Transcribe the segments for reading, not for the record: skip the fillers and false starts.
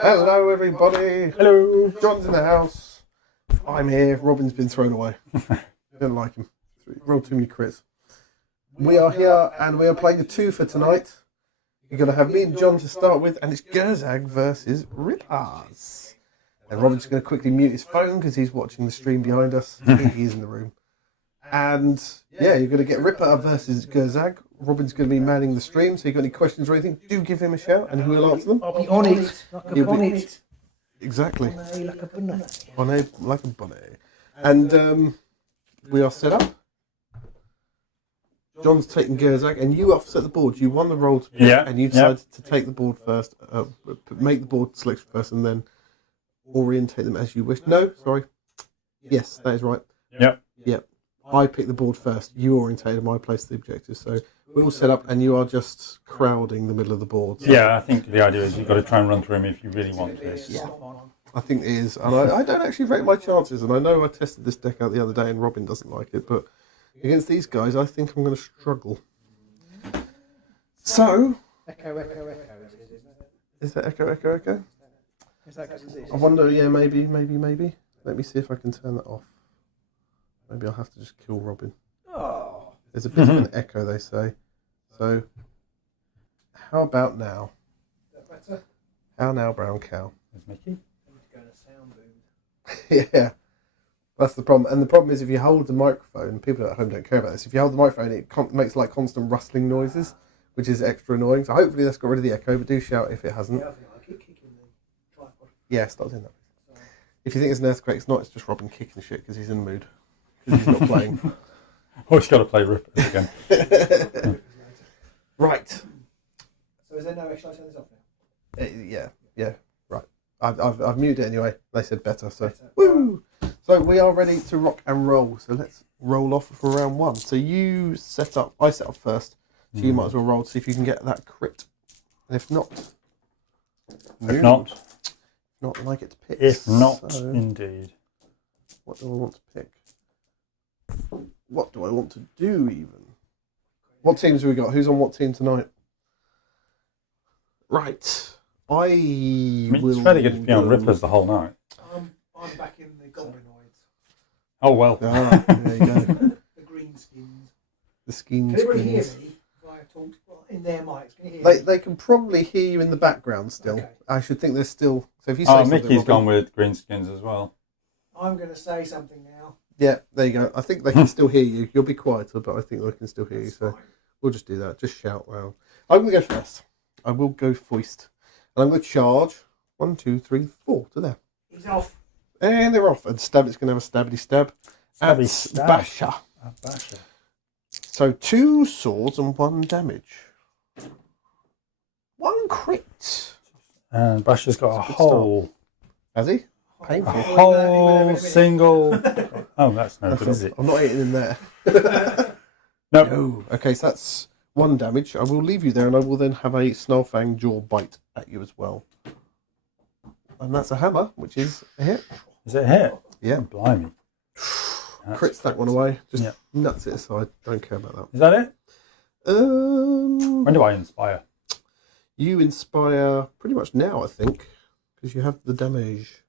Hello, everybody. Hello. John's in the house. I'm here. Robin's been thrown away. I don't like him. Rolled too many crits. We are here and we are playing a 2 for tonight. You're going to have me and John to start with, and it's Gurzag versus Rippa. And Robin's going to quickly mute his phone because he's watching the stream behind us. He is in the room. And yeah, you're going to get Rippa versus Gurzag. Robin's going to be manning the stream, so if you've got any questions or anything, do give him a shout and he will answer them. I'll be on it, like a bonnet. Exactly. Like a bonnet. Like a bonnet. And we are set up. John's taking Gurzag, and you offset the board. You won the roll to pick, and you decided to take the board first, make the board selection first, and then orientate them as you wish. No, sorry. Yes, that is right. Yep. I picked the board first. You orientated my place the objectives. So we're all set up, and you are just crowding the middle of the board. So. Yeah, I think the idea is you've got to try and run through him if you really want to. Yeah, I think it is. And I don't actually rate my chances, and I know I tested this deck out the other day, and Robin doesn't like it, but against these guys, I think I'm going to struggle. So... Echo. Is that echo? Is that because of this? I wonder, yeah, maybe. Let me see if I can turn that off. Maybe I'll have to just kill Robin. Oh. There's a bit of an echo, they say. So, how about now? Is that better? How now, brown cow? There's Mickey. I need to go in a sound booth. Yeah. That's the problem. And the problem is if you hold the microphone, people at home don't care about this, if you hold the microphone, it makes like constant rustling noises, which is extra annoying. So hopefully that's got rid of the echo, but do shout if it hasn't. Yeah, I think I keep kicking the tripod. Yeah, stop doing that. Sorry. If you think it's an earthquake, it's not. It's just Robin kicking shit because he's in the mood. Because he's not playing. Oh, he's got to play Rippa again. Right. So is there no shall I turn this off now? Yeah. Right. I've muted it anyway. They said better, so woo! So we are ready to rock and roll. So let's roll off for round 1. So you set up. I set up first. So you might as well roll to see if you can get that crit. And if not, If not, then I get to pick. so, indeed. What do I want to pick? What do I want to do even? What teams have we got? Who's on what team tonight? Right. I mean, will... it's fairly good to be on Rippers the whole night. I'm back in the goblinoids. Oh, well. Ah, there you go. The green skins. The skin Can everybody hear skins. me? If I talk in their mics, can you hear me? They can probably hear you in the background still. Okay. I should think they're still... So if you say Oh, something, Mickey's Robin- gone with Greenskins as well. I'm going to say something now. Yeah, there you go. I think they can still hear you. You'll be quieter, but I think they can still hear you. So we'll just do that. Just shout loud. I'm going to go first. I will go foist. And I'm going to charge 1, 2, 3, 4 to there. He's off. And they're off. And stab, it's going to have a stabbity stab. Stabby At stab. Basher. Basher. So 2 swords and 1 damage. 1 crit. And Basher's got a Good whole Has he? A Painful. whole single... Oh, that's no good, is it? I'm not hitting in there. No. Okay, so that's 1 damage. I will leave you there, and I will then have a Snarlfang jaw bite at you as well. And that's a hammer, which is a hit. Is it a hit? Yeah. Oh, blimey. Crits that one away. Just Yeah. nuts it aside. Don't care about that. Is that it? Um, When do I inspire? You inspire pretty much now, I think, because you have the damage.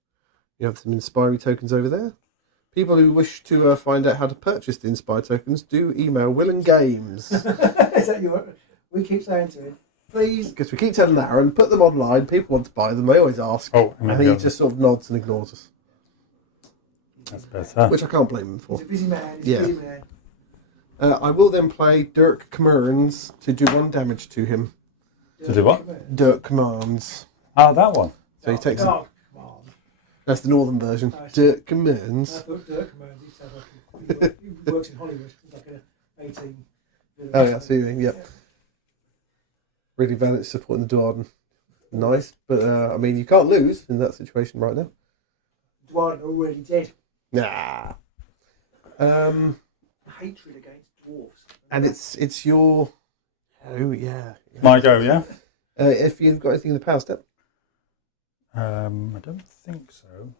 You have some inspiry tokens over there. People who wish to find out how to purchase the inspire tokens, do email Will and Games. Is that your... We keep saying to him, please. Because we keep telling Aaron, put them online. People want to buy them. They always ask. Oh, and he just sort of nods and ignores us. That's better. Which I can't blame him for. He's a busy man. He's Yeah. a busy man. I will then play Dirk Commands to do 1 damage to him. To do what? Dirk Commands. Oh, that one. So he takes... Dark command. That's the northern version. Nice. Dirk I Commands. thought Dirk command. He sounds like he works in Hollywood. He's like an 18. Oh yeah, I see you mean, yep. Really valiant supporting the Duarden. Nice, but I mean, you can't lose in that situation right now. Dwarven already dead. Nah. Hatred against dwarves. And it's your... Oh, yeah. My go, yeah? If you've got anything in the power step. I don't think so.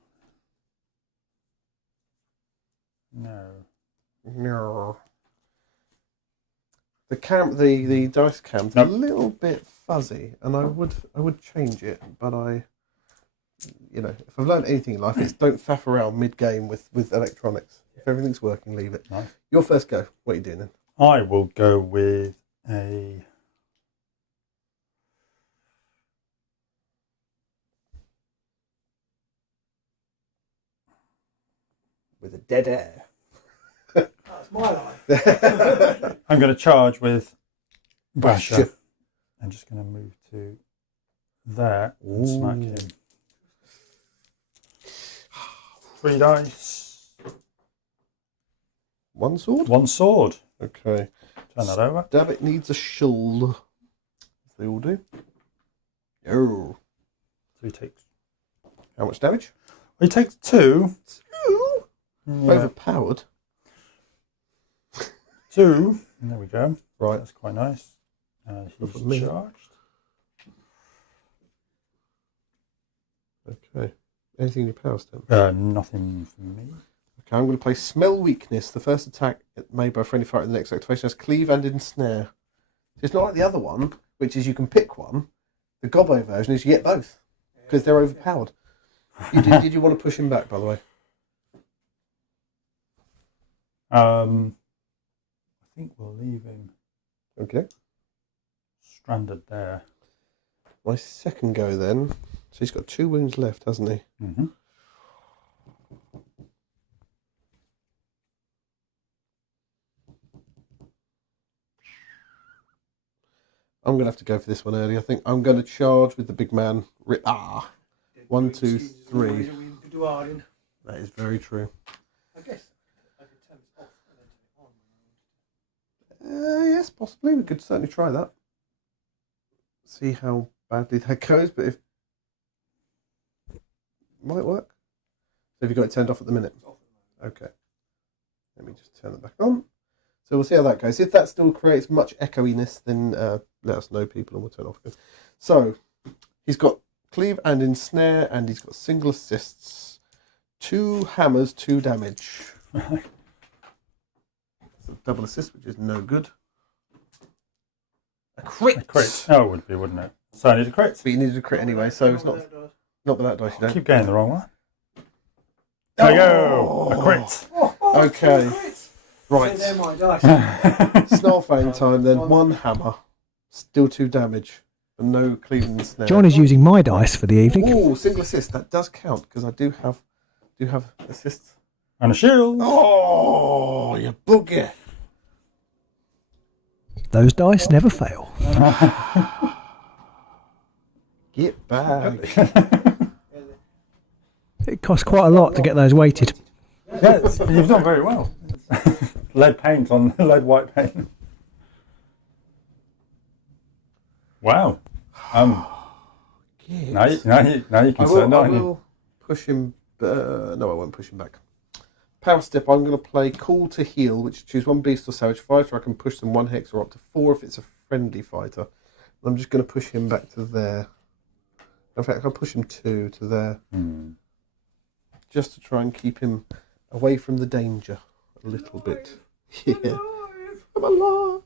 No. No. The dice cam's Nope. a little bit fuzzy, and I would change it, but I you know, if I've learned anything in life, it's don't faff around mid-game with electronics. If everything's working, leave it. Nice. Your first go. What are you doing then? I will go with a... With a dead air. That's my line. I'm going to charge with Basher. Basher. I'm just going to move to there and smack him. 3 dice. 1 sword? 1 sword. Okay. Turn that over. Damn, it needs a shield. They all do. Oh. So he takes... How much damage? He takes 2. 2? Yeah. Overpowered. 2. There we go. Right. That's quite nice. Not for me. He's charged. Okay. Anything in your power stamp? Nothing for me. Okay, I'm going to play Smell Weakness. The first attack made by a friendly fighter in the next activation has Cleave and Ensnare. It's not like the other one, which is you can pick one. The Gobbo version is you get both because they're overpowered. Did you want to push him back, by the way? I think we'll leave him Okay. stranded there. My second go then. So he's got 2 wounds left, hasn't he? Mm-hmm. I'm going to have to go for this one early. I think I'm going to charge with the big man. Rippa. 1, 2, 3. That is very true. I guess I could turn this off and then turn it on. Yes, possibly. We could certainly try that. See how badly that goes, but if might work. So have you got it turned off at the minute? Okay. Let me just turn it back on. So we'll see how that goes. If that still creates much echoiness, then let us know, people, and we'll turn it off again. So he's got Cleave and Ensnare, and he's got single assists. 2 hammers, 2 damage. That's a double assist, which is no good. A crit. A crit. Oh, it would be, wouldn't it? So I need a crit. But you needed a crit anyway, so it's not with that dice you I don't. keep getting the wrong one. There we go. A crit. Okay. Right. They're my dice. Snarlfang time then. 1 hammer. Still 2 damage. And no cleaving and snare. John is using my dice for the evening. Oh, single assist. That does count because I do have assists. And a shield. Oh, you bugger. Those dice never fail. Get back. It costs quite a lot to get those weighted. Yes, you've done very well. Lead paint on lead white paint. Wow. Now you can I start knowing. will push him. No, I won't push him back. Power step. I'm going to play Call to Heal, which choose 1 beast or savage fighter. I can push them 1 hex or up to 4 if it's a friendly fighter. I'm just going to push him back to there. In fact, I'll push him 2 to there. Just to try and keep him away from the danger a little bit. Yeah. I'm alive.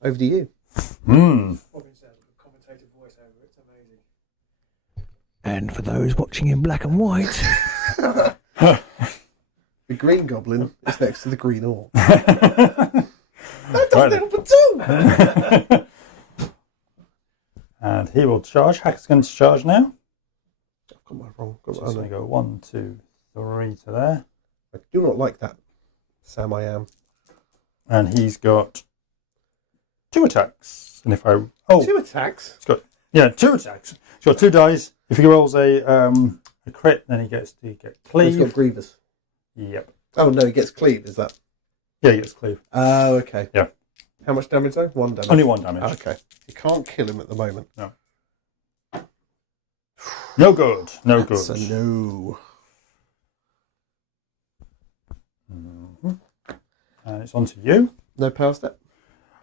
Over to you. Robin said a commentative voice over it. It's amazing. And for those watching in black and white, The green goblin is next to the green orc. That doesn't help at all. And he will charge. Hacker's going to charge now. I've got my wrong. So it's going to go 1, 2, 3 to there. I do not like that, Sam. I am. And he's got 2 attacks. And if I 2 attacks. He's got 2 attacks. He's got 2 dice. If he rolls a crit, then he gets to get cleave. He's got Grievous. Yep. Oh no, he gets cleave. Is that? Yeah, he gets cleave. Oh, okay. Yeah. How much damage though? 1 damage. Only 1 damage. Okay. You can't kill him at the moment. No. No good. No That's good. a no. And it's on to you. No power step.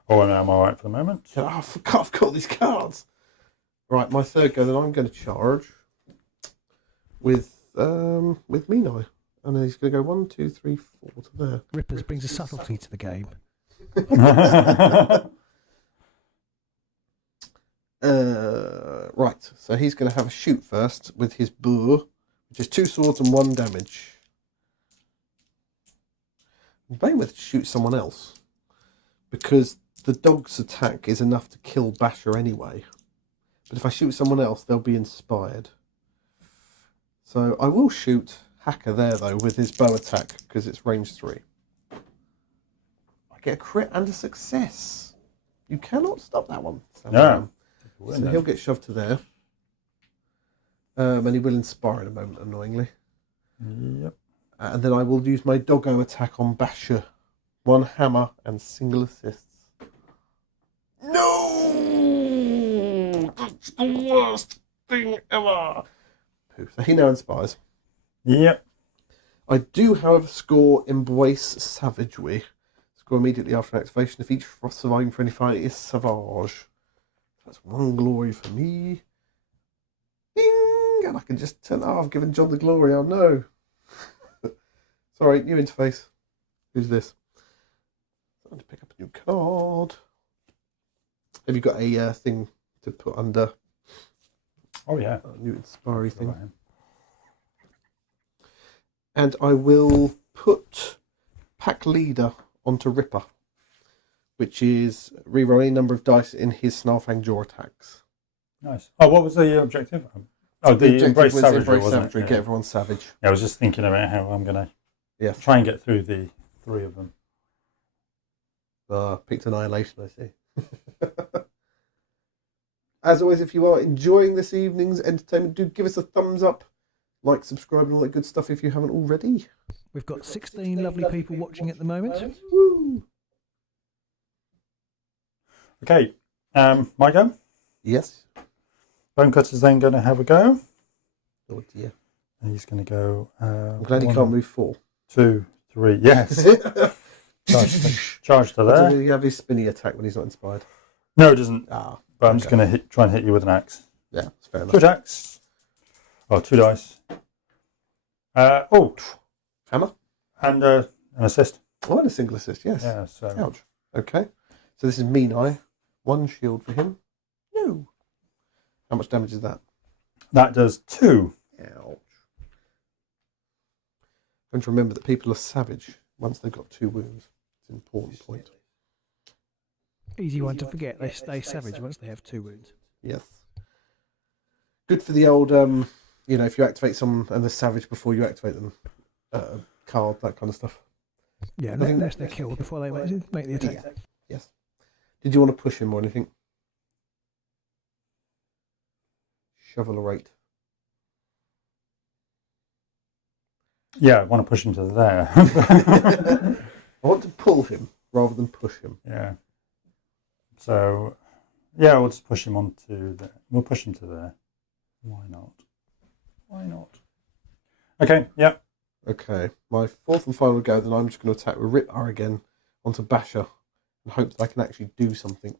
Oh, and I'm all right for the moment. Oh, I forgot I've got these cards. Right, my third go. Then I'm going to charge with me now, and then he's going to go 1, 2, 3, 4 to there. Rippers brings a subtlety to the game. Right, so he's going to have a shoot first with his bow, which is 2 swords and 1 damage. I'm playing with to shoot someone else because the dog's attack is enough to kill Basher anyway. But if I shoot someone else, they'll be inspired. So I will shoot Hacker there though with his bow attack because it's range 3. I get a crit and a success. You cannot stop that one. No. So he'll get shoved to there. And he will inspire in a moment, annoyingly. Yep. And then I will use my doggo attack on Basher. 1 hammer and single assists. No! That's the worst thing ever! So he now inspires. Yep. I do, however, score Embrace Savagery. Score immediately after an activation. If each surviving friendly fight is Savage. That's 1 glory for me. Ding! And I can just turn. Oh, I've given John the glory. Oh no. Sorry, new interface. Who's this? I'm going to pick up a new card. Have you got a thing to put under? Oh, yeah. A new inspiry thing. Right. And I will put Pack Leader onto Rippa, which is reroll any number of dice in his Snarlfang Jaw attacks. Nice. Oh, what was the objective? Oh, the objective Embrace was Savagery, Embrace wasn't Savagery, it? get everyone savage. Yeah, I was just thinking about how I'm going to Yes. try and get through the 3 of them. Picked Annihilation, I see. As always, if you are enjoying this evening's entertainment, do give us a thumbs up, like, subscribe, and all that good stuff if you haven't already. We've got 16 lovely people watching at the moment. Woo! Okay, my go. Yes. Bonecutter's then going to have a go. Oh dear. And he's going to go. I'm glad he 1, can't move 4. 2, 3. Yes. Charge to there. Does he have his spinny attack when he's not inspired? No, it doesn't. Ah. But I'm just going to try and hit you with an axe. Yeah, that's fair enough. 2 attacks. Oh, 2 dice. Hammer? And an assist. Oh, and a single assist, yes. Yeah, so. Ouch. Okay. So this is Mean Eye. 1 shield for him. No. How much damage is that? That does 2. Ouch. And to remember that people are savage once they've got 2 wounds. It's an important point. Easy one to forget. They stay savage once they have 2 wounds. Yes. Good for the old, if you activate someone and they're savage before you activate them. Card, that kind of stuff. Yeah, unless they're killed before they make the attack. Yeah. Yes. Did you want to push him or anything? Shovel a rate. Yeah, I want to push him to there. I want to pull him rather than push him. Yeah. So, yeah, we'll just push him onto there. We'll push him to there. Why not? Why not? Okay, yeah. Okay, my 4th and final go, then I'm just going to attack with Rippa again onto Basher and hope that I can actually do something.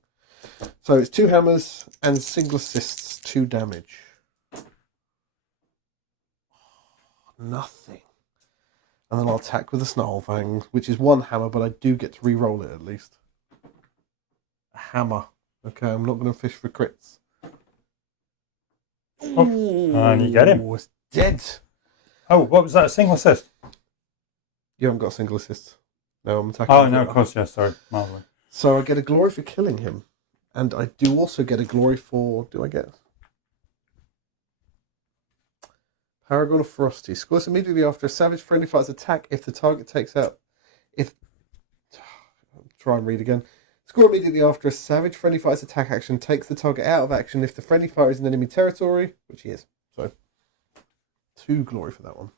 So it's 2 hammers and single assists, 2 damage. Nothing. And then I'll attack with a Snarlfang, which is 1 hammer, but I do get to re-roll it at least. A hammer. Okay, I'm not going to fish for crits. Oh, and you get him. Oh, it's dead. Oh, what was that? A single assist? You haven't got a single assist. No, I'm attacking. Oh, no, of course, yeah, sorry. Marvelous. So I get a glory for killing him. And I do also get a glory for... Do I get... Paragon of Frosty. Scores immediately after a savage friendly fighter's attack if the target takes out... Try and read again. Score immediately after a savage friendly fighter's attack action takes the target out of action if the friendly fighter is in enemy territory, which he is. So, 2 glory for that one.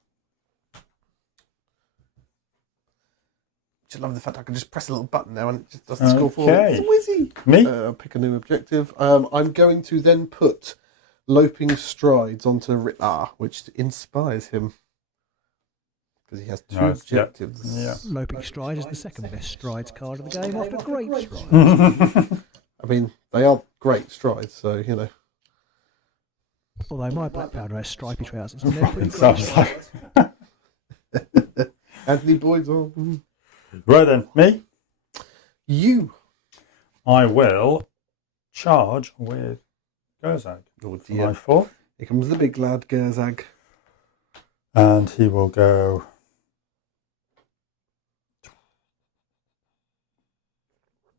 Just love the fact I can just press a little button now and it just does the score for me. It's whizzy. Me? Pick a new objective. I'm going to then put Loping Strides onto Rippa, which inspires him. Because he has 2 objectives. Yeah. Loping Stride is the second best strides card of the game after Great Stride. I mean, they are great strides, so, you know. Although my black powder has stripy trousers and they're pretty Sounds great. like... Anthony Boyd's on. Right then, me? You. I will charge with Gurzag. Oh For dear. my 4. Here comes the big lad, Gurzag. And he will go...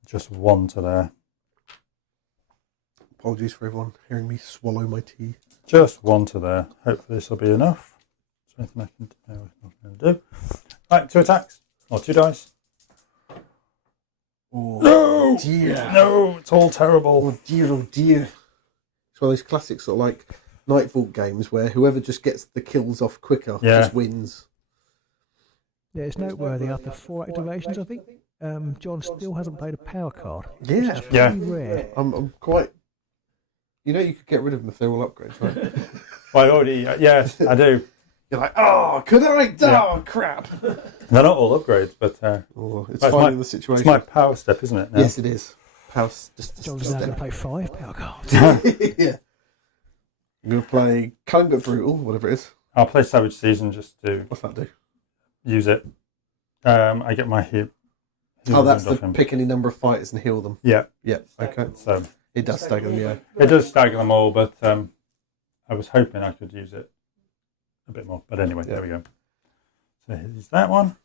just 1 to there. Apologies for everyone hearing me swallow my tea. Just 1 to there. Hopefully this will be enough. Is there anything I can do? No, it's not going to do. Right, 2 attacks. Or 2 dice. Oh No! dear. No, it's all terrible. Oh dear, oh dear. It's one of those classic sort of like Night Vault games where whoever just gets the kills off quicker just wins. Yeah, it's noteworthy. After 4 activations, I think, John still hasn't played a power card. Yeah. Yeah. Pretty rare. I'm quite... You know you could get rid of them if they're all upgrades, right? Well, I already... yes, I do. You're like, oh, could I? Oh, crap. They're not all upgrades, but... Oh, it's But it's finding my- the situation. it's my power step, isn't it? Now? Yes, it is. House. John's now going to play 5 power cards. Yeah. I'm going to play Cunning but Brutal, whatever it is. I'll play Savage Season just to What's that do? use it. I get my heal. Oh, that's wound the off him. pick any number of fighters and heal them. Yeah, Yeah, okay. so It does stagger them, yeah. it does stagger them all, but I was hoping I could use it a bit more. But anyway, there we go. So here's that one.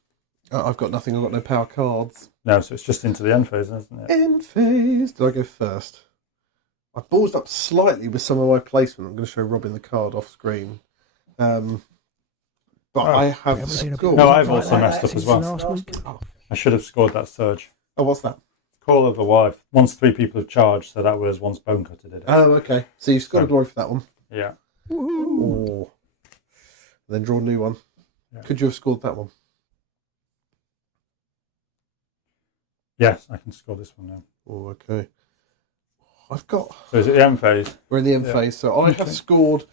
I've got nothing, I've got no power cards. No, so it's just into the end phase, isn't it? End phase. Did I go first? I ballsed up slightly with some of my placement. I'm going to show Robin the card off screen. But I have Haven't seen a scored. No, I've like also that messed up as since well. last week. I should have scored that surge. Oh, what's that? Call of the Wife. Once 3 people have charged, so that was once Bone Cutter did it. Oh, okay. So you've scored a glory for that one. Yeah. Oh. Then draw a new one. Yeah. Could you have scored that one? Yes, I can score this one now. Oh, okay. I've got... So is it the end phase? We're in the end Yeah. phase. So I have scored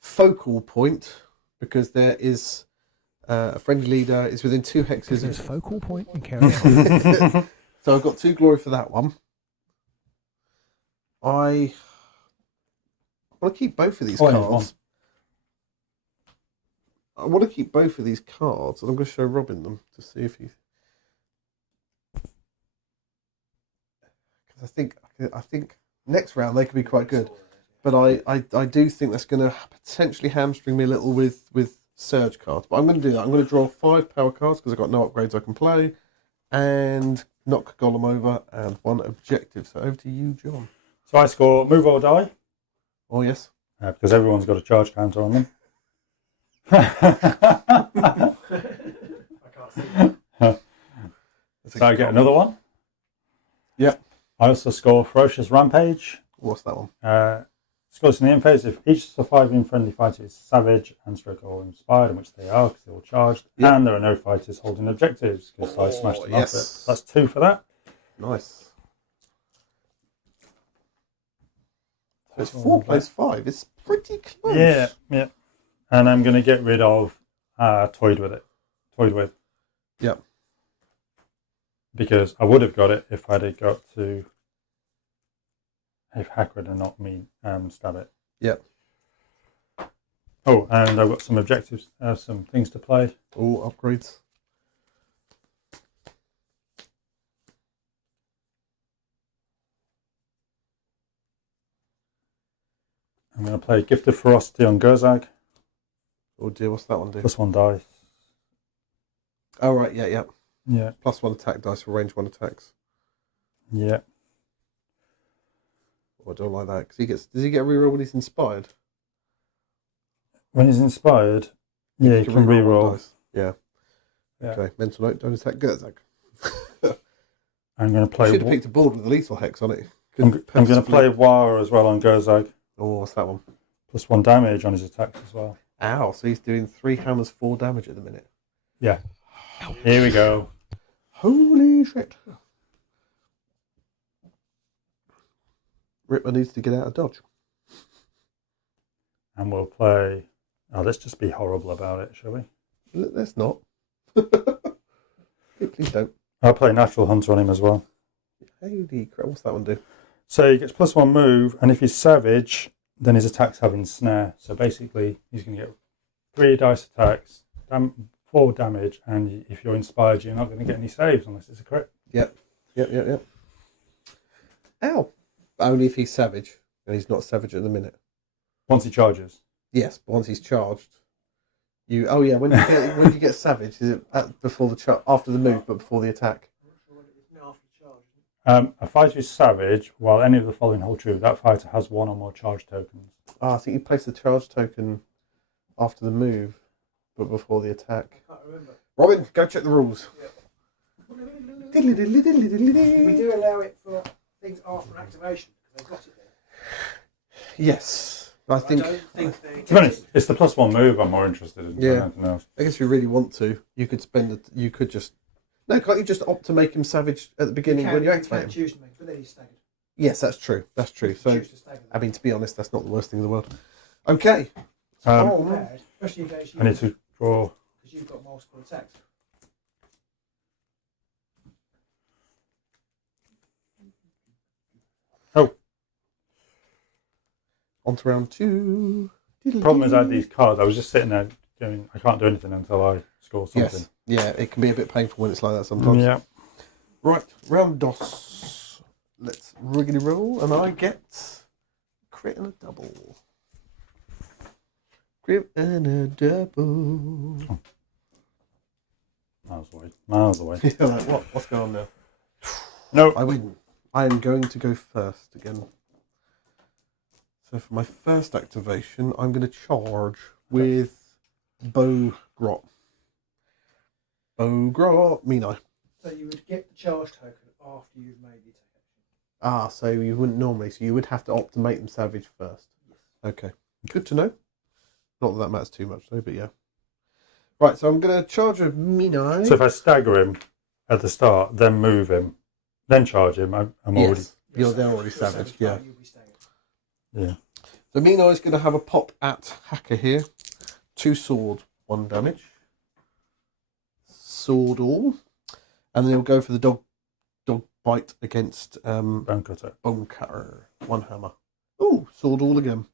Focal Point because there is a friendly leader is within 2 hexes. There's focal point and carry on. So I've got 2 glory for that one. I want to keep both of these Oh, there's cards. I want to keep both of these cards, and I'm going to show Robin them to see if he. Because I think next round they could be quite good, but I do think that's going to potentially hamstring me a little with surge cards. But I'm going to do that. I'm going to draw 5 power cards because I've got no upgrades I can play, and knock Golem over and 1 objective. So over to you, John. So I score move or die, Oh yes. because everyone's got a charge counter on them. I can't see that. So I get another one. Yep. I also score Ferocious Rampage. What's that one? Scores in the end phase if each surviving friendly fighter is savage and stroke or inspired, in which they are because they're all charged, Yep. and there are no fighters holding objectives because I smashed them yes. off it. That's 2 for that. Nice. So it's 4 plays 5. It's pretty close. Yeah, yeah. And I'm going to get rid of Toyed With. Yep. Because I would have got it if I'd have got to... If Hagrid and not me stab it. Yep. Oh, and I've got some objectives, some things to play. All upgrades. I'm going to play Gift of Ferocity on Gurzag. Oh dear, what's that one do? +1 dice. Oh right, yeah, yeah. Yeah, +1 attack dice for range 1 attacks. yeah. Oh, I don't like that because does he get a reroll when he's inspired? When he's inspired, yeah, you can one reroll. dice. Yeah. Yeah. Okay. Mental note: don't attack Gurzag. I'm going to I play. should have picked a board with the lethal hex on it. I'm going to play War as well on Gurzag. Oh, what's that one? +1 damage on his attacks as well. Ow! So he's doing 3 hammers, 4 damage at the minute. Yeah. Here we go. Holy shit! Rippa needs to get out of dodge. And we'll play... Oh, let's just be horrible about it, shall we? Let's not. Please don't. I'll play Natural Hunter on him as well. Holy crap! What's that one do? So he gets +1 move, and if he's savage, then his attacks have ensnare. So basically, he's going to get 3 dice attacks, 4 damage, and if you're inspired, you're not going to get any saves unless it's a crit. Yep. Ow! Only if he's savage. And he's not savage at the minute. Once he charges. Yes, but once he's charged, you. Oh yeah, when do you get savage? Is it after the move, but before the attack? A fighter is savage while any of the following hold true. That fighter has one or more charge tokens. Oh, I think you place the charge token after the move, but before the attack. I can't remember. Robin, go check the rules. We do allow it for things after an activation because they've got it there. Yes, I think. I don't think they. To be honest, it's the +1 move I'm more interested in than Yeah. anything else. I guess if you really want to, you could spend it. You could just. No, can't you just opt to make him savage at the beginning when you activate him? Choose to make, but then he's staggered. Yes, that's true. That's true. So, Choose to stagger them. I mean, to be honest, that's not the worst thing in the world. Okay. Not bad, especially against you. I need to draw. Because you've got multiple attacks. Oh, On to round 2. problem is I had these cards. I was just sitting there going, I can't do anything until I score something. Yes. Yeah, it can be a bit painful when it's like that sometimes. Yeah. Right, round DOS. Let's riggedy roll, and I get crit and a double. Crit and a double. Miles away. Miles away. You're like, what? What's going on now? No. I win. I am going to go first again. So for my first activation, I'm going to charge with Bogrot. Bogrot, Mina. So you would get the charge token after you've made the attack action. Ah, so you wouldn't normally. So you would have to opt to make them savage first. Yes. Okay. Good to know. Not that that matters too much though, but yeah. Right, so I'm going to charge with Mina. So if I stagger him at the start, then move him, then charge him, I'm already... Yes, they're already savage, yeah. You'll be staggered. Yeah. So Mina is going to have a pop at Hacker here. 2 sword, 1 damage. Sword all. And then he'll go for the dog bite against Bone cutter. Bone Cutter. 1 hammer. Ooh, sword all again.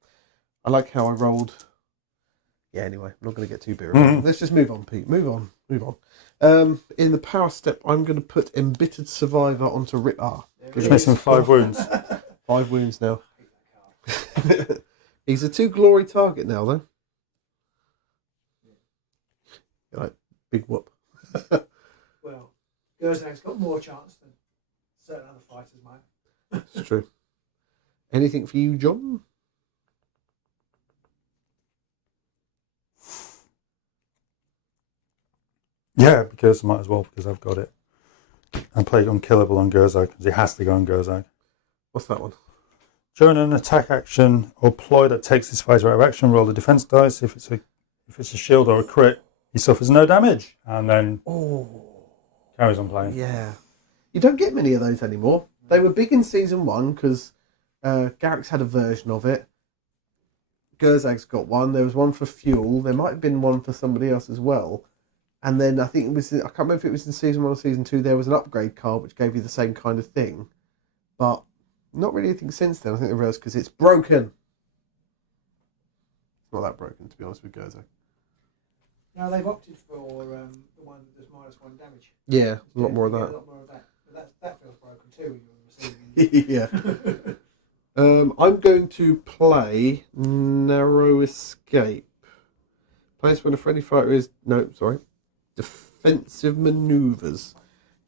I like how I rolled. Yeah, anyway, I'm not going to get too bitter. Let's just move on, Pete. Move on. In the power step, I'm going to put Embittered Survivor onto Rippa. Which makes him 5 wounds. 5 wounds now. He's a 2 glory target now, though. Right, big whoop. Well, Gurzag's got more chance than certain other fighters might. It's true. Anything for you, John? Yeah, because might as well, because I've got it. I play Unkillable on Gurzag, because he has to go on Gurzag. What's that one? During an attack action or ploy that takes his fighter out of action, roll the defense dice. If it's a shield or a crit, he suffers no damage, and then carries on playing. Yeah. You don't get many of those anymore. They were big in Season 1, because Garrick's had a version of it. Gurzag's got one. There was one for Fuel. There might have been one for somebody else as well. And then I think it was, I can't remember if it was in Season 1 or Season 2, there was an upgrade card which gave you the same kind of thing. But not really anything since then. I think they realised because it's broken. It's not that broken, to be honest with Gurzag. Now they've opted for the one that does -1 damage. Yeah, a lot more of Yeah, that. a lot more of that. But that feels broken too when you're receiving. Yeah. I'm going to play Narrow Escape. Place when a friendly fighter is... No, sorry. Defensive Maneuvers.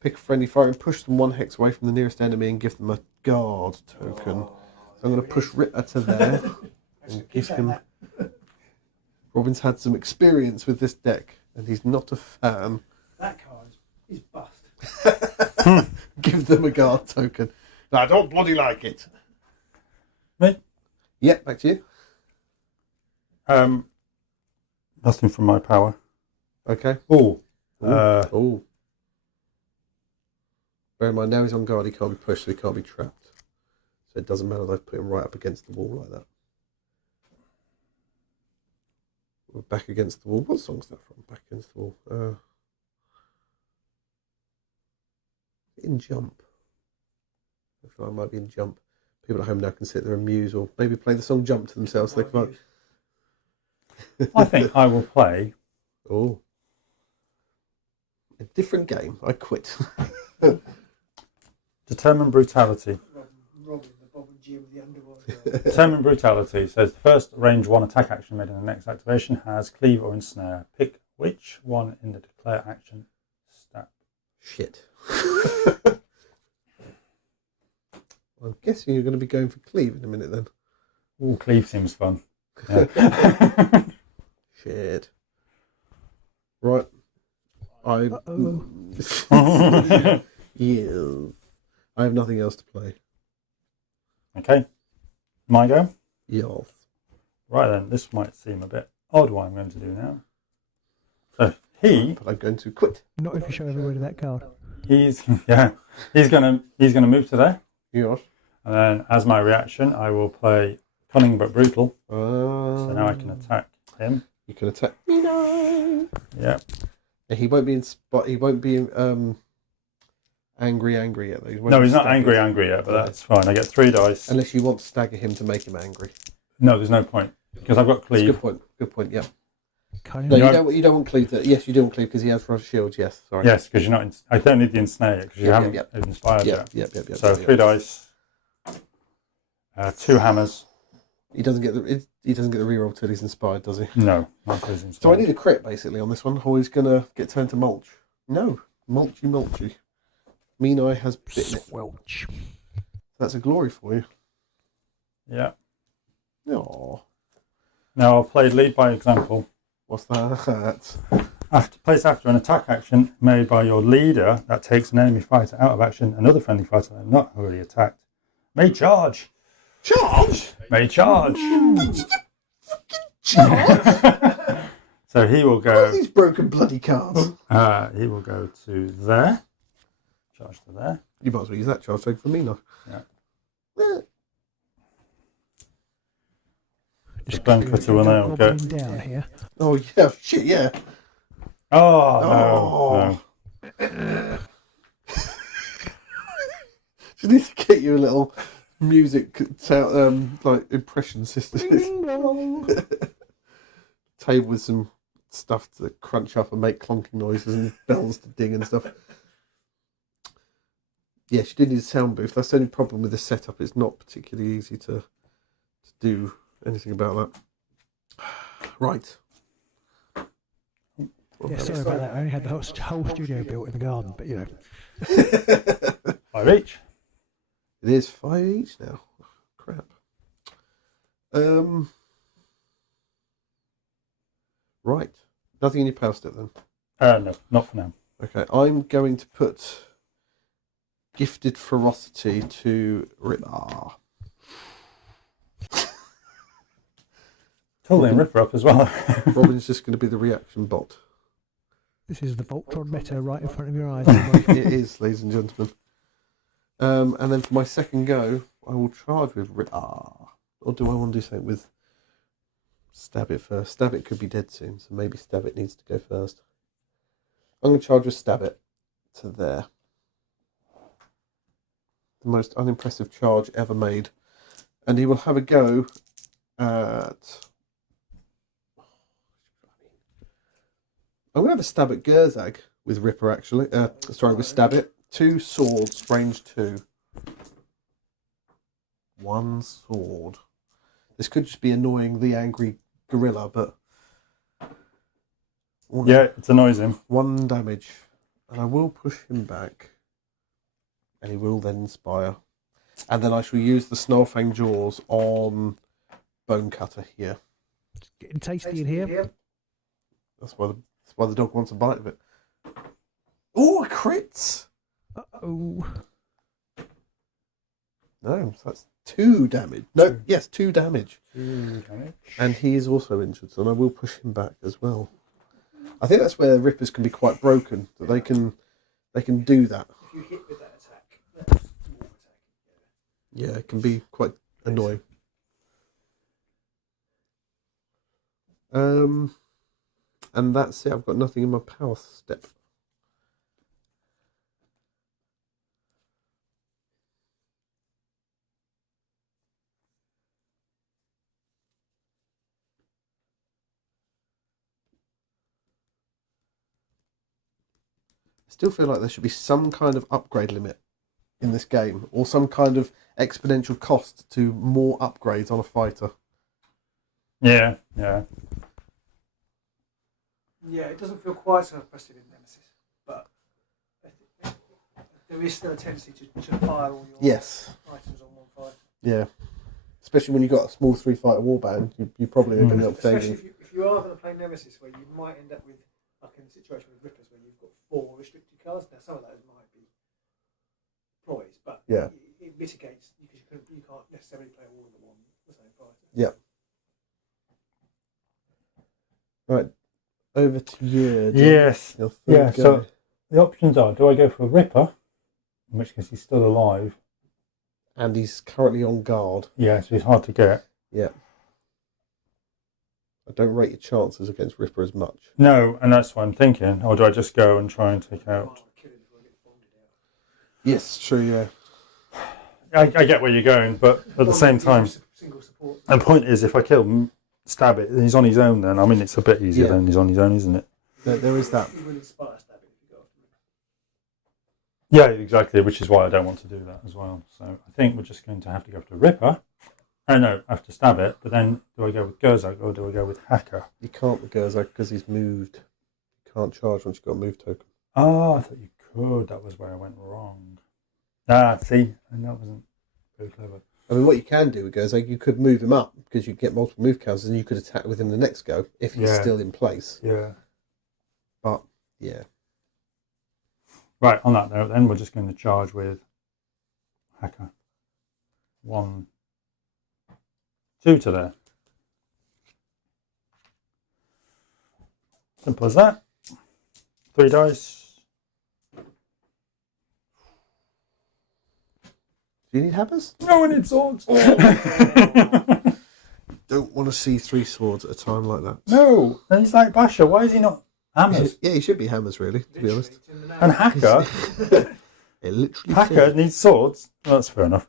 Pick a friendly fighter and push them 1 hex away from the nearest enemy and give them a guard token. So I'm going to push Rippa to there and give him... Robin's had some experience with this deck and he's not a fan. That card is bust. Give them a guard token. No, I don't bloody like it. Me? Yeah, back to you. Nothing from my power. Okay. Oh. Oh. Bear in mind, now he's on guard, he can't be pushed, so he can't be trapped. So it doesn't matter, they've put him right up against the wall like that. We're back against the wall. What song's that from? Back against the wall. In Jump. I feel like I might be in Jump. People at home now can sit there and muse or maybe play the song Jump to themselves. So they can... I think I will play. Oh. A different game. I quit. Determine Brutality. Robin, the Bob and year with the Underworlds. Determined Brutality says the first range 1 attack action made in the next activation has Cleave or Ensnare. Pick which one in the declare action stat. Shit. I'm guessing you're going to be going for Cleave in a minute then. Ooh, Cleave seems fun. Yeah. Shit. Right. Uh-oh. Yes. I have nothing else to play. Okay. My go? Yes. Right then, this might seem a bit odd what I'm going to do now. So But I'm going to quit. Not if you show everybody that card. he's gonna move to there. Yes. And then as my reaction I will play Cunning but Brutal. So now I can attack him. You can attack me now. Yeah. And he won't be angry yet though. He won't No, be he's not staggered. angry yet, but that's fine. I get 3 dice. Unless you want to stagger him to make him angry. No, there's no point. Because I've got That's a Cleave. good point. Good point, yeah. Kind No, of. you don't want Cleave to, yes, you do want Cleave because he has frost shields, yes. Sorry. Yes, because you're not. I don't need the ensnare because you haven't inspired Yep. yet. So 3 dice, 2 hammers. He doesn't get the reroll till he's inspired, does he? No, not because he's So I inspired. need a crit basically on this one, or he's gonna get turned to mulch. No, mulchy. Mean Eye has bitten it. Squelch. That's a glory for you. Yeah. Aww. Now I'll play Lead by Example. What's that? Place after an attack action made by your leader that takes an enemy fighter out of action, another friendly fighter that not already attacked may charge. Charge! May charge. Charge! So he will What are go. these broken bloody cards? He will go to there. Charge to there. You might as well use that charge tag for me now. Yeah. Just blank for 2 and I'll go. Down here. Oh yeah, shit yeah. Oh, no. Just need to get you a little music like impression system. Table with some stuff to crunch up and make clonking noises and bells to ding and stuff. Yes, you do need a sound booth. That's the only problem with the setup. It's not particularly easy to do anything about that. Right. Yeah, sorry about that. I only had the whole studio built in the garden, but you know. 5 each. It is 5 each now. Crap. Right. Nothing in your power step then. No, not for now. Okay, I'm going to put Gifted Ferocity to Rippa. Totally and Ripper up as well. Robin's just going to be the reaction bot. This is the Voltron meta right in front of your eyes. It is, ladies and gentlemen. And then for my second go, I will charge with Rippa. Or do I want to do something with Stab It first? Stab It could be dead soon, so maybe Stab It needs to go first. I'm going to charge with Stab It to there. The most unimpressive charge ever made. And he will have a go at... I'm going to have a stab at Gurzag with Ripper, actually. With Stab It. 2 swords, range 2. 1 sword. This could just be annoying the angry gorilla, but... Yeah, it annoys him. 1 damage. And I will push him back. And he will then inspire. And then I shall use the Snarlfang Jaws on Bone Cutter here. It's getting tasty in here. That's why the dog wants a bite of it. Oh, crits! Uh-oh. No, so that's 2 damage. No, yes, 2 damage. 2 damage. And he is also injured, so I will push him back as well. I think that's where Rippers can be quite broken, that they can do that. If you hit with that attack, that's more attack. Yeah, it can be quite annoying. And that's it. I've got nothing in my power step. I still feel like there should be some kind of upgrade limit in this game, or some kind of exponential cost to more upgrades on a fighter. Yeah. Yeah, it doesn't feel quite so impressive in Nemesis, but there is still a tendency to pile all your items on one fighter. Yeah. Especially when you've got a small 3-fighter warband, you probably are going to end up Especially saving. if you are going to play Nemesis, where you might end up with, like in the situation with Rippers, where you've got 4 restricted cards. Now, some of those might be ploys, but it mitigates because you can't necessarily play all of them on the same fighter. Yeah. Right. Over to you. Yes. Yeah. So the options are: do I go for Rippa, in which case he's still alive? And he's currently on guard. Yeah, so he's hard to get. Yeah. I don't rate your chances against Ripper as much. No, and that's what I'm thinking. Or do I just go and try and take out? Yes, true, yeah. I get where you're going, but at the same time, the point is, if I kill him, stab it, he's on his own then. I mean, it's a bit easier than he's on his own, isn't it? There is that. You will inspire stab it if you go after him. Yeah, exactly, which is why I don't want to do that as well. So I think we're just going to have to go after Ripper. I know, I have to stab it, but then do I go with Gurzag or do I go with Hacker? You can't with Gurzag because he's moved. You can't charge once you've got a move token. Oh, I thought you could. That was where I went wrong. Ah, see, and that wasn't very clever. I mean, what you can do with Gurzag, you could move him up because you get multiple move counters and you could attack with him the next go if he's still in place. Yeah. But, yeah. Right, on that note, then we're just going to charge with Hacker. 1, 2 to there. Simple as that. 3 dice. Do you need hammers? No one needs swords. Don't want to see 3 swords at a time like that. No, and he's like Basher. Why is he not hammers? Yeah, he should be hammers, really, to be honest. And Hacker, It literally Hacker needs swords. Well, that's fair enough.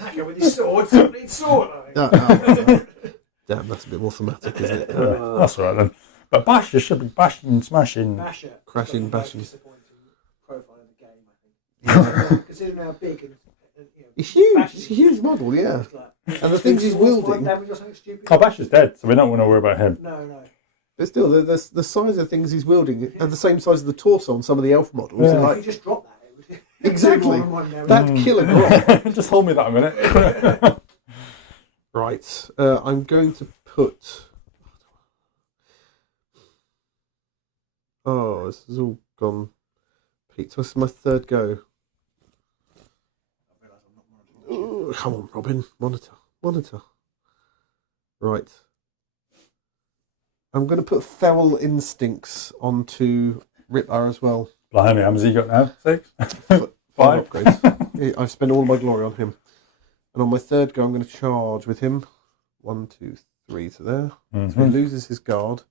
Hacker with his sword, somebody needs sword. Damn, that's a bit more thematic, isn't it? That's all right then. But Basher should be bashing and smashing. Basher. Crashing, bashing. Disappointing profile of the game, I think. Considering how big and He's huge. He's a huge model, yeah. And the things he's wielding. Oh, Basher's dead, so we don't want to worry about him. No. But still, the size of things he's wielding are the same size as the torso on some of the elf models. Yeah. And If like, you just drop that, it would exactly. That'd kill a grot. Just hold me that a minute. Right. I'm going to put... Oh, this has all gone... Pete, so this is my 3rd go. Ooh, come on, Robin. Monitor. Right. I'm going to put Feral Instincts onto Ripper as well. Blimey, how many has he got now? 6? 5 5? upgrades. I've spent all my glory on him. And on my 3rd go, I'm going to charge with him. 1, 2, 3 to there. So he loses his guard,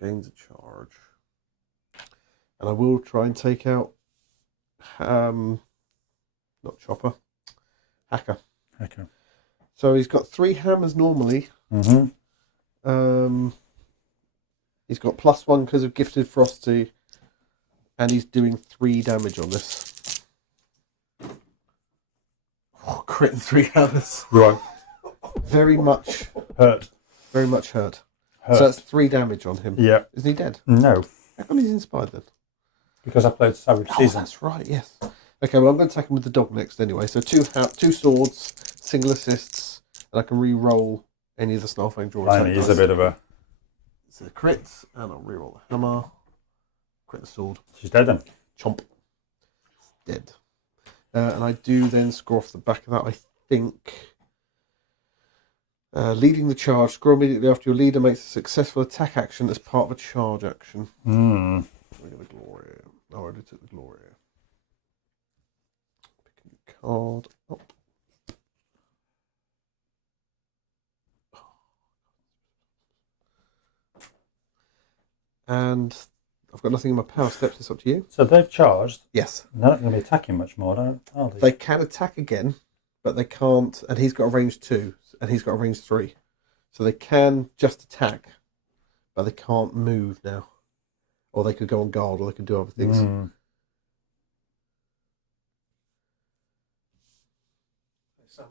gains a charge. And I will try and take out, not Chopper, Hacker. So he's got 3 hammers normally. He's got +1 because of Gifted Frosty, and he's doing 3 damage on this. Oh, crit and 3 hammers. Right. Very much Hurt. hurt. So that's 3 damage on him. Yeah. Isn't he dead? No. How come he's inspired then? Because I played Savage Oh, Season. that's right, yes. Okay, well, I'm going to attack him with the dog next anyway. So 2 swords, single assists, and I can re-roll any of the Snarlfang draw attack He's a dice. bit of a... So the crits, and I'll re-roll the hammer. Crit the sword. She's dead then. Chomp. Dead. And I do then score off the back of that, I think. Leading the charge. Score immediately after your leader makes a successful attack action as part of a charge action. Look at the glory. Oh, I already took the glory. Pick a new card up. And I've got nothing in my power steps. It's up to you. So they've charged. Yes. They're not going to be attacking much more, are they? They can attack again, but they can't. And he's got a range 2, and he's got a range 3. So they can just attack, but they can't move now. Or they could go on guard, or they could do other things. there's some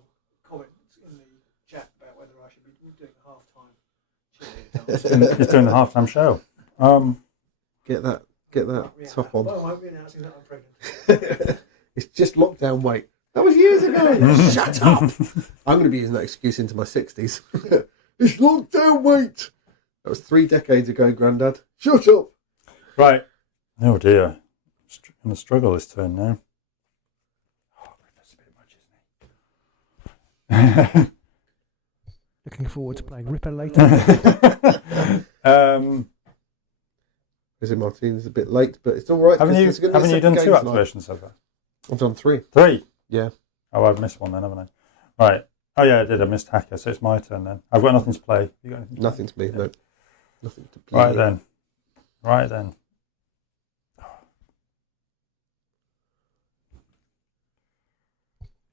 comments in the chat about whether I should be doing a half-time cheer. He's doing the halftime show. Get that top on. Well, I won't be announcing that I'm pregnant. It's just lockdown weight. That was years ago. Shut up. I'm going to be using that excuse into my 60s. It's lockdown weight. That was 3 decades ago, Grandad. Shut up. Right. Oh dear. Going to struggle this turn now. Oh, that's a bit much, isn't it? Looking forward to playing Rippa later. Jose Martinez is a bit late, but it's all right. Haven't you done 2 tonight. activations so far? I've done 3. 3? Yeah. Oh, I've missed one then, haven't I? Right. Oh yeah, I did. I missed Hacker, so it's my turn then. I've got nothing to play. You got anything? Nothing to me, no. Nothing to play. Right then.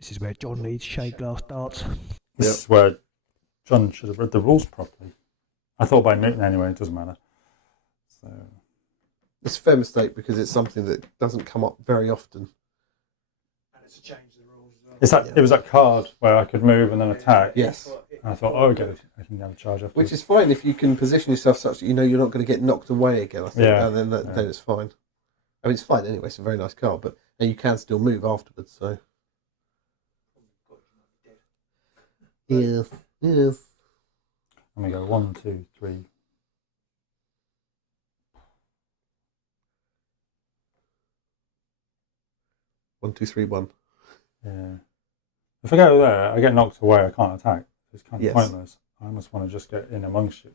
This is where John needs shade glass darts. This is where John should have read the rules properly. I thought by Newton anyway, it doesn't matter. So It's a fair mistake because it's something that doesn't come up very often. And it's a change of the rules as well. It was that card where I could move and then attack. Yes. And I thought, oh, okay, I can have a charge after. Which is fine if you can position yourself such that you know you're not going to get knocked away again, I think. Yeah. And then it's fine. I mean, it's fine anyway. It's a very nice card, and you can still move afterwards, so. Yes. And we go 1, 2, 3. One, two, three, one. Yeah. If I go there, I get knocked away. I can't attack. It's kind of Yes. pointless. I almost want to just get in amongst you.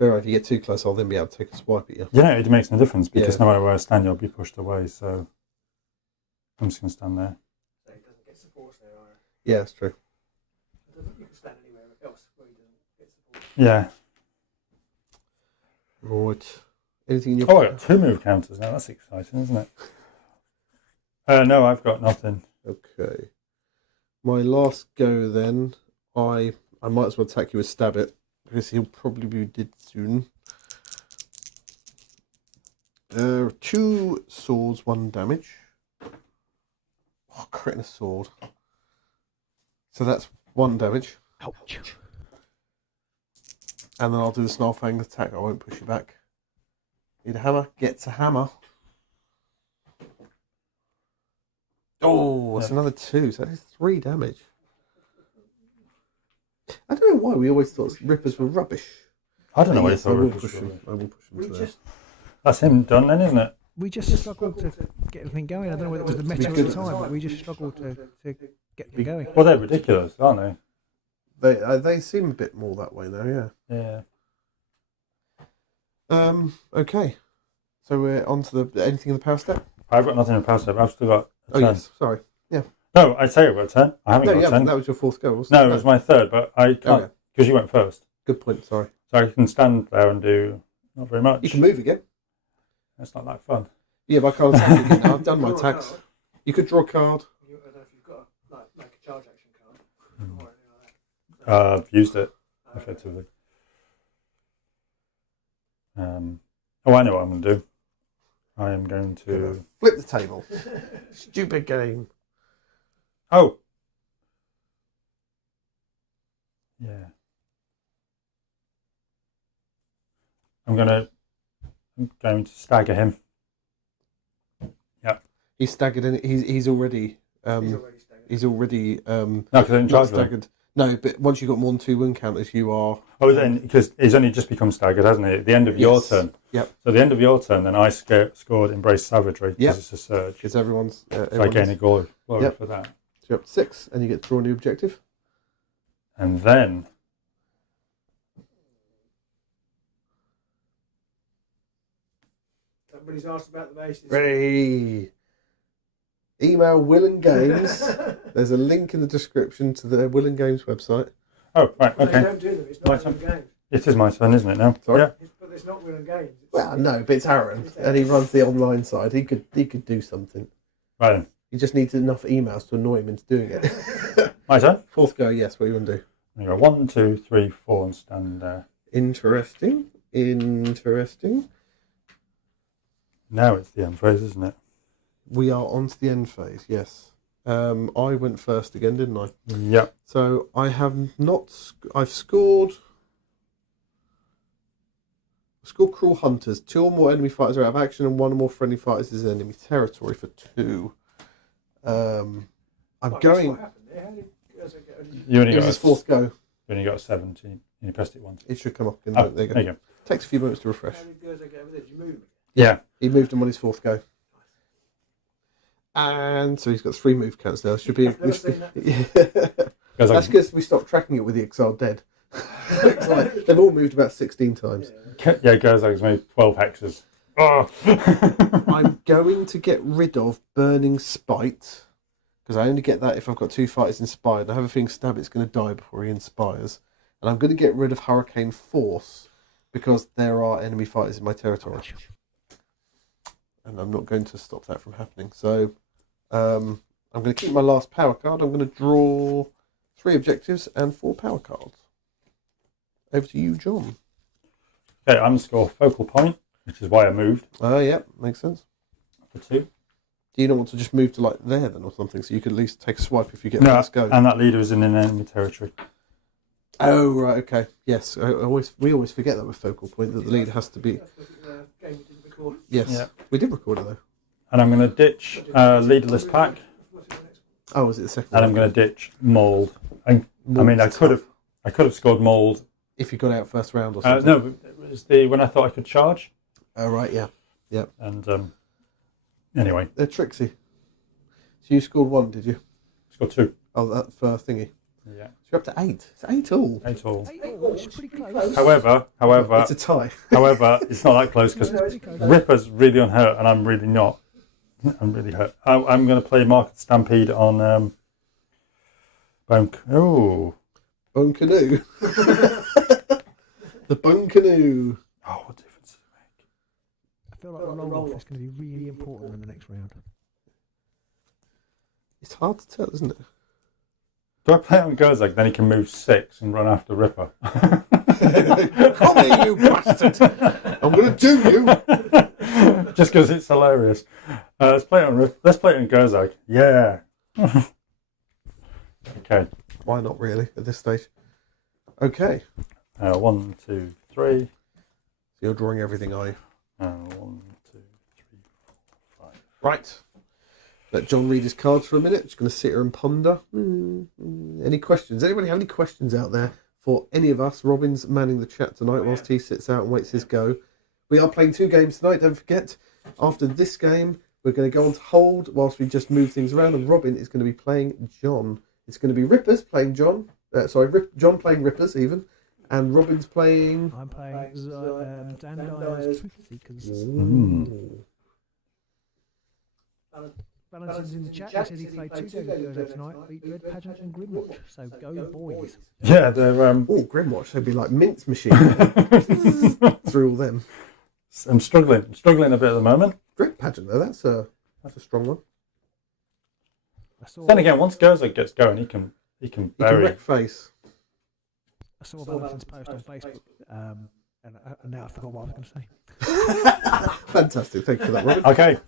Very right. If you get too close, I'll then be able to take a swipe at you. Yeah, it makes no difference because Yeah. no matter where I stand, you'll be pushed away. So I'm just going to stand there. So he doesn't get support there either. Yeah, that's true. You can stand anywhere else where he doesn't get support. Yeah. Right. Anything in your... Oh, I got 2 move counters now. That's exciting, isn't it? No, I've got nothing. Okay. My last go then, I might as well attack you with Stab It, because he'll probably be dead soon. 2 swords, 1 damage. Oh, crit and a sword. So that's 1 damage. Ouch. And then I'll do the Snarlfang attack. I won't push you back. Need a hammer? Gets a hammer. Oh, that's another 2. So that is 3 damage. I don't know why we always thought Rippers were rubbish. I don't know But what you yes, thought. I will Rippa push was him. doing. I will push him We to just That's him done then, isn't it? We just struggled to get everything going. I don't know whether it was the meta at the time, but we just struggled to get them going. Well, they're ridiculous, aren't they? They seem a bit more that way now, yeah. Yeah. Okay. So we're on to the anything in the power step? I've got nothing in power step. I've still got a Oh, turn. yes. Sorry. No, I'd say I've got a turn. I haven't No, got yeah, a turn. that was your 4th go, wasn't No, it was my 3rd, but I can't Okay. because you went first. Good point, sorry. So I can stand there and do not very much. You can move again. It's not that fun. Yeah, but I can't attack you again now. I've done my Draw a attacks. card. You could draw a card. I don't know if you've got make a charge action card or anything like that. I've used it effectively. Oh, I know what I'm going to do. I am going to. Flip the table. Stupid game. Oh! Yeah. I'm going to stagger him. He's staggered in. He's already. He's already staggered. No, because I didn't Not charge him. staggered. No, but once you've got more than 2 wound counters, you are. Oh, then, because he's only just become staggered, hasn't he? At the end of your Yes. turn. Yep. So at the end of your turn, then I scored Embrace Savagery because Yep. it's a surge. Because everyone's. So I gain a glory Yep. for that. So you're up to 6, and you get to draw a new objective. And then Somebody's asked about the bases. Ready. Email Will and Games. There's a link in the description to the Will and Games website. oh, right, They okay. don't do them. It's My not Will and Games. It is my turn, isn't it now? Sorry? Yeah. But it's not Will and Games. It's, Well, no, but it's Aaron, and he runs the online side. He could do something. Right then. He just needs enough emails to annoy him into doing it. My turn. 4th go, yes. What do you want to do? I go 1, 2, 3, 4 and stand there. Interesting. Now it's the end phase, isn't it? We are on to the end phase, yes. I went first again, didn't I? Yep. So I have not. I've scored. Cruel Hunters. 2 or more enemy fighters are out of action, and 1 or more friendly fighters is in enemy territory for 2. I'm going. What happened there? How did Gurzag get only... You only It got was his 4th go. You only got 17. You pressed it once. It should come up again. Oh, There you go. there you go. Takes a few moments to refresh. How did Gurzag get over there? Did you move him? Yeah. He moved him on his 4th go. And so he's got 3 move counts now. Should be. I've never seen that. Yeah. That's because we stopped tracking it with the Exiled Dead. It's like, they've all moved about 16 times. Yeah, Gurzag's made 12 hexes. Oh. I'm going to get rid of Burning Spite, because I only get that if I've got 2 fighters inspired. I have a feeling Stabit's going to die before he inspires. And I'm going to get rid of Hurricane Force, because there are enemy fighters in my territory. And I'm not going to stop that from happening. So I'm going to keep my last power card. I'm going to draw 3 objectives and 4 power cards. Over to you, John. Okay, I'm going to score Focal Point, which is why I moved. Oh, yeah, makes sense. For 2. Do you not want to just move to like there then or something, so you could at least take a swipe if you get No, first go? and that leader is in an enemy territory. Oh, right, okay. Yes, we always forget that with Focal Point, that the leader has to be... That's because it's a game we didn't record. Yes, Yeah. we did record it though. And I'm going to ditch leaderless pack, Oh, was it the second and one? I'm going to ditch Mould. I mean, I Mold's could tough. have scored Mould. If you got out first round or something. No, it was when I thought I could charge. Oh, right, yeah. And anyway, They're tricksy. So you scored 1, did you? scored 2. Oh, that for thingy. Yeah, So you're up to 8. It's 8 all. 8 all. It's pretty close. However, It's a tie. it's not that close because Rippa's really unhurt and I'm really not. I'm really hurt. I'm going to play Market Stampede on Bone. Oh, Bone Canoe. The Bone Canoe. oh, what difference does it make? I feel like the roll-off is going to be really important in the next round. It's hard to tell, isn't it? Do I play it on Gurzag? Then he can move 6 and run after Rippa. Come here, you bastard! I'm going to do you! Just because it's hilarious. Let's play it on Gurzag. Yeah. Okay. Why not, really, at this stage? Okay. 1, 2, 3. So you're drawing everything, are you? 1, 2, 3, 4, 5. Right. Let John read his cards for a minute. Just going to sit here and ponder. Any questions? Anybody have any questions out there for any of us? Robin's manning the chat tonight whilst he sits out and waits his go. We are playing 2 games tonight, don't forget. After this game, we're going to go on to hold whilst we just move things around, and Robin is going to be playing John. It's going to be Rippers playing John. John playing Rippers even. And Robin's playing... I'm playing Xandire's Truth Seekers. Balance is in the chat. He says he played 2 games of Gurzag tonight, beat Dread Pageant and Grimwatch. So go boys. Yeah, they're. Oh, Grimwatch. They'd be like mince machine. Through all them. I'm struggling a bit at the moment. Dread Pageant, though. That's a strong one. Then again, once Gurzag gets going, he can You can bury. wreck face. I saw Valentin's post on Facebook, and now I forgot what I was going to say. Fantastic. Thank you for that, Robin. Okay.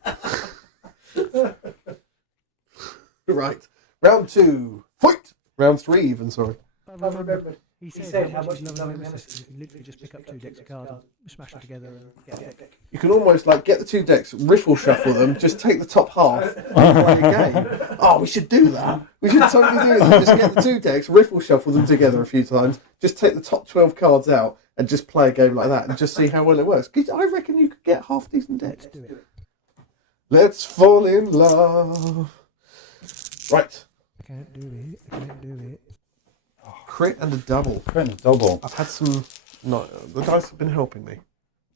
Right. Round 2. Fight! Round 3 even, sorry. I remembered. He said how much he's loving NEMESIS. You can literally just pick up 2 decks of cards and smash them together and get a deck. You can almost like get the 2 decks, riffle shuffle them, just take the top half and play a game. Oh, we should do that. We should totally do that. Just get the 2 decks, riffle shuffle them together a few times, just take the top 12 cards out and just play a game like that and just see how well it works. 'Cause I reckon you could get half decent decks. Let's do it. Let's fall in love. Right. I can't do it. I can't do it. Crit and a double. Crit and a double. I've had some... No, the dice have been helping me.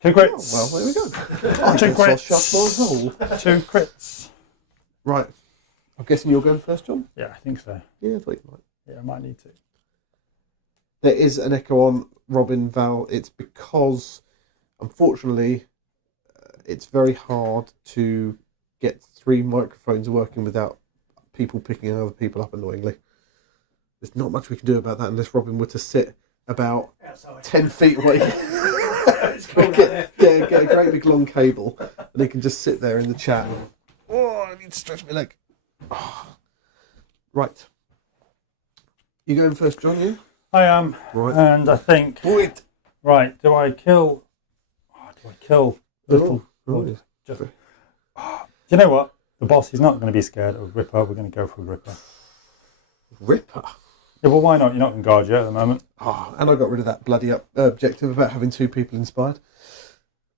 2 crits. Oh, well, there we go. I 2 just saw crits. shut my hole. 2 crits. Right. I'm guessing you're going first, John? Yeah, I think so. Yeah, I thought you might. Yeah, I might need to. There is an echo on Robin Val. It's because, unfortunately, it's very hard to get 3 microphones working without people picking other people up annoyingly. There's not much we can do about that unless Robin were to sit about Outside. 10 feet away. It's cool out get a great big long cable and he can just sit there in the chat. Oh, I need to stretch my leg. Oh. Right. You going first, John? You? I am. Right. And I think. Wait. Right. Do I kill? Little? Oh. Just. Do you know what? The boss is not going to be scared of Rippa. We're going to go for Rippa. Ripper. Yeah, well, why not? You're not going to guard yet at the moment. Oh, and I got rid of that bloody objective about having 2 people inspired.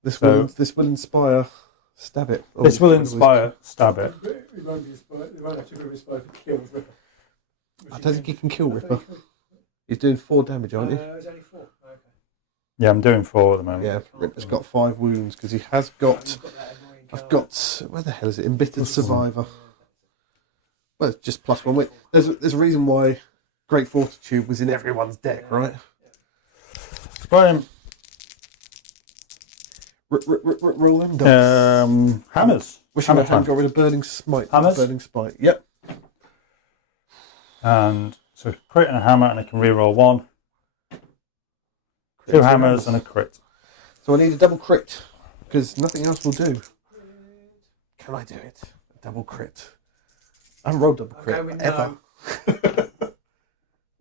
This will inspire. Stab it. Oh, This will inspire. Stab it. It won't be inspired. It won't actually be inspired if it kills Ripper. I don't think he can kill Ripper. He's doing 4 damage, aren't you? It's only 4. Okay. Yeah, I'm doing 4 at the moment. Yeah, Ripper's got 5 wounds because he has got. I've got. Where the hell is it? Embittered Survivor. Well, it's just +1 weight. There's a reason why Great Fortitude was in everyone's deck, right? Right. Roll them dice. Hammers. Wishing Hammer I hadn't time. got rid of Burning Smite. Hammers? Burning Smite. Yep. And so crit and a hammer, and I can reroll 1. 2 hammers and a crit. So I need a double crit because nothing else will do. Can I do it? A double crit. I haven't rolled double crit ever.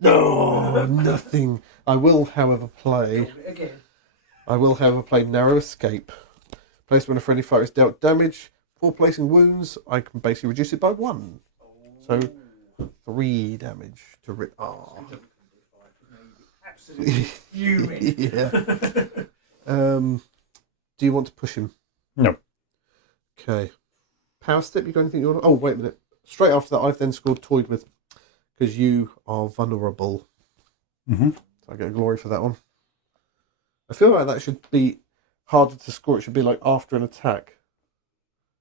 No, nothing. I will, however, play. Narrow Escape. Place when a friendly fighter is dealt damage. For placing wounds, I can basically reduce it by 1. So 3 damage to Rip. Oh. Absolutely fuming. Yeah. Do you want to push him? No. Okay. Power step. You got anything you want? Oh, wait a minute. Straight after that, I've then scored Toyed with because you are vulnerable. Mm-hmm. So I get a glory for that one. I feel like that should be harder to score. It should be like after an attack.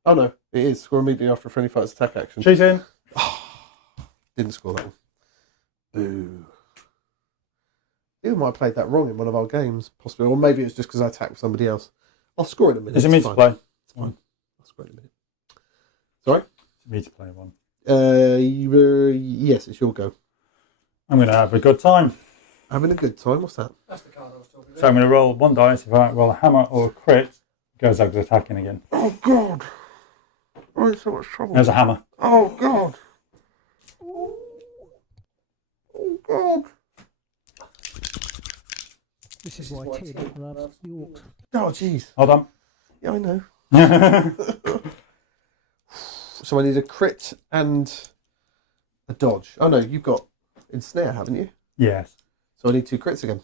Oh no, it is. Score immediately after a friendly fighter's attack action. She's in. Didn't score that one. Boo. You might have played that wrong in one of our games, possibly. Or maybe it's just because I attacked with somebody else. I'll score in a minute. Is it me to play? It's fine. I'll score in a minute. Sorry? It's me to play one. Yes, it's your go. I'm going to have a good time. Having a good time? What's that? That's the card I was talking about. So I'm going to roll 1 dice. If I roll a hammer or a crit, Gurzag's attacking again. Oh, God. I'm in so much trouble. There's a hammer. Oh, God. Oh, God. This is why Tid loves the orcs. Oh, jeez. Hold on. Yeah, I know. So I need a crit and a dodge. Oh, no, you've got ensnare, haven't you? Yes. So I need 2 crits again.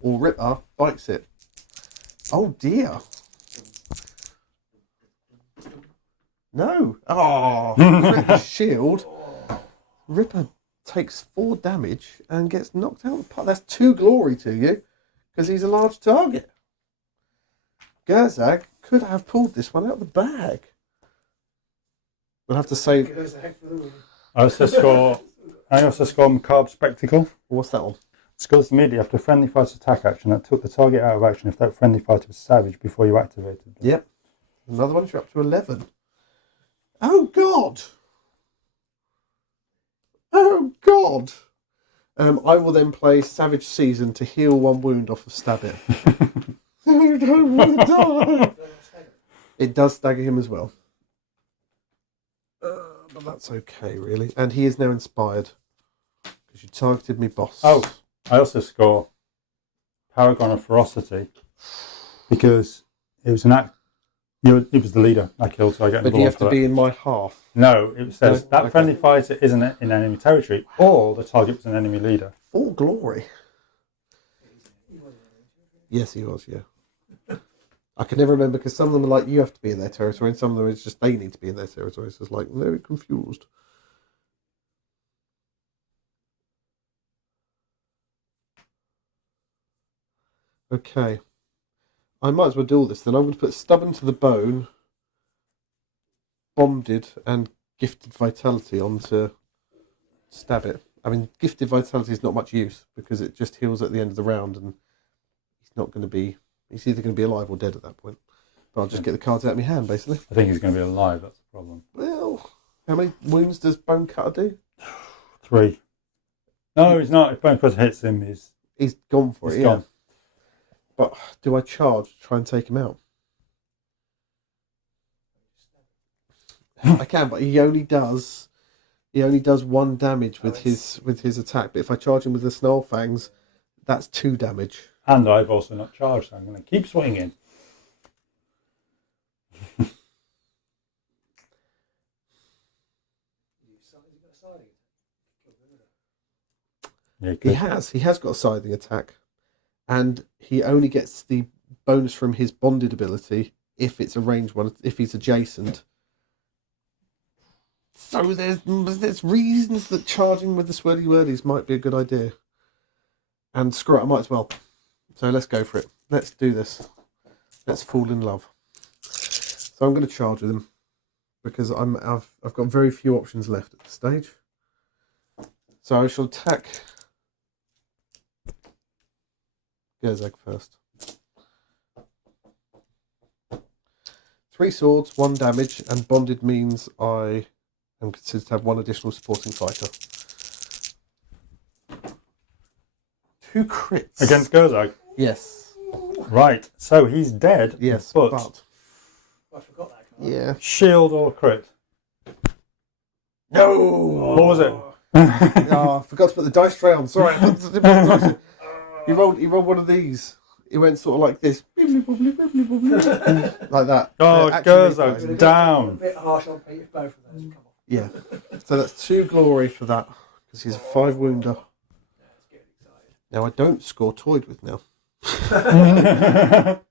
Or Ripper bites it. Oh, dear. No. Oh, crit shield. Ripper takes 4 damage and gets knocked out of the park. That's 2 glory to you because he's a large target. Gurzag could have pulled this one out of the bag. We'll have to say. I also score Macabre Spectacle. What's that one? Scores immediately after a friendly fighter's attack action that took the target out of action if that friendly fighter was savage before you activated them. Yep. Another one, you're up to 11. Oh, God. Oh, God. I will then play Savage Season to heal 1 wound off of Stab It. I don't want to die. It does stagger him as well. But that's okay, really. And he is now inspired. Because you targeted me, boss. Oh, I also score Paragon of Ferocity because it was an act. It was the leader I killed, so I get. But you have to be in my half. No, it says that okay. friendly fighter isn't in enemy territory, or the target was an enemy leader. All glory. Yes, he was. Yeah. I can never remember because some of them are like you have to be in their territory, and some of them it's just they need to be in their territory. So it's like very confused. Okay. I might as well do all this then. I'm going to put Stubborn to the Bone, Bombed, and Gifted Vitality onto Stab It. I mean, Gifted Vitality is not much use because it just heals at the end of the round and he's not going to be... He's either going to be alive or dead at that point. But I'll just get the cards out of my hand, basically. I think he's going to be alive, that's the problem. Well, how many wounds does Bone Cutter do? 3. No, he's not. If Bone Cutter hits him, He's gone for it, yeah. Gone. But do I charge to try and take him out? I can, but he only does He only does 1 damage with his attack, but if I charge him with the Snarl Fangs, that's 2 damage. And I've also not charged, so I'm going to keep swinging. Yeah, He has got a scything attack, and he only gets the bonus from his bonded ability if it's a ranged one, if he's adjacent. So there's reasons that charging with the swirly wordies might be a good idea. And screw it, I might as well. So let's go for it. Let's do this. Let's fall in love. So I'm going to charge with him because I've got very few options left at this stage. So I shall attack Gurzag first. 3 swords, 1 damage, and bonded means I am considered to have 1 additional supporting fighter. 2 crits. Against Gurzag? Yes. Right, so he's dead. Yes, but I forgot that. yeah. shield or crit? No! What was it? Oh, I forgot to put the dice tray on. Sorry. He rolled one of these. It went sort of like this. Like that. Oh, Gurzag's A down. bit harsh on Pete if both of those come off. Yeah. So that's 2 glory for that. Because he's a 5 wounder. Now I don't score toyed with now.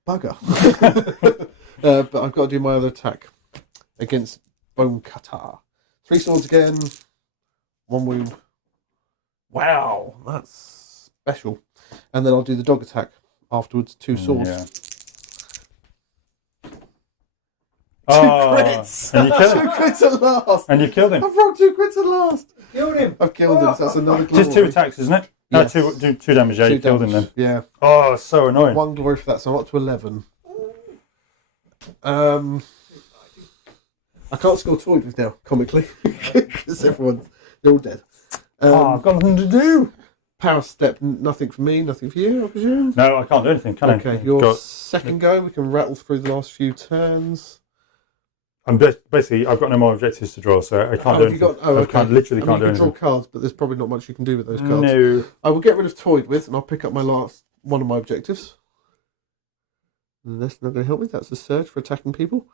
Bugger. But I've got to do my other attack against Bone Cutter. 3 swords again. 1 wound. Wow, that's special. And then I'll do the dog attack afterwards. 2 swords. Yeah. 2 Oh, crits. and you killed 2 him. crits at last. And you killed him. I've rolled 2 crits at last. Killed him. I've killed him. So that's another glory. Just 2 attacks, isn't it? No, Yes. 2 damage. Yeah, 2 you killed him damage. then. Yeah. Oh, so annoying. 1 glory for that, so I'm up to 11. I can't score toyed with now, comically, because they're all dead. I've got nothing to do. Power step, nothing for me, nothing for you, I presume. No, I can't do anything, can I? Okay, your second go, we can rattle through the last few turns. I'm basically, I've got no more objectives to draw, so I can't do anything. I literally can't do You can draw anything. cards, but there's probably not much you can do with those cards. No. I will get rid of toyed with, and I'll pick up my last one of my objectives. And that's not going to help me. That's a surge for attacking people.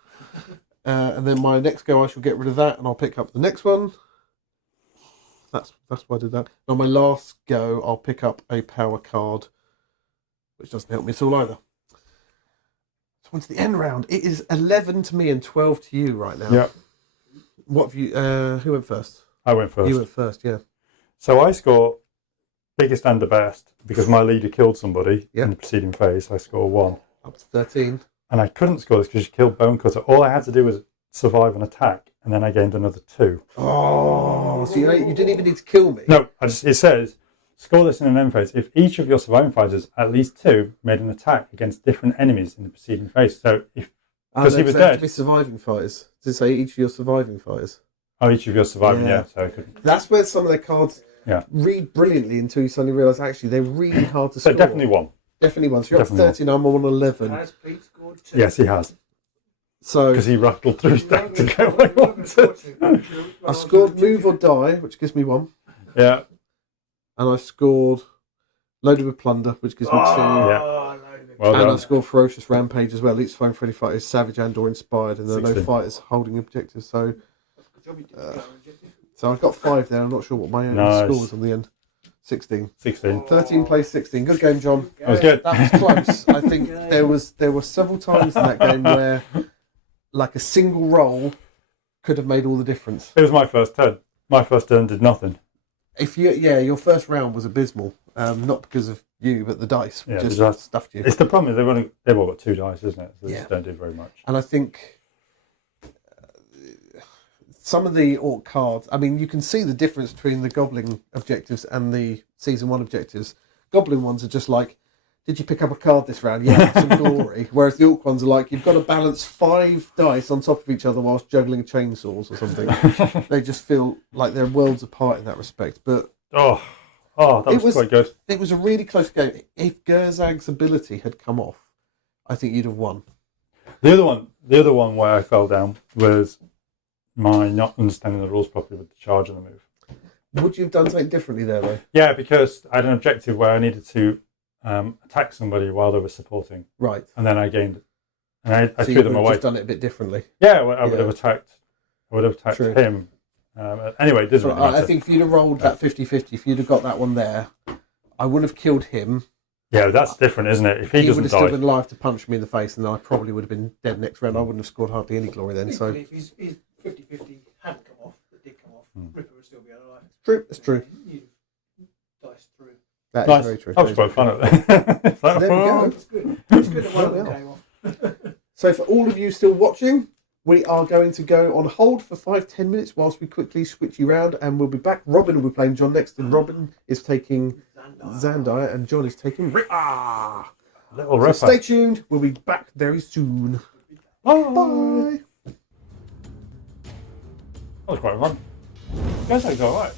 And then my next go, I shall get rid of that, and I'll pick up the next one. That's why I did that. On my last go, I'll pick up a power card, which doesn't help me at all either. So on to the end round. It is 11 to me and 12 to you right now. Yeah. What have you? Who went first? I went first. You went first, yeah. So I score biggest and the best because my leader killed somebody Yeah. in the preceding phase. I score 1. Up to 13. And I couldn't score this because she killed Bonecutter. All I had to do was survive an attack, and then I gained another 2. Oh, so you didn't even need to kill me. No, it says, score this in an end phase if each of your surviving fighters, at least 2, made an attack against different enemies in the preceding phase. So if, because he was they have dead. to be surviving fighters. Does it say each of your surviving fighters? Oh, each of your surviving, Yeah. yeah. So I couldn't. That's where some of their cards read brilliantly until you suddenly realise actually they're really hard to So score. definitely 1. Definitely 1. So you're Definitely up 13, I'm on 11. Has Pete scored 2? Yes, he has. So Because he rattled through his deck to get what he wanted. I scored move or die, which gives me 1. Yeah. And I scored loaded with plunder, which gives me 2. Yeah. Well And I done. scored ferocious rampage as well. Each surviving friendly fighter is savage and or inspired, and there are no 16. fighters holding objectives. So I've got 5 there. I'm not sure what my Nice. score was on the end. 16. 16. 13 plays 16. Good game, John. That was good. That was close. I think there were several times in that game where like a single roll could have made all the difference. It was my first turn. My first turn did nothing. Your first round was abysmal. Not because of you, but the dice Yeah, just the dice. stuffed you. It's the problem is they've all got 2 dice, isn't it? So they Yeah. just don't do very much. And I think some of the orc cards, I mean, you can see the difference between the Goblin objectives and the Season 1 objectives. Goblin ones are just like, did you pick up a card this round? Yeah, some glory. Whereas the orc ones are like, you've got to balance 5 dice on top of each other whilst juggling chainsaws or something. They just feel like they're worlds apart in that respect. But Oh, that was quite good. it was a really close game. If Gurzag's ability had come off, I think you'd have won. The other one where I fell down was my not understanding the rules properly with the charge and the move. Would you have done something differently there, though? Yeah, because I had an objective where I needed to attack somebody while they were supporting. Right. And then I gained, and I So threw you them would have away. just done it a bit differently. Yeah, I would have attacked. I would have attacked True. him. Anyway, it doesn't really matter. I think if you'd have rolled that 50-50, if you'd have got that one there, I would have killed him. Yeah, that's different, isn't it? If he would doesn't have still die, been alive to punch me in the face, and then I probably would have been dead next round. I wouldn't have scored hardly any glory then. So Equally, if his 50-50 hadn't come off, it did come off, Rippa would still be alive. true, it's true. You'd diced through. That nice. is very true. That was quite fun at that. It's like, There we go. It's good. It's good that one of them Well. came off. So for all of you still watching, we are going to go on hold for 5-10 minutes whilst we quickly switch you around, and we'll be back. Robin will be playing John next, and Robin is taking Xandire, and John is taking Rippa. Little So Ripper. stay tuned. We'll be back very soon. Bye. That was quite fun. Guys, I go alright.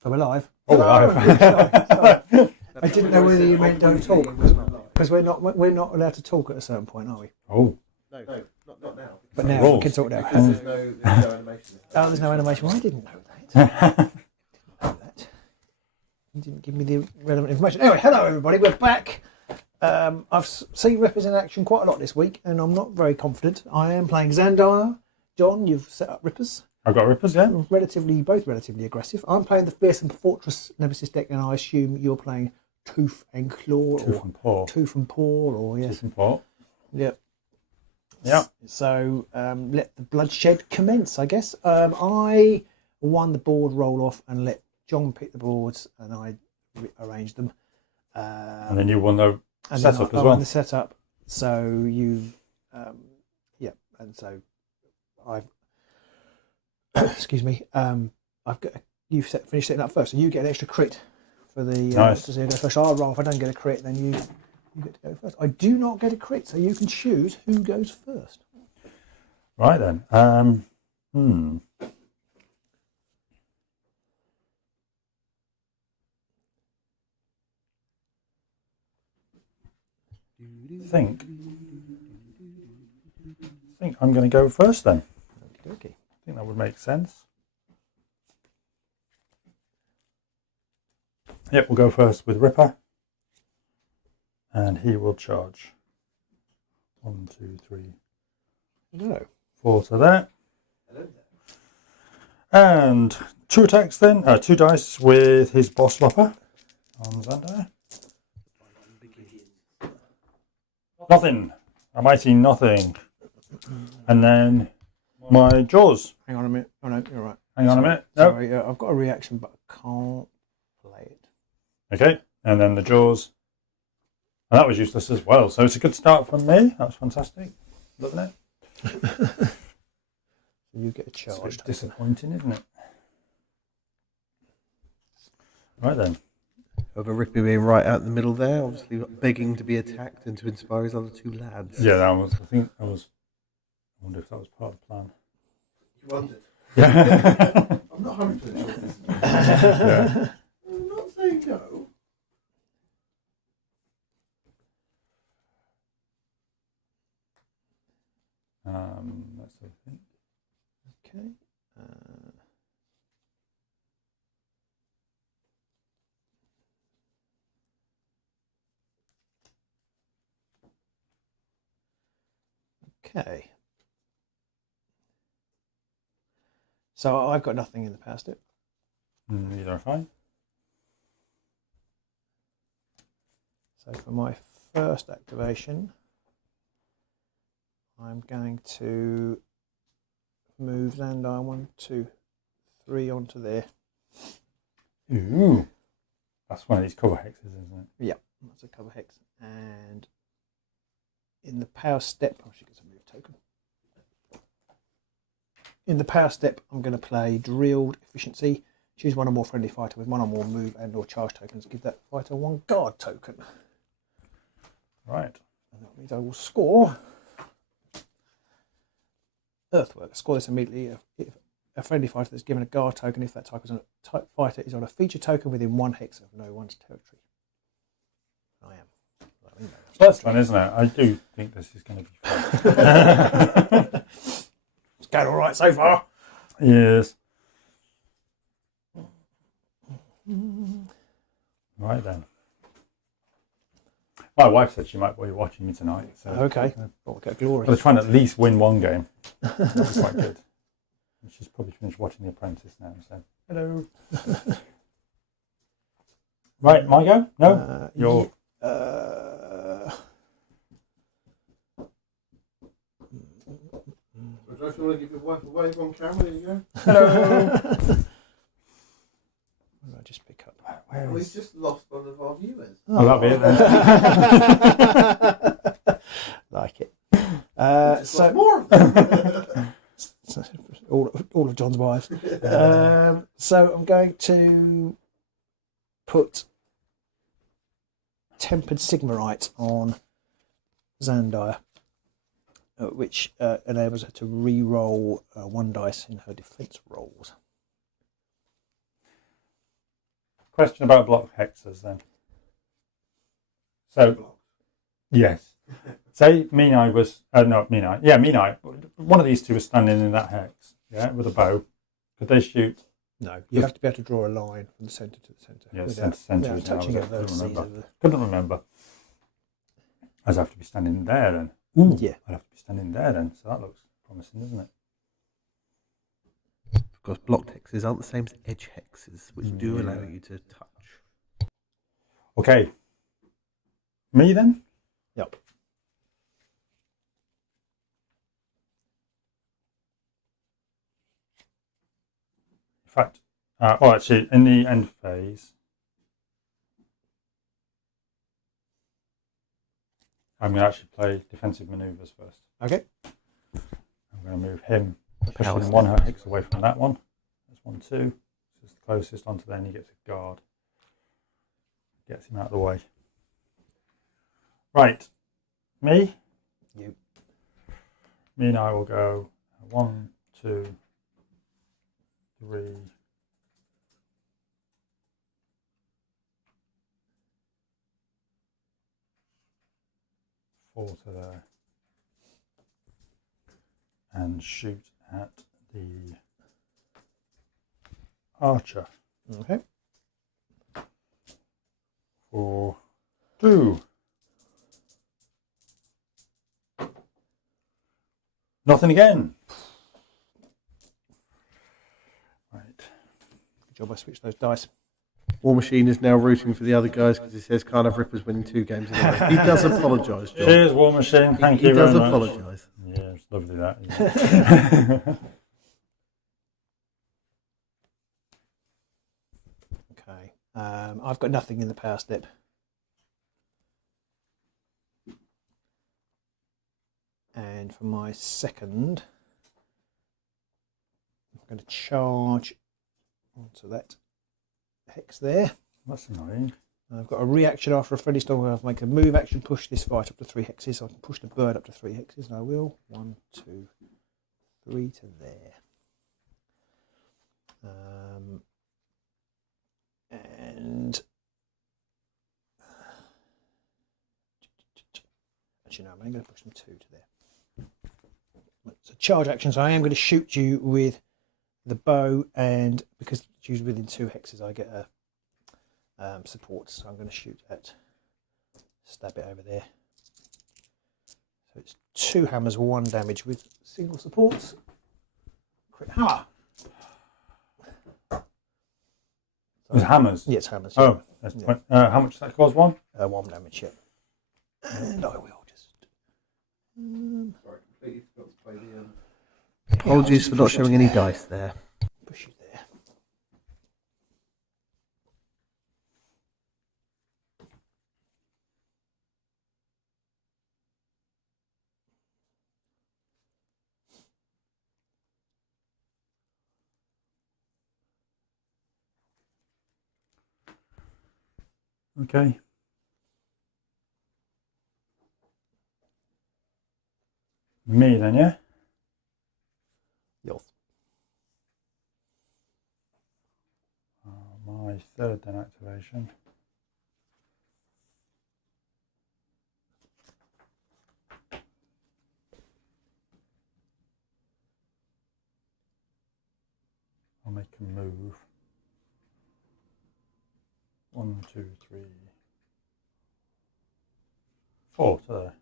So we're live. Oh, Sorry. I didn't know whether you meant don't talk because we're not allowed to talk at a certain point, are we? Oh. No, not now. But now rules. we can talk now. There's no animation. Oh, there's no animation. Well, I didn't know that. You didn't give me the relevant information. Anyway, hello everybody. We're back. I've seen Rippa's in action quite a lot this week, and I'm not very confident. I am playing Xandire. John, you've set up Rippa's. I've got Rippers, yeah. Both relatively aggressive. I'm playing the Fearsome Fortress Nemesis deck, and I assume you're playing Tooth and Claw, Tooth and Paw. Tooth and Paw, or yes, Tooth and Paw. yep. Yeah. So let the bloodshed commence, I guess. I won the board roll off and let John pick the boards, and I arranged them. And then you won the and setup then I as well. won the setup. So you, and so I've. Excuse me. I've got finished setting up first, so you get an extra crit for the. Nice. To go first. So I'll roll. If I don't get a crit, then you get to go first. I do not get a crit, so you can choose who goes first. Right then. I think I'm going to go first then. Okay. I think that would make sense. Yep, we'll go first with Rippa. And he will charge. 1, 2, 3, Hello. 4 to that. And 2 attacks then. 2 dice with his boss lopper on Xandire. Nothing. A mighty nothing. And then my jaws. Hang on a minute. Oh no, you're right. Hang on a minute. No. Sorry, I've got a reaction, but I can't play it. Okay. And then the jaws. And that was useless as well. So it's a good start from me. That's fantastic. Loving it. You get a It's charge. a bit disappointing, isn't it? Right then. Over Rippa being right out in the middle there, obviously begging to be attacked and to inspire his other two lads. Yeah, I wonder if that was part of the plan. You wondered. Yeah. I'm not 100% sure this is Yeah. I'm not saying no. Let's see. Okay. Okay. So I've got nothing in the power step. Neither have I. So for my first activation, I'm going to move Xandire 1, 2, 3 onto there. Ooh. That's one of these cover hexes, isn't it? Yeah, that's a cover hex. And in the power step, I should get some move token. In the power step, I'm going to play Drilled Efficiency. Choose one or more friendly fighter with one or more move and or charge tokens. Give that fighter 1 guard token. Right. And that means I will score Earthwork. Score this immediately if a friendly fighter that's given a guard token, if that type fighter is on a feature token within 1 hex of no one's territory. I am. Well, you know, That's fun, isn't it? I do think this is going to be fun. it's going all right so far. Yes. Right then. My wife said she might be watching me tonight. So Okay. Well, get glory. I'm trying to at least win one game. That'd be quite good. And she's probably finished watching The Apprentice now. So hello. Right, my go? No? Your. If you want to give your wife a wave on camera, there you go. Hello. What did I just pick up? Where We've is... just lost one of our viewers. Oh, that'll be it then. Like it. Just So lost more of them. all of John's wives. So I'm going to put Tempered Sigmarite on Xandire, which enables her to re-roll 1 dice in her defense rolls. Question about block hexes then. So, yes. Say Menai was, not Menai, yeah, Menai. One of these two was standing in that hex, yeah, with a bow. Could they shoot? No, you have to be able to draw a line from the centre to the centre. Yeah, without centre. touching a Couldn't vertices remember. of the... Couldn't remember. I'd have to be standing there then. Yeah. I'd have to be standing there then. So that looks promising, doesn't it? Of course, blocked hexes aren't the same as edge hexes, which do allow you to touch. Okay. Me then? Yep. In fact, actually, in the end phase, I'm going to actually play defensive manoeuvres first. Okay. I'm going to move him, Power pushing step. 1 hex away from that one. That's 1, 2. It's the closest onto there, and he gets a guard. Gets him out of the way. Right. Me? You. Me and I will go 1, 2, 3. 4 to there. And shoot at the archer. Okay. 4, 2. Nothing again. Right. Good job I switched those dice. War Machine is now rooting for the other guys because he says Can't Have Ripper's winning 2 games in a row. He does apologise, John. Cheers, War Machine. Thank you He very does much. apologise. Yeah, it's lovely that. Yeah. Okay. I've got nothing in the power step. And for my second, I'm going to charge onto that hex there. That's annoying. I've got a reaction after a friendly storm. I'll make a move action, push this fight up to 3 hexes. So I can push the bird up to 3 hexes, and I will. 1, 2, 3 to there. And actually, no, I'm only going to push them 2 to there. So charge action. So I am going to shoot you with the bow, and because it's usually within 2 hexes, I get a support, so I'm going to shoot at, stab it over there. So it's 2 hammers, 1 damage with single supports. Crit hammer. With hammers? Yeah, it's hammers. Oh, yeah. that's how much does that cost? 1? 1 damage, yeah. And I will just. Sorry, completely forgot to play the. Apologies for not showing any dice there. Push you there. Okay. Me then, yeah? Yours. My third then activation. I'll make a move. 1, 2, 3, 4 to there.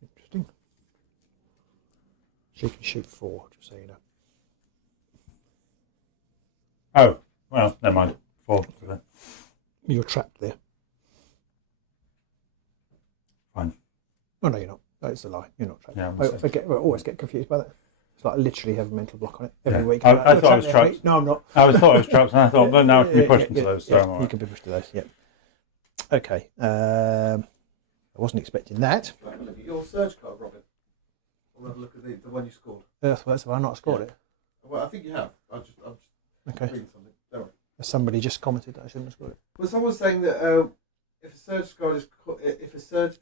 Interesting. She can shoot 4, just so you know. Oh, well, never mind. 4 to there. You're trapped there. Fine. Oh no, you're not. That's a lie. You're not trapped. Yeah, I always get confused by that. It's like literally have a mental block on it every week. I thought I was trapped. Mate. No, I'm not. I thought I was trapped, and I thought, but now I can be pushed into those. So I'm all you right. can be pushed to those. Yeah. Okay. I wasn't expecting that. Right, look at your surge card, Robin. I'll have a look at the one you scored. That's why I not scored it. Well, I think you have. I'm just Okay. reading something. Don't worry. Somebody just commented that I shouldn't have scored it. Well, someone's saying that if a surge card if a surge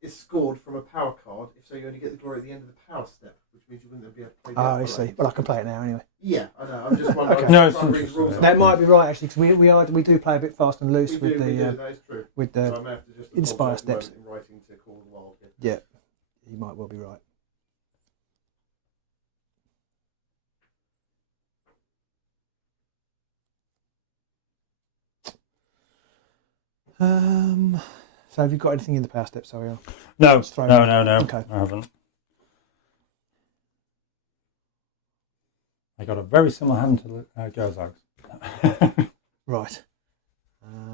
is scored from a power card, if so, you only get the glory at the end of the power step, which means you wouldn't be able to play. Oh, I see. Well, I can play it now anyway. Yeah, I know. I'm just wondering. Okay. No, it's trying to read the rules interesting. That out. might be right actually, because we do play a bit fast and loose We with do, we do, the that is true. with So the. I may have to just Inspire apologise at the steps. moment in writing to Call the Wild. Yeah, you might well be right. So have you got anything in the power step? Sorry, No, Just throw no. Okay. I haven't. I got a very similar hand to Gurzag's. right.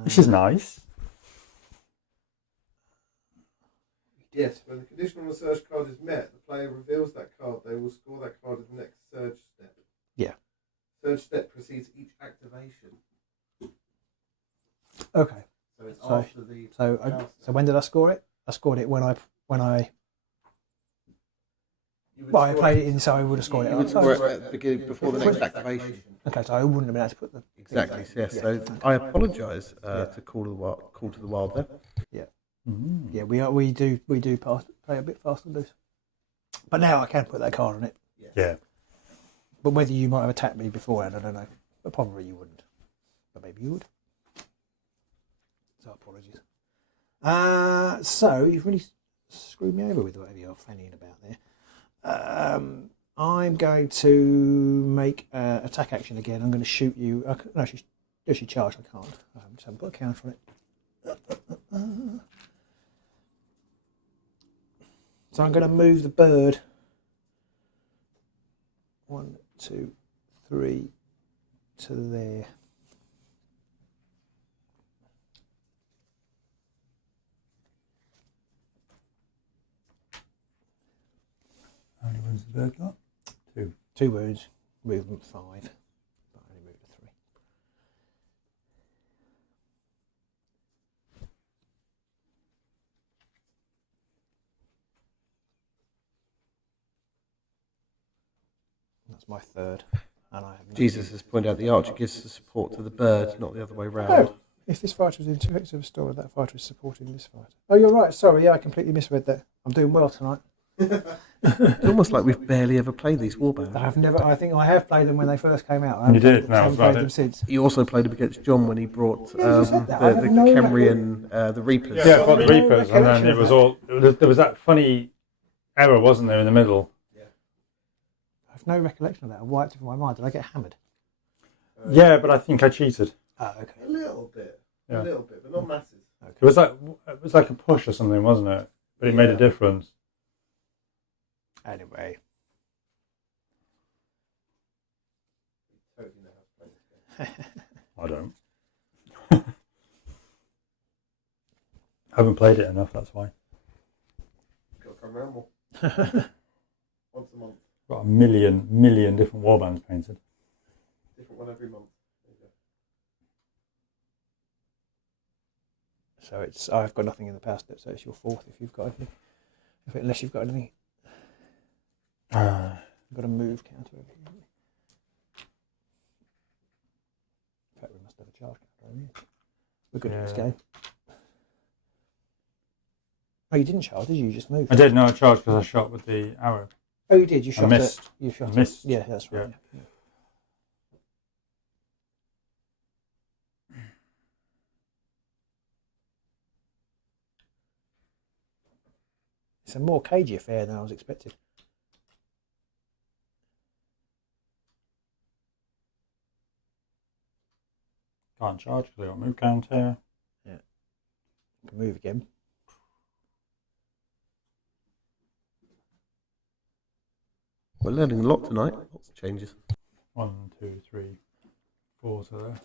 Which is nice. Yes, when the condition on a surge card is met, the player reveals that card. They will score that card at the next surge step. Yeah. Surge step precedes each activation. Okay. So it's So- after the So power step. so when did I score it? I scored it when I You would well, I score played it in, so I would have scored it. You would outside. score it at the beginning before the next activation. Okay, so I wouldn't have been able to put the Exactly. Yes. So I apologise to Call to the Wild there. Mm. Yeah, we do play a bit fast and loose. But now I can put that card on it. Yeah. But whether you might have attacked me beforehand, I don't know. But probably you wouldn't. But maybe you would. So apologies. So you've really screwed me over with whatever you're fanning about there. I'm going to make attack action again. I'm going to shoot you. No, she charged. I can't. I just haven't put a counter on it. So I'm going to move the bird. 1, 2, 3 to there. How many wounds has the bird got? 2. 2 wounds, movement 5. But I only moved to 3. That's my third. And I have Jesus has pointed out the archer gives the support to the bird, not the other way round. Oh, if this fighter was in two hexes of a store, that fighter is supporting this fighter. Oh, you're right. Sorry, yeah, I completely misread that. I'm doing well tonight. It's almost like we've barely ever played these warbands. I've never. I think I have played them when they first came out. You did. No, I was haven't played about them it. since. You also played him against John when he brought Yeah, you said that. I have no Kemrian, the Reapers. Yeah, I got the no Reapers, and then recollection it of was that. all. There was that funny error, wasn't there, in the middle? I have no recollection of that. I wiped it from my mind. Did I get hammered? Yeah, but I think I cheated. Oh, okay. A little bit, Yeah. but not massive. It was like a push or something, wasn't it? But it made a difference. Anyway. I don't. I haven't played it enough. That's why. Got to come around more. Once a month. Got a million different warbands painted. Different one every month. So it's. I've got nothing in the power step, so it's your fourth if you've got anything. Unless you've got anything. You've got a move counter over here. In fact, we must have a charge counter over here. We're good at this game. Oh, you didn't charge, did you? You just moved. I did. No, I charged because I shot with the arrow. Oh, you did. You shot missed. it. You shot I missed. it. Yeah, that's right. Yeah. Yeah. It's a more cagey affair than I was expecting. Can't charge because I got move counter. Yeah. You can move again. We're learning a lot tonight. Lots of changes. 1, 2, 3, 4 to there.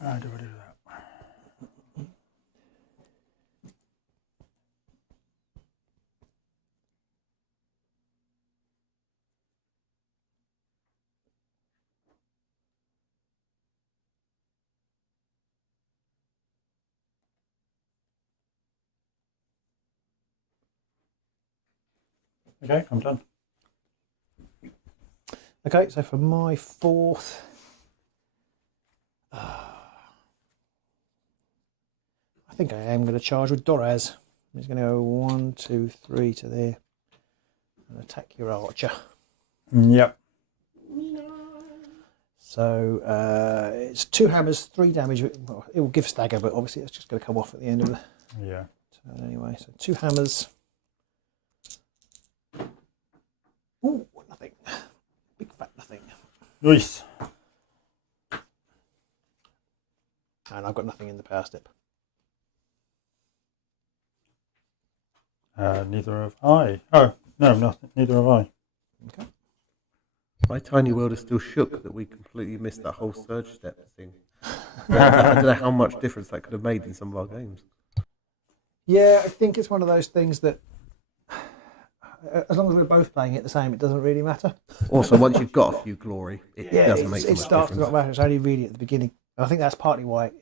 How do I do that? Okay, I'm done. Okay, so for my fourth, I think I am going to charge with Doraz. I'm just going to go 1, 2, 3 to there and attack your archer. Yep. So it's 2 hammers, 3 damage. Well, it will give stagger, but obviously it's just going to come off at the end of the Yeah. turn anyway. So 2 hammers. Ooh, nothing. Big fat nothing. Nice. And I've got nothing in the power step. Neither have I. Oh, no, nothing. Neither have I. Okay. My tiny world is still shook that we completely missed that whole surge step thing. I don't know how much difference that could have made in some of our games. Yeah, I think it's one of those things that as long as we're both playing it the same, it doesn't really matter. Also, once you've got a few glory, it doesn't make so it much starts to difference. not matter. It's only really at the beginning. And I think that's partly why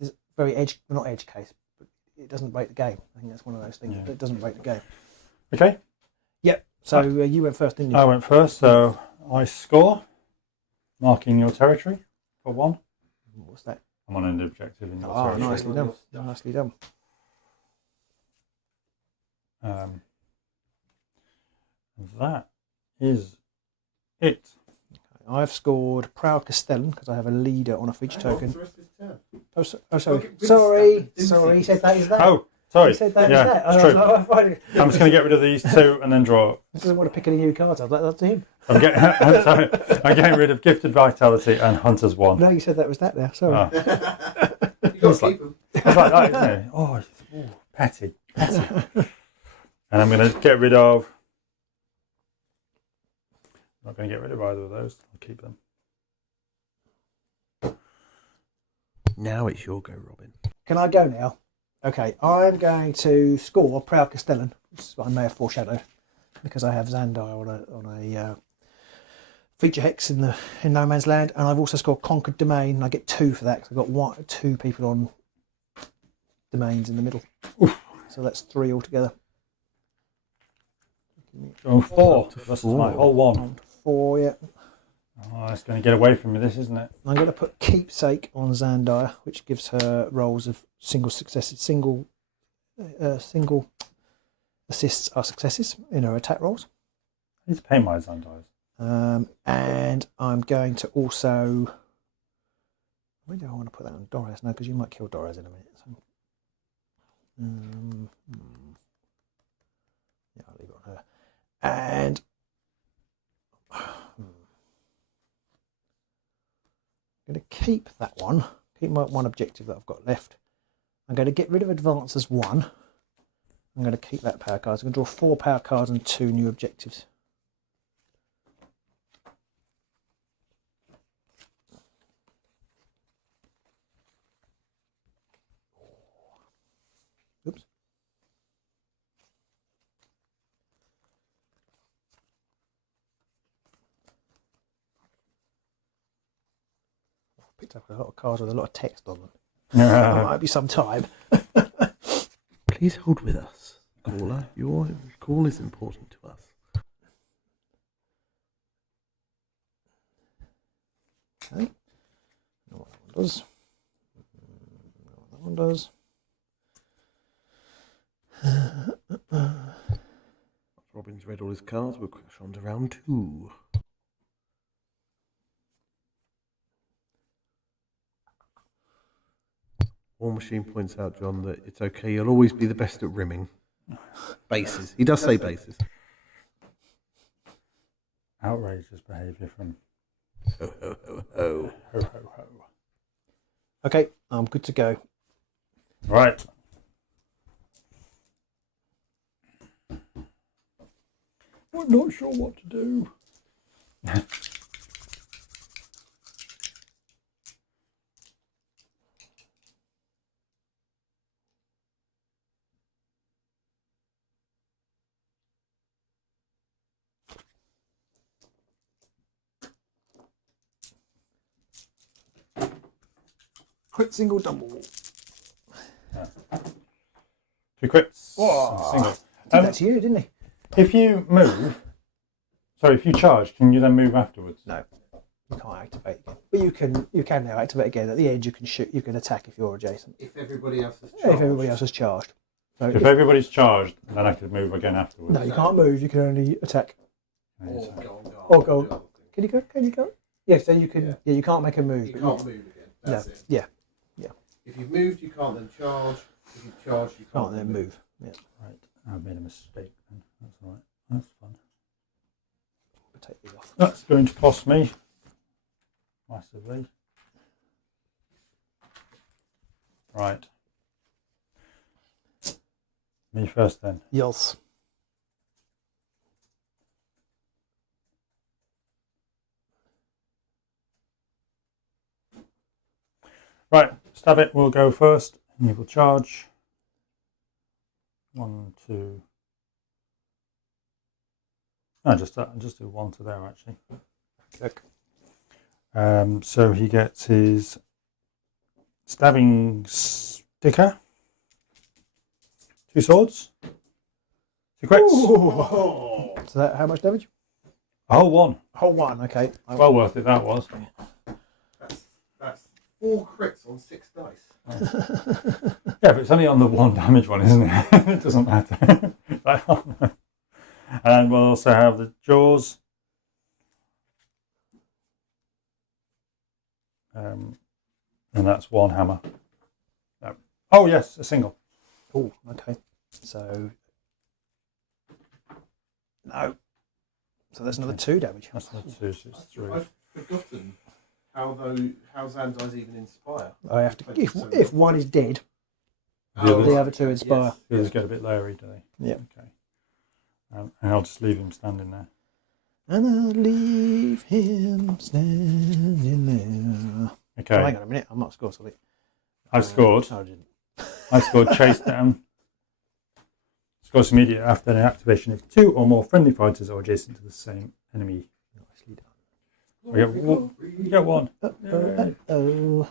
it's very not edge case, but it doesn't break the game. I think that's one of those things. Yeah. It doesn't break the game. Okay. Yep. So you went first, didn't you? I went first, so I score, marking your territory for 1. What's that? I'm on an objective in your Oh, territory. nicely done. Nicely done. That is it. I've scored Proud Castellan because I have a leader on a feature token. Oh, sorry. Okay, Sorry. Vixen. Sorry. He said that is that. Oh, sorry. He said that yeah, is that. it's I was true. like, oh, fine. I'm just going to get rid of these 2 and then draw. He doesn't want to pick any new cards. I'd like that to him. I'm getting rid of Gifted Vitality and Hunter's 1. No, you said that was that now. Sorry. Oh. You got to keep them. It's like that, isn't it? Oh, petty. And I'm going to get rid of... I'm not going to get rid of either of those. I'll keep them. Now it's your go, Robin. Can I go now? Okay, I'm going to score Proud Castellan, which I may have foreshadowed, because I have Xandire on a feature hex in No Man's Land, and I've also scored Conquered Domain, and I get 2 for that because I've got 2 people on domains in the middle. Oof. So that's 3 altogether. Going 4. That's my whole 1. 4, yeah. Oh, it's going to get away from me, this, isn't it? I'm going to put Keepsake on Xandire, which gives her rolls of single successes, single assists are successes in her attack rolls. I need to pay my Xandires. And I'm going to also... Where do I want to put that on Doris now? Because you might kill Doris in a minute. So, yeah, I'll leave it on her. And... I'm going to keep that one. Keep my one objective that I've got left. I'm going to get rid of Advances 1. I'm going to keep that power card. So I'm going to draw 4 power cards and 2 new objectives. Oops. Picked up a lot of cards with a lot of text on them. There might be some time. Please hold with us, caller. Your call is important to us. Okay. Know what that one does. Know what that one does. Robin's read all his cards. We'll crash on to round 2. War Machine points out, John, that it's okay. You'll always be the best at rimming. Bases. He does say bases. Outrageous behaviour from... Ho, ho, ho, ho. Ho, ho, ho. Okay, I'm good to go. Right. I'm not sure what to do. Crit, single, double. Yeah. 2 crits. Whoa. Single. Did that to you, didn't he? If you move, sorry, if you charge, can you then move afterwards? No, you can't activate again. But you can now activate again. At the end, you can shoot. You can attack if you're adjacent. If everybody else is charged. If everybody else is charged. So If everybody's charged, then I could move again afterwards. no, you can't move. You can only attack. Or go. Can you go? Can you go? Yeah. So you can. Yeah, you can't make a move. You but can't move again. That's it. Yeah. If you've moved, you can't then charge. If you've charged, you Can't then move. Yeah. Right, I've made a mistake then. That's all right. That's fun. We'll take these off. That's going to cost me massively. Right. Me first then. Yes. Right, stab it. We'll go first. And you will charge. 1, 2. No, just do 1 to there actually. Look. So he gets his stabbing sticker. 2 swords. 2 crits. Oh. So that how much damage? A whole 1. Whole 1. Okay. Well worth it that was. That's 4 crits on 6 dice. Yeah, but it's only on the 1 damage one, isn't it? It doesn't matter. And we'll also have the jaws. And that's 1 hammer. No. Oh yes, a single. Oh, okay. So no. So there's another 2 damage. That's another 2, so it's 3. I've forgotten how Xandires even inspire. I have to. If one is dead, The the other 2 inspire. Yes. The others get a bit leery, do they? Yeah. Okay. And I'll just leave him standing there. And I'll leave him standing there. Okay. Oh, hang on a minute. I'm not scored something. I've scored. No, I didn't. I scored chase down. Scores immediate after an activation if 2 or more friendly fighters are adjacent to the same enemy. Nicely done. You get one. Oh.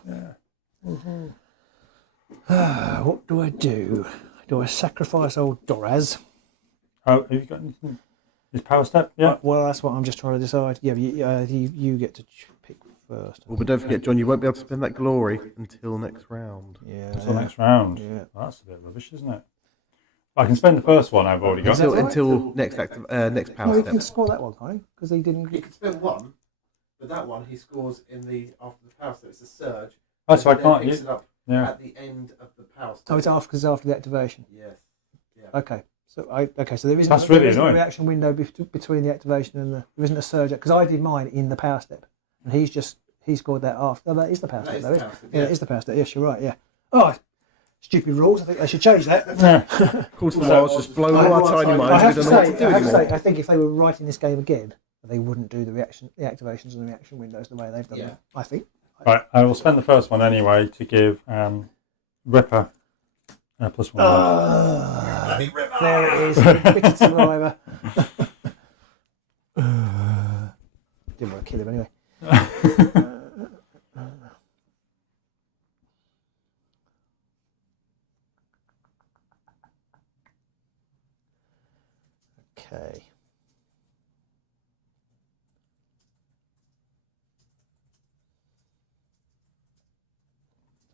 Yeah. What do I do? Do I sacrifice old Doraz? Oh, have you got anything? His power step? Yeah. Well, that's what I'm just trying to decide. Yeah, you get to pick first. Well, but don't forget, John, you won't be able to spend that glory until next round. Yeah. Until next round. Yeah. Well, that's a bit rubbish, isn't it? I can spend the first one I've already got. Until next power No, he step. can score that one, can't he? Because he didn't. He can spend one, but that one he scores in after the power step. It's a surge. Oh, so I can't Picks use it up Yeah. at the end of the power step. Oh, it's after the activation. Yes. Yeah. Okay. So there isn't. That's really there isn't a annoying. reaction window between the activation and there isn't a surge because I did mine in the power step, and he scored that after. Oh, that is the power step, though. Yeah, it is the power step. Yes, you're right. Yeah. Oh, stupid rules. I think they should change that. Of course, the files just blow our tiny minds. We don't know what to do anymore. I think if they were writing this game again, they wouldn't do the activations and the reaction windows the way they've done them. I think. Right, I will spend the first one anyway to give Rippa +1. There it is. Wicked survivor. Didn't want to kill him anyway. Okay.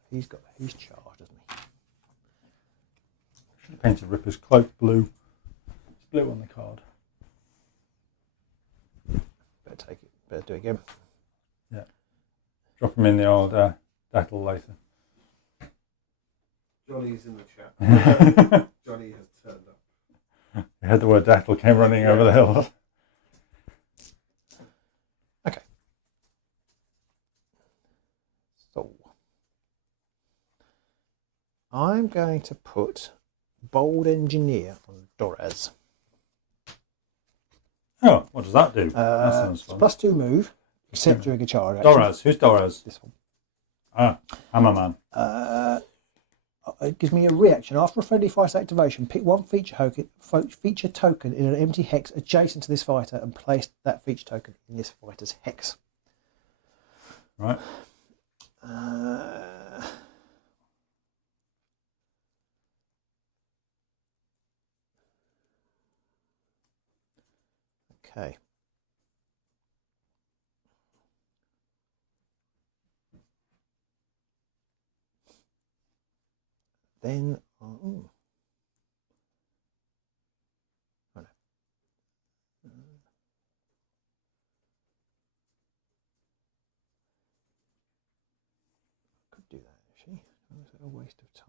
He's charged, hasn't he? Should have painted Rippa's cloak blue. It's blue on the card. Better take it. Better do it again. Yeah. Drop him in the old battle later. Johnny's in the chat. Johnny has turned up. You heard the word Dattle came running over the hill. Okay. So I'm going to put Bold Engineer on Doraz. Oh, what does that do? That sounds fun. +2 move, except during a charge. Doraz. Who's Doraz? This one. Ah, Hammerman. It gives me a reaction. After a friendly fighter activation, pick one feature token in an empty hex adjacent to this fighter and place that feature token in this fighter's hex. Right. Okay. Then, oh no. Could do that actually. Is it a waste of time?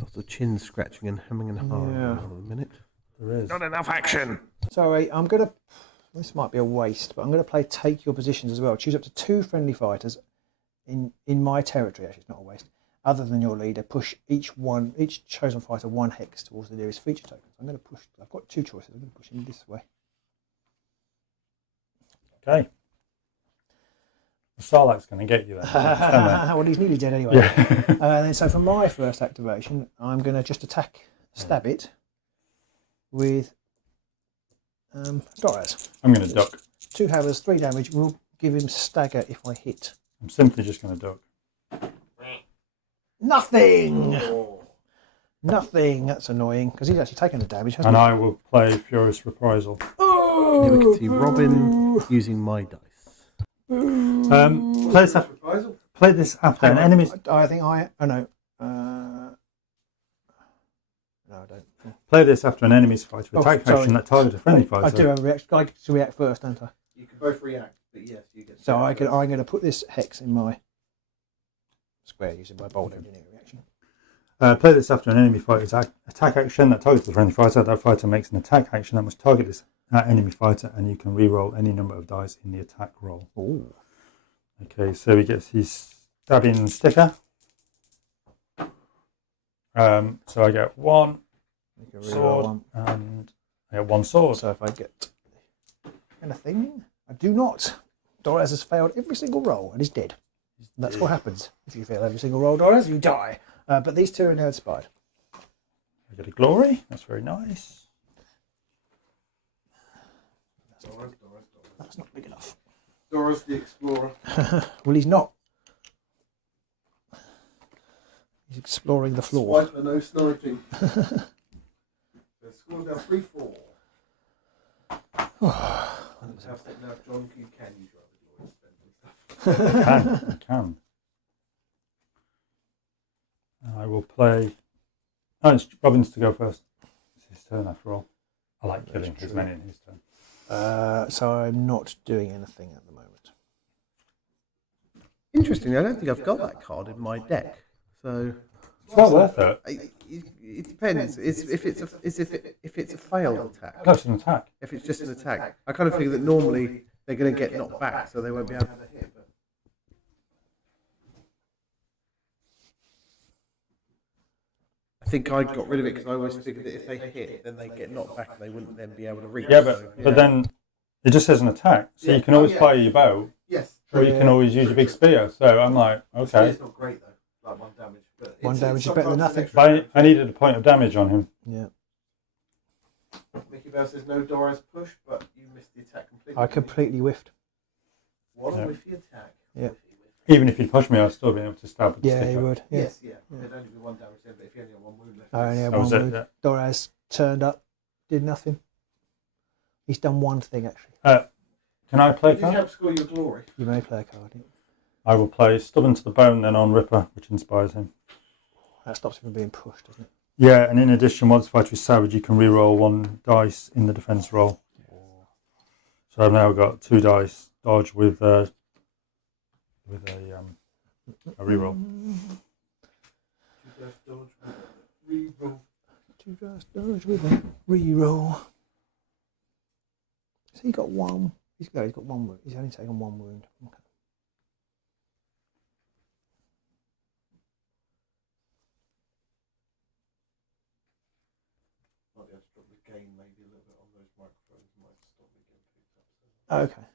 Lots of chin scratching and hemming and hawing in a minute. There is. Not enough action. Sorry, I'm going to... This might be a waste, but I'm going to play Take Your Positions as well. Choose up to 2 friendly fighters in my territory. Actually, it's not a waste. Other than your leader, push each chosen fighter 1 hex towards the nearest feature token. So I'm going to push... I've got 2 choices. I'm going to push him this way. Okay. Sarlac's going to get you then. Well, he's nearly dead anyway. Yeah. Then, so for my first activation, I'm going to just stab it with Doraz. I'm going to duck. 2 hammers, 3 damage. Will give him stagger if I hit. I'm simply just going to duck. Nothing! Nothing. That's annoying because he's actually taken the damage, hasn't And he? I will play Furious Reprisal. Oh! Here we can see Robin using my dice. Play this after an enemy's. I think I. Oh no. No, I don't. Play this after an enemy's fighter attack sorry. action that targets a friendly fighter. I do have a reaction. I get to react first, don't I? You can both react, but yes, you get. So I'm going to put this hex in my square using my bold engineering reaction. Play this after an enemy fighter's attack action that targets the friendly fighter. That fighter makes an attack action that must target this enemy fighter, and you can re-roll any number of dice in the attack roll. Ooh. Okay, so he gets his stabbing sticker. So I get 1 sword, One. and I get 1 sword. So if I get anything, I do not. Doraz has failed every single roll and is dead. He's That's what happens if you fail every single roll, Doris. You die. But these two are now inspired. I get a glory. That's very nice. That's not big enough. Doris the Explorer. Well, he's not. He's exploring the floor. Swiper, no sniping. The score's now 3-4. Fantastic. Now, John, you can use your other glory spend and stuff. I can. I will play. Oh, it's Robin's to go first. It's his turn after all. I like killing his many in his turn. So I'm not doing anything at the moment. Interestingly, I don't think I've got that card in my deck. So It's well worth it. it depends. If it's a failed attack. Close an attack. If it's just an attack, I kind of figure that normally they're going to get knocked back, so they won't be able to hit. But I think I got rid of it because I always figured that if they hit, then they get knocked back and they wouldn't then be able to reach. Yeah, but then it just says an attack, so you can always fire your bow, Yes. or you can always use your big spear. So I'm like, okay. It's not great though, like 1 damage. But One damage is better than nothing. But I needed a point of damage on him. Yeah. Mickey Bell says no Doris push, but you missed the attack completely. I completely whiffed. What Yeah. a whiffy attack. Yeah. Even if he'd pushed me, I'd still be able to stab with the Yeah, he stick. would. Yeah. Yes, yeah. There'd only be 1 damage then, but if you only have 1 wound left. I only had That was one it, wound. yeah. Doraz turned up, did nothing. He's done one thing actually. Can I play a Did you card? help score your glory? You may play a card. Yeah. I will play Stubborn to the Bone then on Ripper, which inspires him. That stops him from being pushed, doesn't it? Yeah, and in addition, once fighter is savage, you can reroll 1 dice in the defense roll. So I've now got 2 dice dodge with a reroll. 2 dice dodge, reroll. 2 dice dodge with a reroll. So he got 1. He's got 1 wound. He's only taken 1 wound. Okay. Might be able to drop the gain maybe a little bit on those microphones. Might stop me getting picked up. So Okay.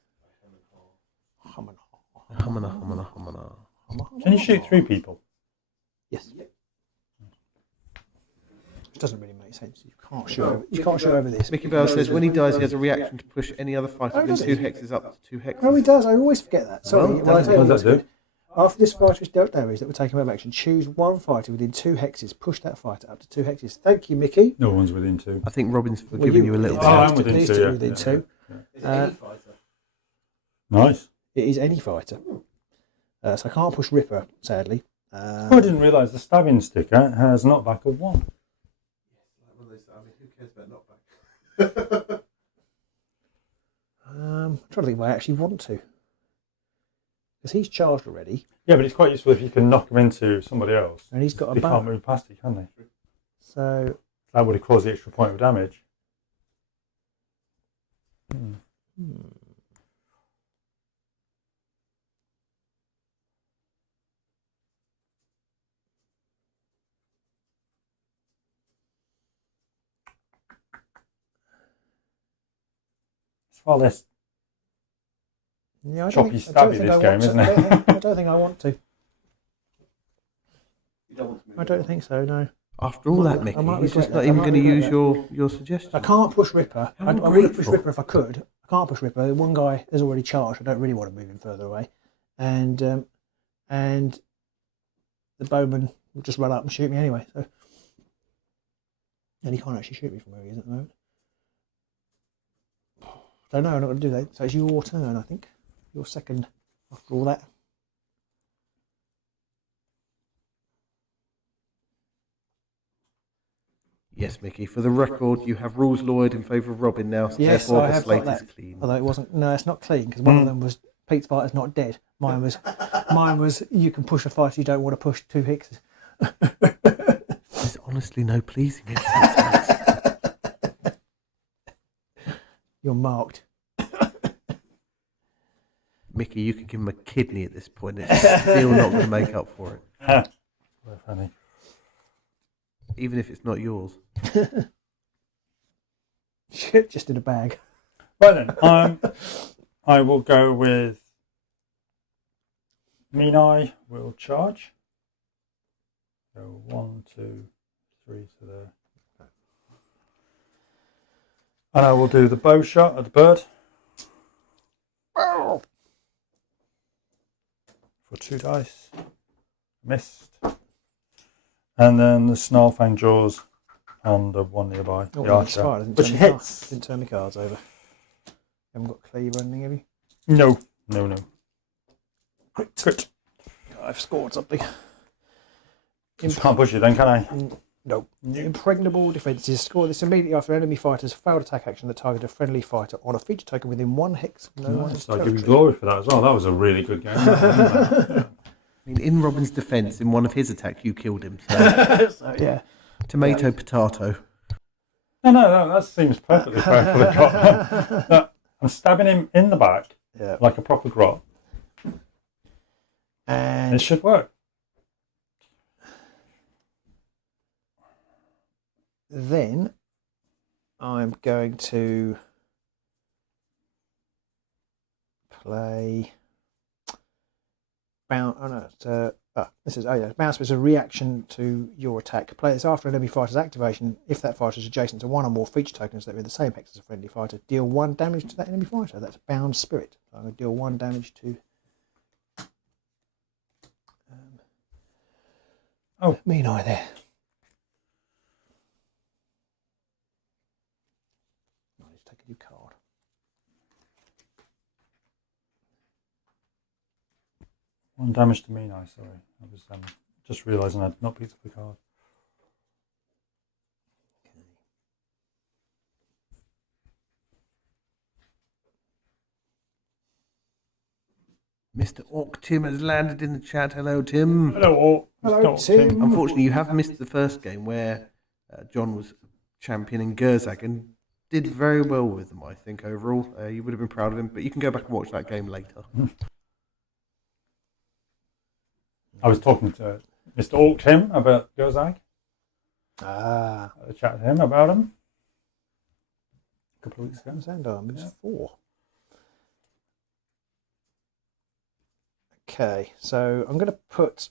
Can you shoot 3 people? Yes. Which doesn't really make sense. You can't shoot over, over this. Mickey Bell says when he dies, he has a reaction to push any other fighter within 2 hexes up to 2 hexes. Oh, he does. I always forget that. Sorry. Well, I tell you what does what's that do? good. After this fighter is dealt damage that will take him out of action, choose 1 fighter within 2 hexes. Push that fighter up to 2 hexes. Thank you, Mickey. No one's within 2. I think Robin's giving you a little Oh, bit. I'm within These 2, two yeah. within 2. Is it any fighter? Nice. It is any fighter. So I can't push Ripper, sadly. I didn't realise the stabbing sticker has knockback of 1. Who cares about knockback? I'm trying to think if I actually want to. Because he's charged already. Yeah, but it's quite useful if you can knock him into somebody else. And he's got a They can't bow. move past it, can they? So, That would have caused the extra point of damage. It's far less yeah, choppy stabby this game, isn't it? I don't think I want to. You don't want to move. I don't think so, no. After all that, Mickey, I might he's regret just that. not I even might going to regret use that. your suggestion. I can't push Ripper. How I would push ungrateful. Ripper if I could. I can't push Ripper. One guy is already charged. I don't really want to move him further away. And the bowman will just run up and shoot me anyway. So, and he can't actually shoot me from where he is at the moment. So no, I'm not going to do that. So it's your turn, I think. Your second after all that. Yes, Mickey. For the record, you have rules Lloyd in favour of Robin now, so Yes, therefore I the have slate got is that. clean. Although it wasn't. No, it's not clean because one of them was Pete's fighter's not dead. Mine was you can push a fighter you don't want to push 2 hexes. There's honestly no pleasing it sometimes. You're marked. Mickey, you can give him a kidney at this point. It's still not going to make up for it, Very funny. even if it's not yours. Shit, just in a bag. Right then, I will go with Mean Eye will charge. So 1, 2, 3 to there. And I will do the bow shot at the bird. For 2 dice. Missed. And then the Snarlfang jaws on the one nearby, the archer, which hits. Didn't turn my cards over. You haven't got cleave or anything, have you? No, no, no. Crit. I've scored something. Can't push it then, can I? No. Impregnable defences. Score this immediately after enemy fighters failed attack action that target a friendly fighter on a feature token within 1 hex. Nice. I give you glory for that as well. That was a really good game. I mean, in Robin's defence, in one of his attacks, you killed him. So, so yeah. Tomato, potato. No, that seems perfectly fair for the cop. I'm stabbing him in the back like a proper grot. And it should work. Then I'm going to play bounce. Oh no, this is bounce is a reaction to your attack. Play this after an enemy fighter's activation. If that fighter is adjacent to 1 or more feature tokens that are in the same hex as a friendly fighter, deal 1 damage to that enemy fighter. That's Bound Spirit. So I'm going to deal 1 damage to. Mean Eye there. Take a new card. One damage to Mean Eye, sorry. I was just realising I'd not picked up the card. Mr. Orc Tim has landed in the chat. Hello, Tim. Hello, Orc. Hello, Tim. Unfortunately, you have missed the first game where John was championing Gurzag and did very well with them, I think, overall. You would have been proud of him, but you can go back and watch that game later. I was talking to Mr. Orc Tim about Gurzag. I chatted to him about him a couple of weeks ago. Xandire moves 4. Okay, so I'm going to put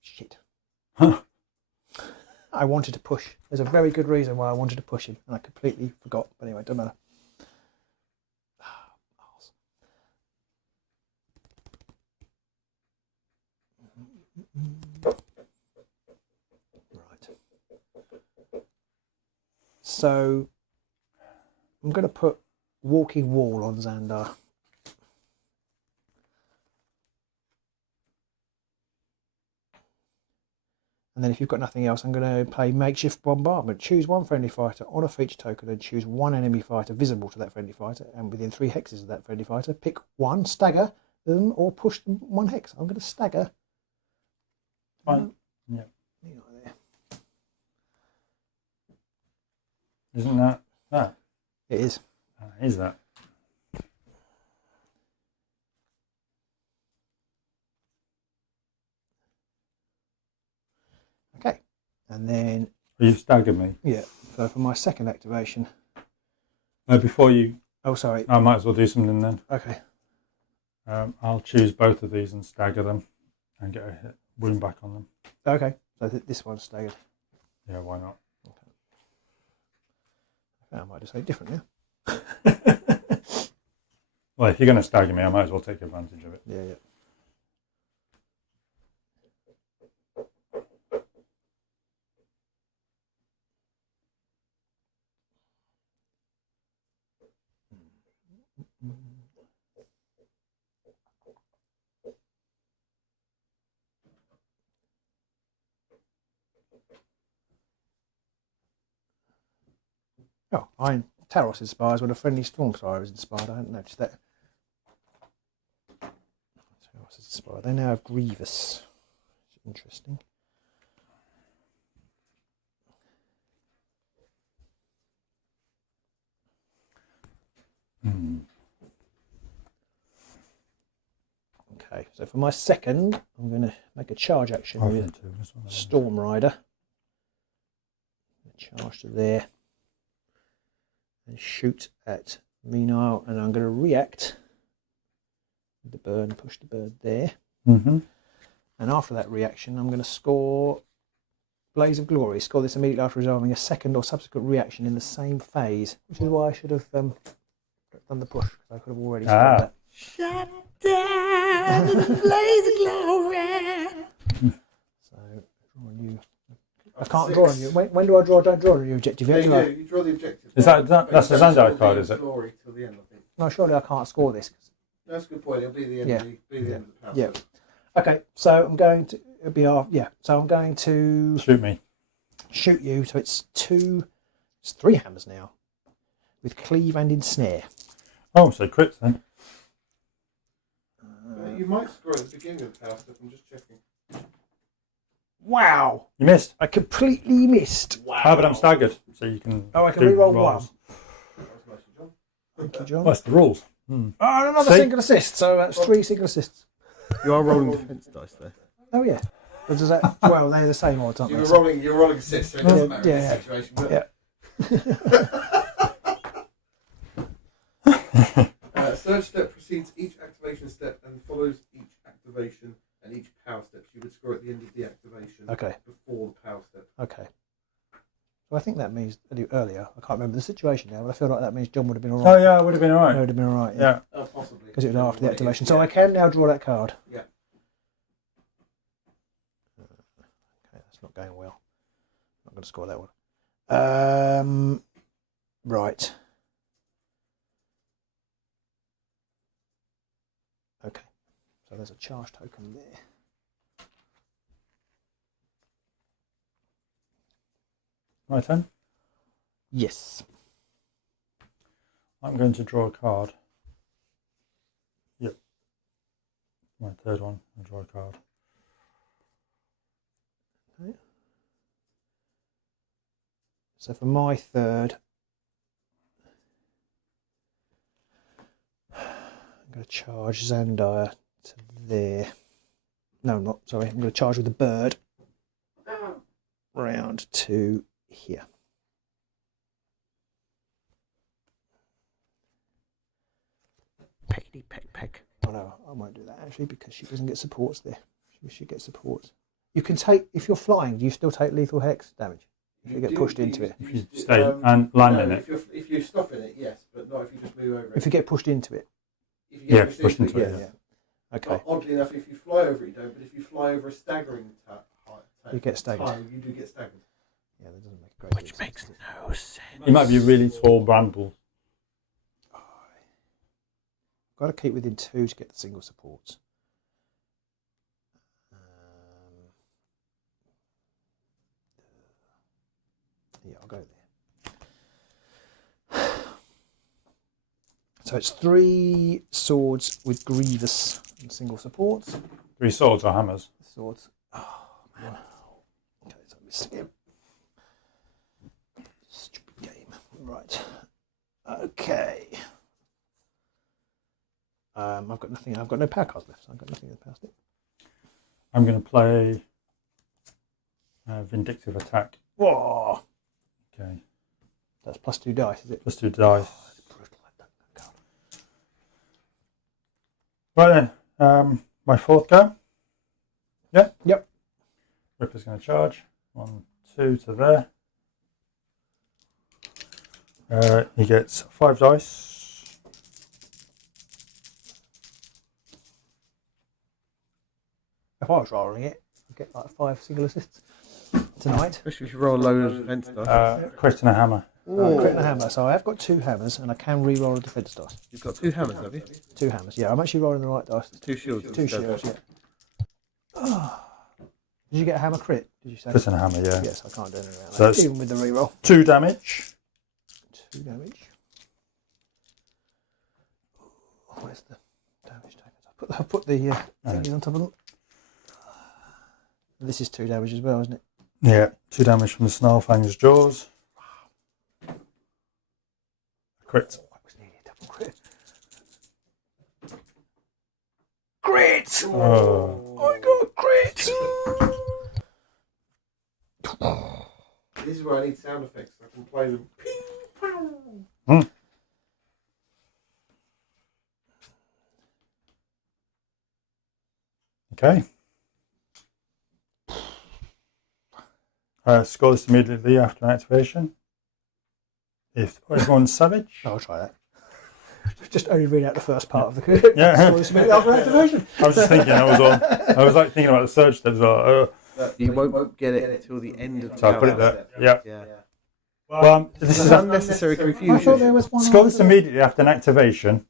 shit. I wanted to push. There's a very good reason why I wanted to push him, and I completely forgot. But anyway, doesn't matter. Right. So I'm going to put Walking Wall on Xandire. And then if you've got nothing else, I'm going to play Makeshift Bombardment. Choose 1 friendly fighter on a feature token and choose 1 enemy fighter visible to that friendly fighter and within 3 hexes of that friendly fighter. Pick 1, stagger them, or push them 1 hex. I'm going to stagger. Fine. Yeah. Isn't that that? It is. Is that? Okay. And then... You staggered me. Yeah. So for my second activation... before you... Oh, sorry. I might as well do something then. Okay. I'll choose both of these and stagger them and get a hit wound back on them. Okay. So this one's staggered. Yeah, why not? Okay. I might do something different now. Well, if you're going to stagger me, I might as well take advantage of it. Yeah, yeah. Oh, Taros inspires when a friendly Stormspire is inspired. I hadn't noticed that. Taros is inspired. They now have Grievous. Interesting. Okay, so for my second, I'm going to make a charge action with Storm Rider. Charge to there. And shoot at Meanwhile, and I'm going to react with the bird and push the bird there. Mm-hmm. And after that reaction, I'm going to score Blaze of Glory. Score this immediately after resolving a second or subsequent reaction in the same phase, which is why I should have done the push, because I could have already scored that. Shut down the blaze of glory. So, draw a new. I can't draw on you. When do I draw? Don't draw on your objective yet, do I? You draw the objective. Is that's the Xandire card, is it? Glory till the end, I think. No, surely I can't score this. That's a good point. It'll be the end. Yeah. Of the end of the power. Yeah. Okay, so I'm going to it'll be our So I'm going to Shoot me. shoot you. So it's 3 hammers now, with cleave and ensnare. Oh, so crits then. You might score at the beginning of the power step. I'm just checking. Wow! You missed. I completely missed. Wow. Oh, but I'm staggered, so you can. Oh, I can do re-roll rolls. one. That was nice, John. Thank you, John. Well, that's the rules. Hmm. Oh, and another See? single assist. So that's 3 single assists. You are rolling defense dice there. Oh yeah. But does that? Well, they're the same odds, aren't they? You're rolling assists, so it doesn't matter in Yeah. this situation. But Surge step precedes each activation step and follows each activation and each power step. You would score at the end of the activation. Okay. Before the power step. Okay. So I think that means earlier. I can't remember the situation now, but I feel like that means John would have been all right. Oh yeah, it would have been It alright. would have been all right. Yeah. Oh, possibly. Because it was after the activation. So I can now draw that card. Yeah. Okay, that's not going well. I'm not going to score that one. Right. Okay. So there's a charge token there. My turn. Yes. I'm going to draw a card. Yep. My third one. I'll draw a card. Okay. So for my third, I'm going to charge Xandire to there. No, I'm not. Sorry. I'm going to charge with the bird round to here. Peckety peck peck. Oh no, I won't do that actually because she doesn't get supports there. She gets supports. You can take, if you're flying, do you still take lethal hex damage? If you get pushed into it. If you stay and land in it. If you stop in it, yes, but not if you just move over it. If you get pushed into it. If you Yeah, get pushed into it, Yeah. Okay. Oddly enough, if you fly over it, you don't. But if you fly over a staggering height, You get staggered. you do get staggered. Yeah, that doesn't make a great Which deal of makes sense. no sense. It might be a really tall bramble. Got to keep within 2 to get the single supports. Yeah, I'll go there. So it's 3 swords with Grievous and single supports. 3 swords or hammers. Swords. Oh, man. Okay, so I missed again. Stupid game. Right. Okay. I've got nothing. I've got no power cards left, so I've got nothing in the power stick. I'm going to play Vindictive Attack. Whoa! Okay. That's +2 dice, is it? Plus 2 dice. It's brutal. I don't card. Right then. My fourth go. Yeah? Yep. Rippa's going to charge. 1, 2 to there. He gets 5 dice. If I was rolling it, I'd get like 5 single assists tonight. Especially if you roll a load of defense dice. Crit and a hammer. Crit and a hammer. So I have got 2 hammers, and I can re-roll a defense dice. You've got 2 hammers, have you? 2 hammers. Yeah, I'm actually rolling the right dice. 2 shields. 2 shields. Yeah. Did you get a hammer crit? Did you say? Crit and a hammer, yeah. Yes, I can't do anything around So that. it's- Even with the re-roll. 2 damage. 2 damage. Where's the damage taken? I put the thingies on top of them. This is 2 damage as well, isn't it? Yeah, 2 damage from the Snarlfang's jaws. Crit. Oh, I was nearly a double crit. Crit! Oh. I got a crit! This is where I need sound effects. I can play them. Okay. Score this immediately after activation. If everyone's savage. I'll try that. Just only read out the first part of the Yeah. Score this immediately after activation. I was just thinking, I was like thinking about the surge steps as well. You won't get it until the end of the So I put it there. Yeah. Yeah. Well, This this is is unnecessary I thought there confusion. was one. score this after immediately after an activation.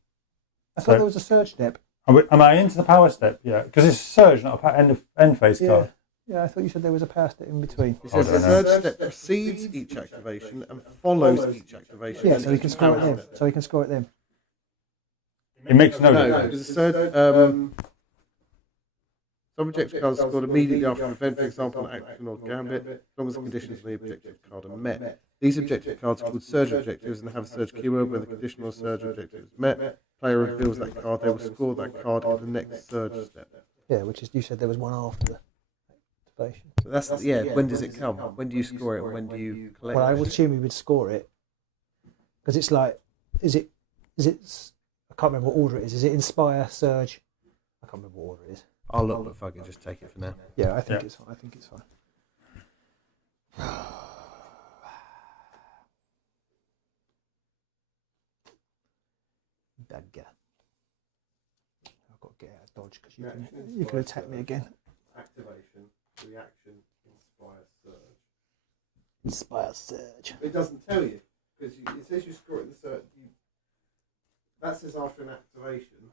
I thought there was a surge step. Am I into the power step? Yeah, because it's surge, not a end phase Yeah. card. Yeah, I thought you said there was a power step in between. It says I the don't know. surge step precedes each activation and follows each activation. Yeah, and so he each can score it power then. step. So he can score it then. It makes no No, difference. because the surge. Some objective cards are scored immediately after an event, for example, an action or gambit, as long as the conditions on the objective card are met. These objective cards are called surge objectives and have a surge keyword. When the conditional surge objective is met, player reveals that card. They will score that card in the next surge step. Yeah, which is, you said there was one after the activation. So that's When does it come? When do you score it? And when do you collect Well, I it? would assume he would score it because it's like, is it? I can't remember what order it is. Is it Inspire, Surge? I can't remember what order it is. I'll look, but fuck it, just take it for now. Yeah, I think Yeah. it's fine. I think it's fine. Dagger. I've got to get out of dodge because you can attack me again. Activation, reaction, inspire, surge. Inspire, Surge. It doesn't tell you because it says you score it in the surge. That says after an activation.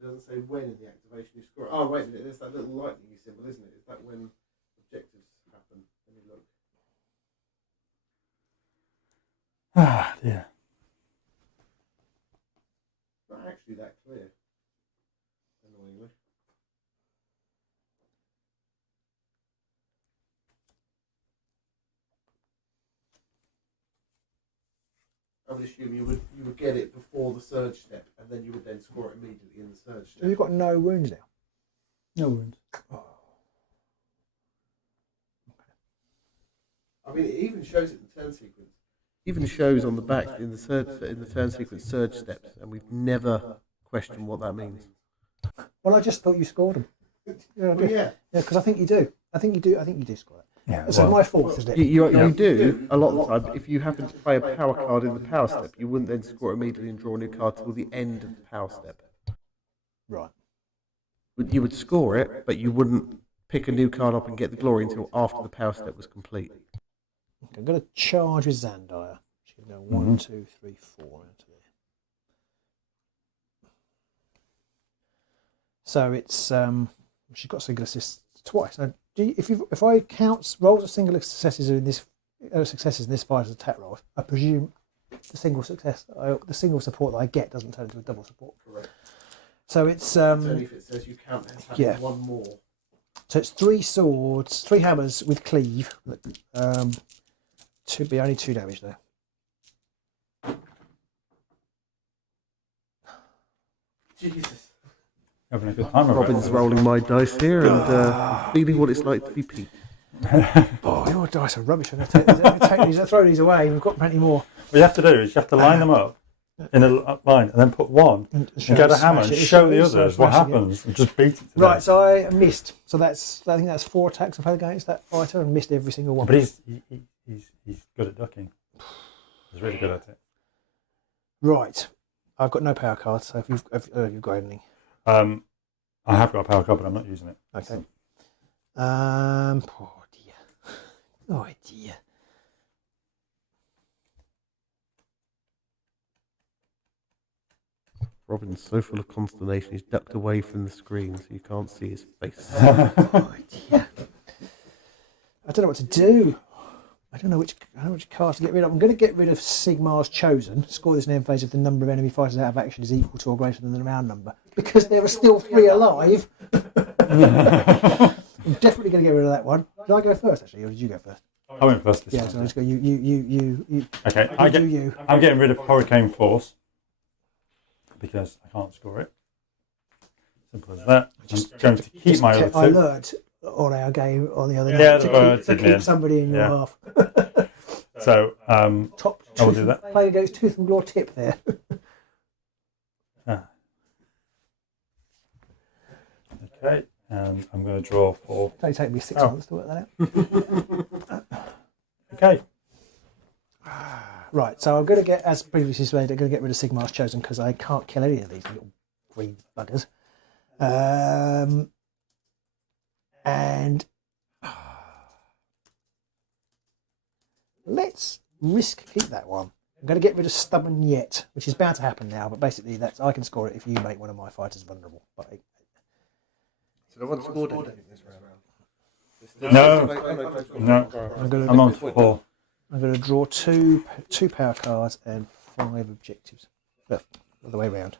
It doesn't say when in the activation you score it. Oh, wait a minute, there's that little lightning symbol, isn't it? Is that when objectives happen? Let me look. Ah, dear. It's not actually that clear, annoyingly. I would assume you would get it before the surge step, and then you would then score it immediately in the surge step. So you've got no wounds now. No wounds. I mean, it even shows it in the turn sequence. Even shows on the back in the turn sequence surge steps, and we've never questioned what that means. Well, I just thought you scored them. Yeah, I did. Yeah. Yeah, because I think you do. I think you do score it. Yeah. So Well, my fault, isn't it? You do a lot of the time. If you happen to play a power card in the power step, you wouldn't then score immediately and draw a new card till the end of the power step. Right. You would score it, but you wouldn't pick a new card up and get the glory until after the power step was complete. Okay, I'm going to charge with Xandire. She's going to go 1, 2, 3, 4 into there. So it's she's got single assists twice. Now, if I count rolls of single successes in this fight as attack rolls, I presume the single support that I get doesn't turn into a double support. Correct. So it's Only if it says you count as having yeah. one more. So it's 3 swords, 3 hammers with cleave. To be only 2 damage there. Jesus. having a good time. Robin's rolling my dice here and feeling what it's like to be Pete. Oh, your dice are rubbish. I'm going to take these, throw these away. We've got plenty more. What you have to do is you have to line them up in a line and then put one and get a hammer and show the others what happens and just beat it to Right, them. so I missed. So I think that's 4 attacks I've had against that fighter and missed every single one. But he's good at ducking. He's really good at it. Right, I've got no power cards. So if you've got anything, I have got a power card, but I'm not using it. okay. Oh dear. Oh dear. Robin's so full of consternation, he's ducked away from the screen so you can't see his face. Oh dear. I don't know what to do. I don't know which cards to get rid of. I'm going to get rid of Sigmar's Chosen. Score this in end phase if the number of enemy fighters out of action is equal to or greater than the round number. Because there are still 3 alive. I'm definitely going to get rid of that one. Did I go first actually, or did you go first? I went first this Yeah, time. so let's go. You. Okay, You. I'm getting rid of Hurricane Force because I can't score it. Simple as that. I'm going to keep my other 2. I learned on our game on the other Yeah, night to yeah. keep somebody in your Yeah. half. So Top I will do that. Playing against Tooth and Claw tip there. Okay. And I'm going to draw 4. It'll take me 6 Oh. months to work that out. Okay. Right, so I'm going to get, as previously said, I'm going to get rid of Sigmar's Chosen because I can't kill any of these little green buggers. And let's risk keep that one. I'm going to get rid of Stubborn Yet, which is bound to happen now, but basically that's I can score it if you make one of my fighters vulnerable. But So I want scored anything this round. No. I'm on 4. I'm going to draw two power cards and 5 objectives. Well, other way around.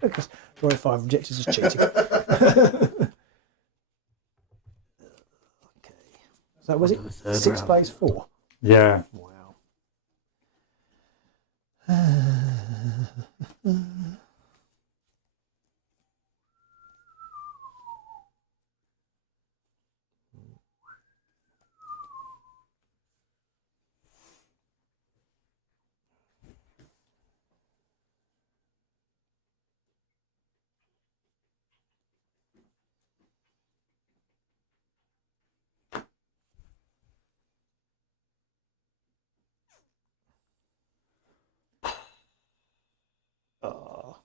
Because drawing 5 objectives is cheating. Okay. So was it 6 plays 4? Yeah. Wow. Oh,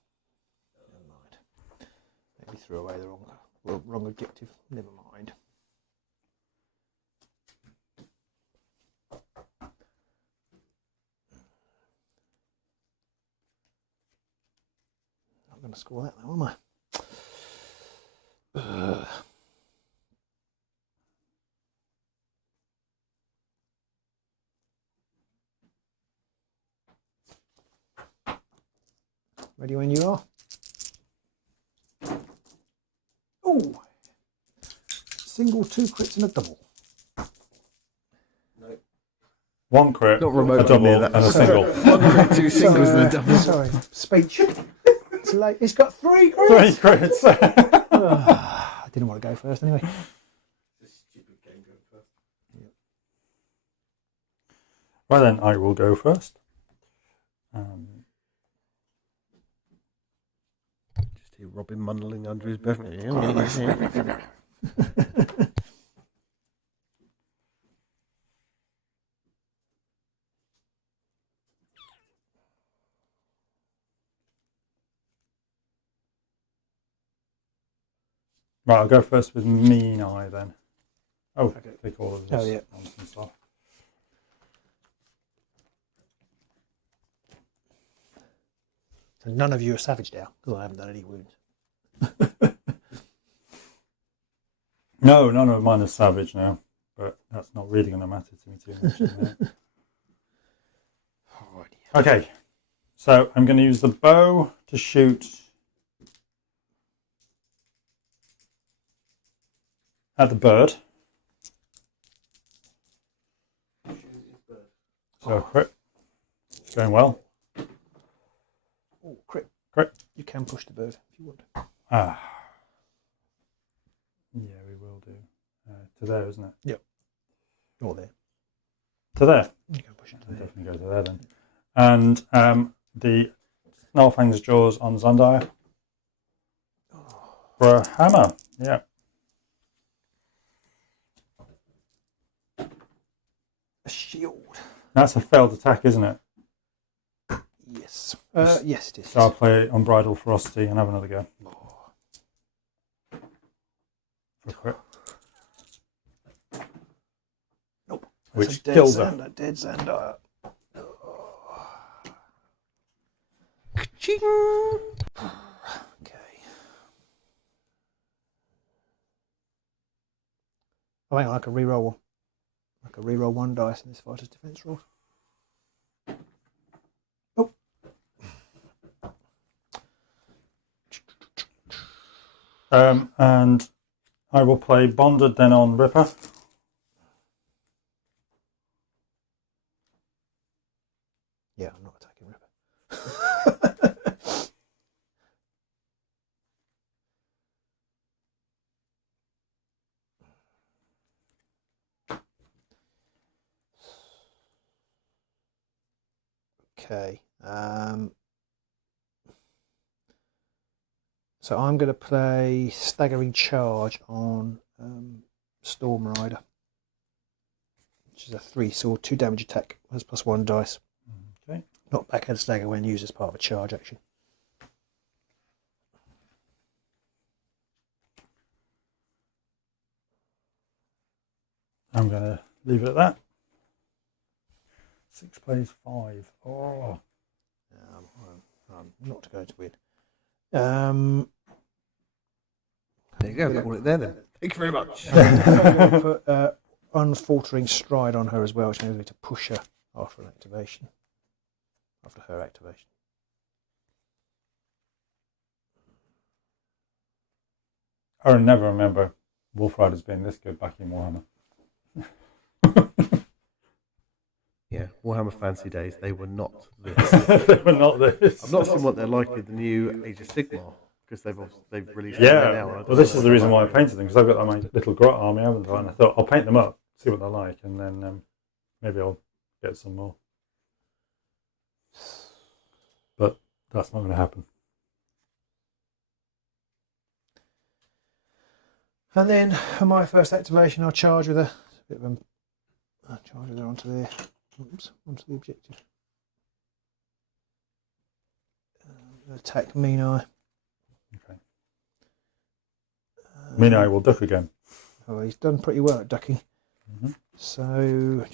never mind. Maybe threw away the wrong objective. Never mind. Not going to score that though, am I? Ready when you are. Oh, single, 2 crits and a double. 1 crit, Not remotely a double, near that. and a single. 1 crit, 2 singles and a double. Sorry, speech. It's late. It's got 3 crits. 3 crits. I didn't want to go first anyway. Well then, I will go first. Just hear Robin muddling under his breath. Right, I'll go first with Mean Eye then. Oh, Okay. take all of this Oh, yeah. nonsense off. So none of you are savage now because I haven't done any wounds. No, none of mine are savage now, but that's not really going to matter to me too much. Isn't it? Okay, so I'm going to use the bow to shoot at the bird. So crit. It's going well. Oh, crit. Crit. You can push the bird if you want. Ah. Yeah, we will do. To there, isn't it? Yep. Or there. To there. You can push it to I'll there. definitely go to there then. And the Snarlfang's jaws on Xandire for a hammer. Yeah. A shield. That's a failed attack, isn't it? Yes. Yes, it is. So I'll play Unbridled Ferocity and have another go. For a crit. Nope. Which That's a dead kills her. Xandire, dead Xandire. Okay. I think I can reroll. I can reroll 1 dice in this fighter's defense roll. Oh. And I will play Bonded then on Rippa. Yeah, I'm not attacking Ripper. Okay. So I'm going to play Staggering Charge on Storm Rider, which is a 3 sword, 2 damage attack, has +1 dice. Okay. Not backhand stagger when used as part of a charge action. I'm going to leave it at that. 6 plays 5. Oh. I'm not going to win. There you go. Call it there then. Thank you very much. I'm going to put Unfaltering Stride on her as well, which enables me to push her after an activation. After her activation. I never remember Wolf Riders being this good back in Warhammer. Yeah, Warhammer Fantasy Days, they were not this. They were not this. I've not seen what they're like with the new Age of Sigmar, because they've released it Yeah, now. well, this is the reason why I painted them, because I've got my little grot army, haven't I? And I thought I'll paint them up, see what they're like, and then maybe I'll get some more. But that's not going to happen. And then for my first activation, I'll charge with a bit of I'll charge with her onto there. Oops, onto the objective. Attack Menai. Okay. Menai will duck again. Oh, he's done pretty well at ducking. Mm-hmm. So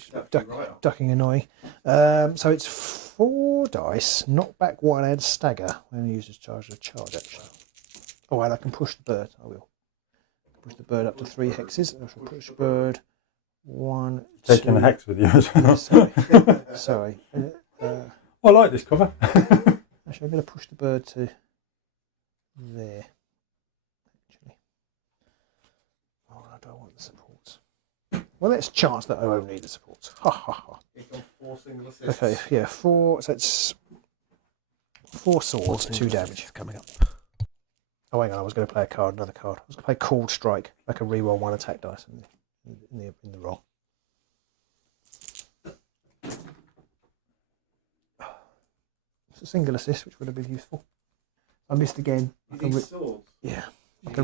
ducking annoying. So it's 4 dice, knock back 1, add stagger when he uses charge of charge action. Oh, and I can push the bird. I will push the bird up to 3 hexes. I shall push bird 1. Taking 2. the hex with you as well. Sorry. I like this cover. Actually, I'm going to push the bird to there. Actually, oh, I don't want the supports. Well, let's chance that I won't need the supports. Ha ha ha. Okay, yeah, 4. So it's 4 swords, 2 damage. Coming up. Oh, hang on, I was going to play a card, another card. I was going to play Cold Strike. I can re-roll 1 attack dice in the roll. It's a single assist, which would have been useful. I missed again. I can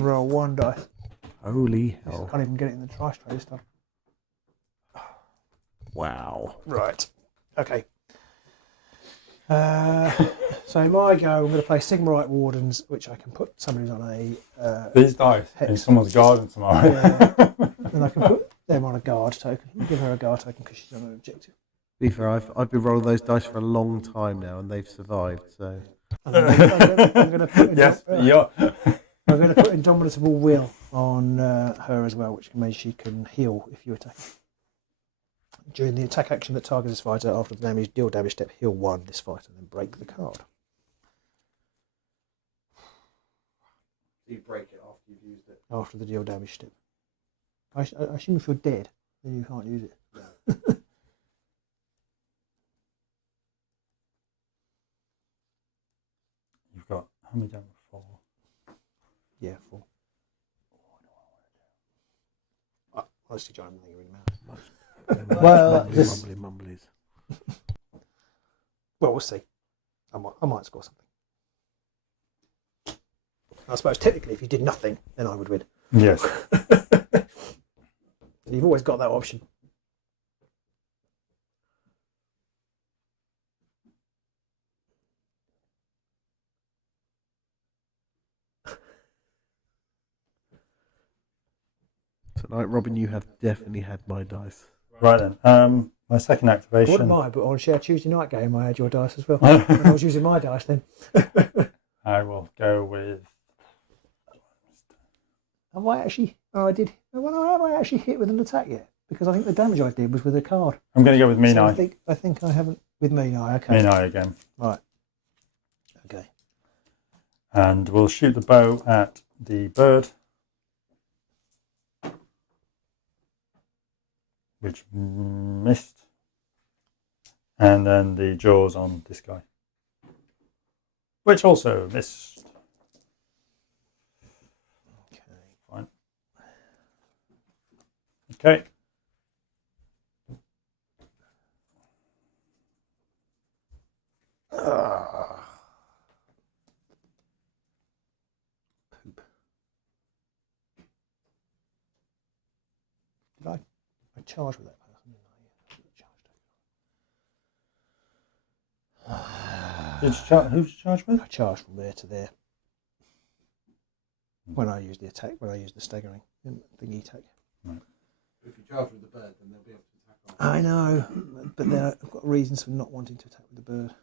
roll 1 dice. Holy I hell. can't even get it in the trice tray this time. Wow. Right. Okay. So my go, I'm going to play Sigmarite Wardens, which I can put somebody's on a These dice in someone's garden tomorrow. and I can put them on a guard token. Give her a guard token because she's on an objective. To be fair, I've been rolling those dice for a long time now, and they've survived. So And I'm going to put Yes, yeah. I'm going to put Indomitable Will on her as well, which means she can heal if you attack. During the attack action that targets this fighter, after the damage, deal damage step, heal 1 this fighter, and then break the card. you break it after you've used it. After the deal damage step. I assume if you're dead, then you can't use it. No. You've got how many damage? 4. Yeah, 4. Honestly, John, I don't think it really matters. Well, mumblies. Well, we'll see. I might score something. I suppose technically, if you did nothing, then I would win. Yes. So you've always got that option. Tonight, Robin, you have definitely had my dice. Right then. My second I activation. wouldn't mind, but on Share Tuesday night game, I had your dice as well. When I was using my dice then. I will go with. Have I actually? Oh, I did. Well, have I actually hit with an attack yet? Because I think the damage I did was with a card. I'm going to go with Menai. So I think I haven't with Menai. Okay. Menai again. Right. Okay. And we'll shoot the bow at the bird, which missed, and then the jaws on this guy, which also missed. Okay. Fine. Okay. charge with that person, didn't I? Who's charged with? I charge from there to there. When I use the attack, when I use the staggering thingy attack. Right. If you charge with the bird, then they'll be able to attack. I know, but then I've got reasons for not wanting to attack with the bird.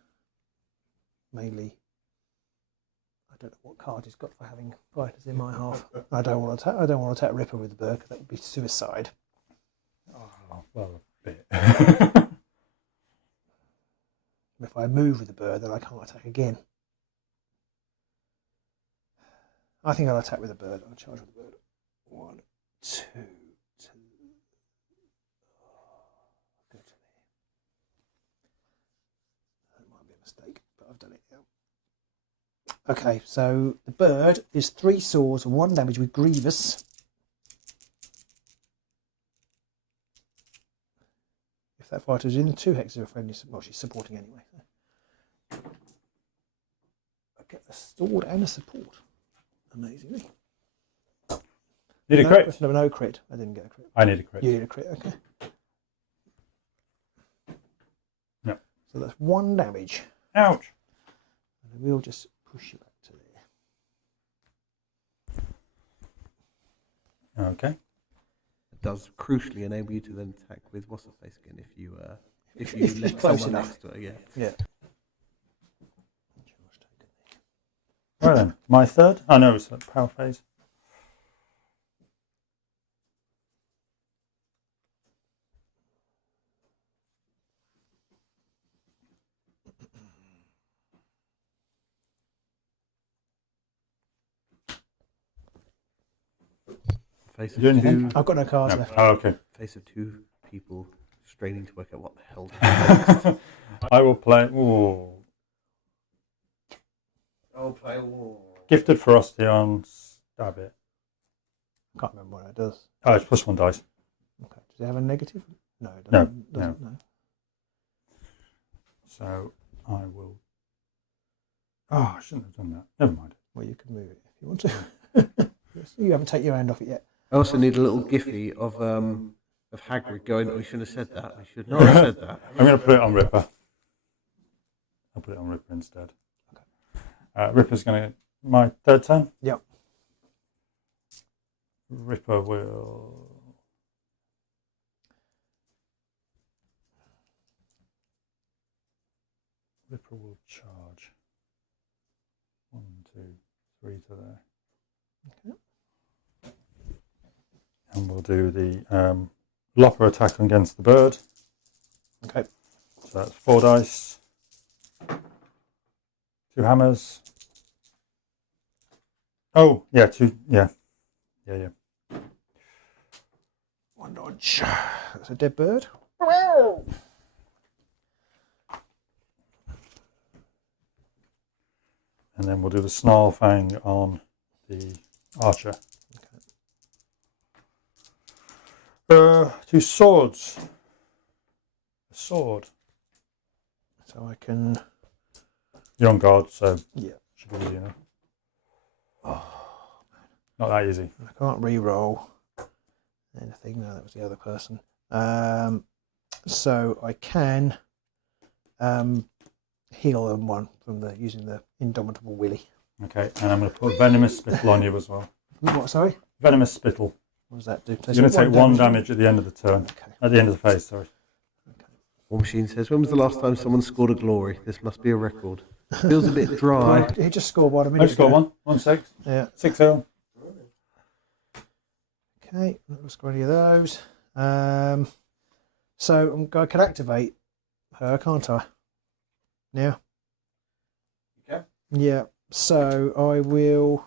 Mainly, I don't know what card he's got for having fighters in my half. I don't want to attack Rippa with the bird because that would be suicide. Oh, well, a bit. If I move with the bird, then I can't attack again. I think I'll attack with the bird. I'll charge with the bird. 1, 2, 2. Go to there. That might be a mistake, but I've done it now. Okay, so the bird is 3 swords, 1 damage with Grievous. If that fighter is in 2 hexes of a friendly, well, she's supporting anyway. I get a sword and a support. Amazingly. Need a crit? No crit. I didn't get a crit. I need a crit. You need a crit, okay. No. So that's 1 damage. Ouch. And we'll just push you back to there. Okay. It does crucially enable you to then attack with what's her face again if you If left close someone enough. next to her, yeah. Yeah. Right then, my third. Oh no, it's a power phase. Face You do of anything? two, I've got no cards No. left. Oh, okay. face of 2 people straining to work out what the hell. To do. I will play. Ooh. I'll play a war. Gifted Ferocity on Stab It. Can't remember what it does. Oh, it's +1 dice. Okay. Does it have a negative? No, it No, doesn't. No. So I will. Oh, I shouldn't have done that. Never mind. Well, you can move it if you want to. Yes, you haven't taken your hand off it yet. I also need a little Giphy of Hagrid going, we shouldn't have said that. We should not have said that. I'm going to put it on Ripper. I'll put it on Ripper instead. Ripper's going to. My third turn? Yep. Ripper will. Ripper will charge. 1, 2, 3 to there. Okay. And we'll do the Lopper attack against the bird. Okay. So that's 4 dice. 2 hammers. Oh, yeah, 2. Yeah. Yeah. 1 dodge. That's a dead bird. And then we'll do the Snarl Fang on the archer. Okay. 2 swords. A sword. So I can. You're on guard, so Yeah. should be easy enough. Oh, Not that easy. I can't re-roll anything. No, that was the other person. So I can heal them 1 from using the Indomitable Willy. Okay, and I'm going to put Venomous Spittle on you as well. What? Sorry. Venomous Spittle. What does that do? You're going to take 1 damage at the end of the turn. Okay. At the end of the phase, sorry. War Machine says, when was the last time someone scored a glory? This must be a record. Feels a bit dry. He just scored 1 a I minute just got ago. 1. 1-6. Yeah. 6-0. Okay. Not score any of those. So I can activate her, can't I? Now. Okay. Yeah. So I will.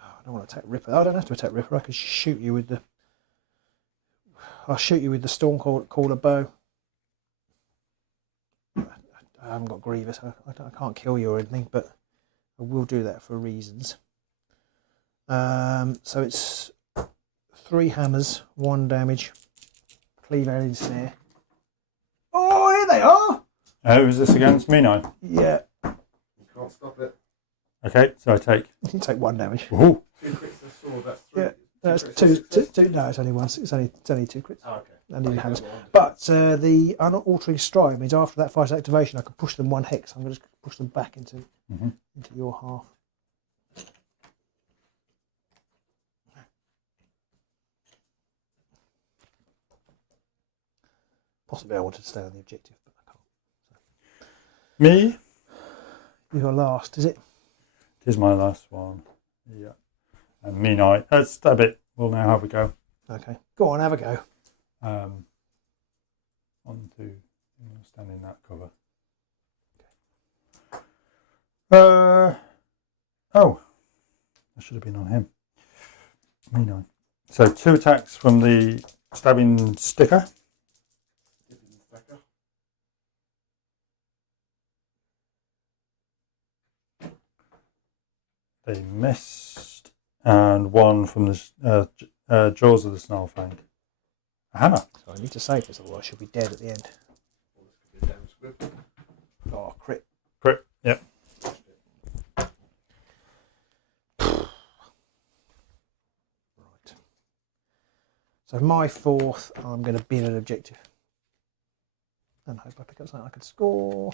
Oh, I don't want to attack Ripper. I don't have to attack Ripper. I can shoot you with the. I'll shoot you with the Stormcaller bow. I haven't got Grievous. I can't kill you or anything, but I will do that for reasons. So it's 3 hammers, 1 damage, cleave out in snare. Oh, here they are! Oh, is this against me now? Yeah. You can't stop it. Okay, so I take. You take 1 damage. Ooh. 2 crits of sword, that's 3. Yeah. That's two. No, it's only once. It's only 2 crits. Oh, okay. And in hands. But the unaltering stride means after that fight activation, I can push them 1 hex. I'm going to just push them back into your half. Possibly I wanted to stay on the objective, but I can't. Me? You're last, is it? Here's my last one. Yeah. And me night. Let's stab it. We'll now have a go. Okay. Go on, have a go. 1, 2. Stand in that cover. Oh. I should have been on him. Me night. So 2 attacks from the stabbing sticker. They missed, and 1 from the jaws of the Snarlfang. A hammer. So I need to save this, otherwise she'll be dead at the end. Oh, crit. Crit, yep. Right. So my 4th, I'm going to bin an objective. And hope I pick up something I can score.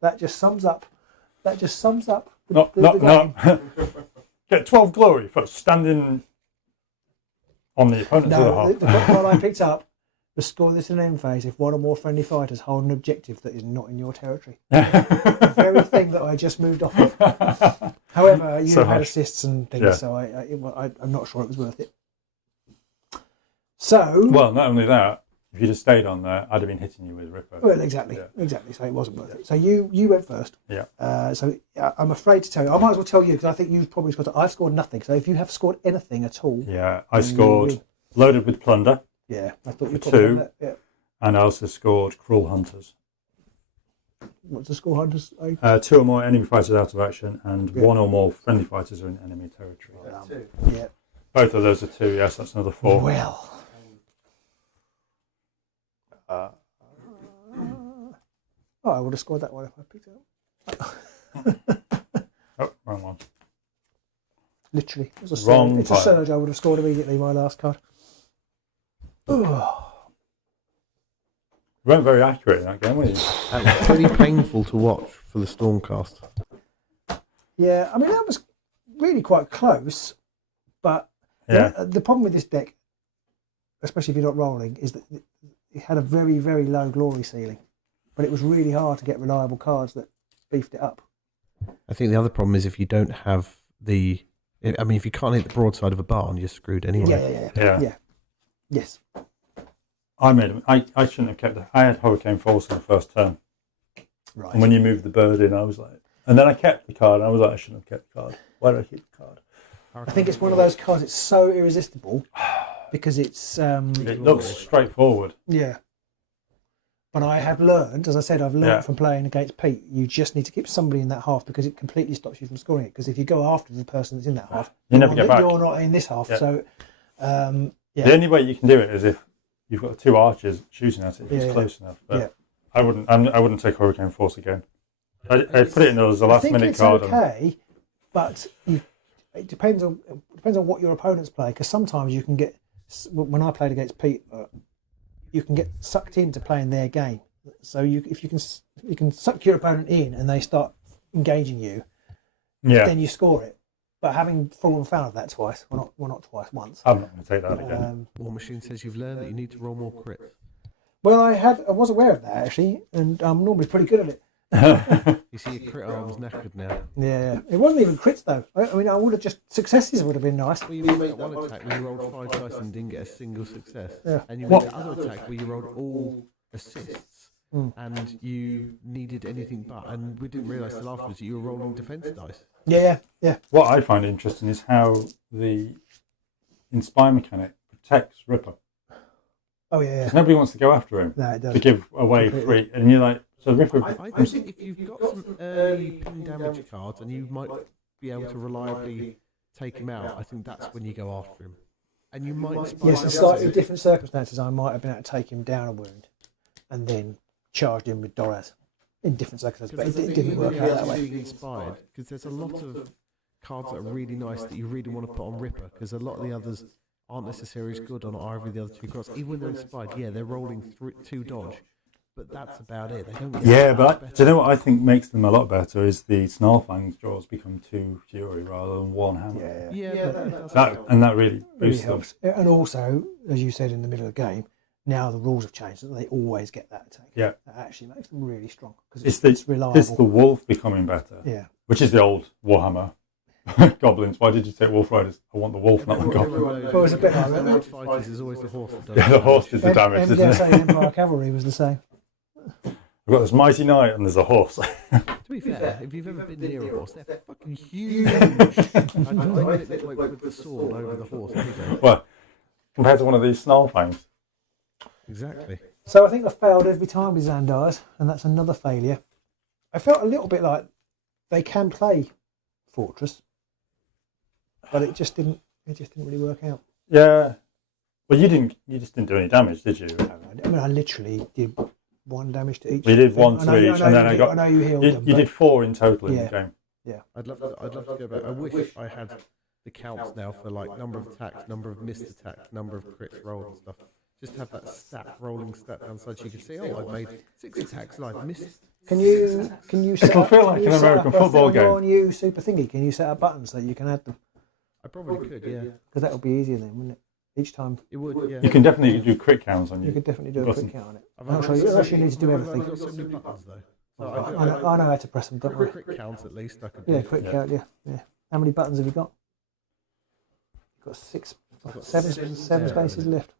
That just sums up. That just sums up. The game. Get 12 glory for standing on the opponent's other No, half. the one I picked up was score this in end phase if 1 or more friendly fighters hold an objective that is not in your territory. The very thing that I just moved off of. However, you So had much. assists and things, Yeah. so I'm not sure it was worth it. So, Well, not only that, if you'd have stayed on there, I'd have been hitting you with Rippa. well, exactly. So it wasn't worth it. So you went first. Yeah. So I'm afraid to tell you. I might as well tell you because I think you've probably scored. I've scored nothing. So if you have scored anything at all, Yeah, I scored loaded with plunder, yeah, I thought you For probably 2. had that. Yeah. and I also scored cruel hunters. What's the score, Hunters? 2 or more enemy fighters out of action, and Yeah. 1 or more friendly fighters are in enemy territory. Yeah. Both of those are 2. Yes, that's another 4. Well. I would have scored that one if I picked it up. Oh, wrong one. Literally. It was a Wrong surge. It's a pile. surge I would have scored immediately, my last card. Ugh. You weren't very accurate in that game, were you? That was pretty painful to watch for the Stormcast. Yeah, I mean, that was really quite close, but Yeah. the problem with this deck, especially if you're not rolling, is that it had a very, very low glory ceiling, but it was really hard to get reliable cards that beefed it up. I think the other problem is if you don't have the... I mean, if you can't hit the broadside of a barn, you're screwed anyway. Yeah. Yes. I shouldn't have kept it. I had Hurricane Force in the first turn. Right. And when you moved the bird in, I was like... And then I kept the card, and I was like, I shouldn't have kept the card. Why did I keep the card? I think it's one of those cards, it's so irresistible because it's... It looks straightforward. Yeah. But I have learned, as I said, I've learned from playing against Pete, you just need to keep somebody in that half because it completely stops you from scoring it. Because if you go after the person that's in that half, You never get back. You're not in this half. Yeah. So, The only way you can do it is if you've got 2 archers shooting at it if it's close enough. But I wouldn't take Hurricane Force again. I put it in as a last minute it's card. okay, but it depends on what your opponents play. Because sometimes you can get, when I played against Pete, you can get sucked into playing their game. So if you can suck your opponent in and they start engaging you, then you score it. But having fallen foul of that twice, well not twice, once. I'm not going to take that again. War Machine says you've learned that you need to roll more crits. Well, I was aware of that actually, and I'm normally pretty good at it. You see, your crit arm's knackered now. Yeah, it wasn't even crits though. I mean, I would have just successes would have been nice. Well, you made that one attack where you rolled 5 dice and didn't get a single success. Yeah. And you made the other attack where you rolled all assists and you needed anything but. And we didn't realise till afterwards that you were rolling defence dice. Yeah. What I find interesting is how the Inspire mechanic protects Ripper. Oh yeah. Because nobody wants to go after him No, it does. to give away free. And you're like, so Ripper... I think if you've got some early ping damage cards and you might be able to reliably take him out, I think that's when you go after him. And you might... Yes, in slightly different circumstances, I might have been able to take him down a wound and then charged him with Doraz. in different circumstances, but it didn't work out that way. Being inspired, because there's a lot of cards that are really nice that you really want to put on Ripper, because a lot of the others aren't necessarily as good on either of the other two cards. Even when they're inspired, yeah, they're rolling 2 dodge, but that's about it. They don't get Yeah, but do you know what I think makes them a lot better is the Snarlfang's draws become 2 Fury rather than 1 Hammer. That really boosts them. helps. And also, as you said in the middle of the game, now the rules have changed, that they always get that attack. Yeah. That actually makes them really strong, because It's reliable. It's the Wolf becoming better. Yeah. Which is the old Warhammer. Goblins. Why did you take Wolf Riders? I want the Wolf, not the Goblin. Well, it's a bit like that. Mad Fighters is always the horse that does Yeah, the horse is the damage, isn't it? Empire Cavalry was the same. We've got this mighty knight and there's a horse. To be fair, if you've ever been near a horse, they're fucking huge. I made it look like with the sword over the horse. Well, compared to one of these Snarlfangs. Exactly. So I think I failed every time with Xandires, and that's another failure. I felt a little bit like they can play Fortress, but it just didn't really work out. Yeah. Well, you just didn't do any damage, did you? I mean, I literally did 1 damage to each. We did 1 I to know- each, and then I got. I know you healed them. You but did 4 in total in Yeah. the game. Yeah. I'd love to go back. I wish I had the counts now for like number of attacks, number of missed attacks, number of crits rolled and stuff. Just have that rolling stat down so you can see, oh, I've made 6 attacks and I've missed. Can you set It'll up, feel can like you an set American up a football thing on your game. new super thingy? Can you set up buttons so you can add them? I probably could, yeah. Because that would be easier then, wouldn't it? Each time It would, yeah. You can definitely do crit counts on you you. could definitely do a Button. quick count on it. I've I'm sure you actually need to do I've everything. got so many buttons though. So I know how to press them, don't I? Crit counts at least I could Yeah, do. quick Yeah. count, yeah. How many buttons have you got? You've got 6, I've got 7 seven. spaces left.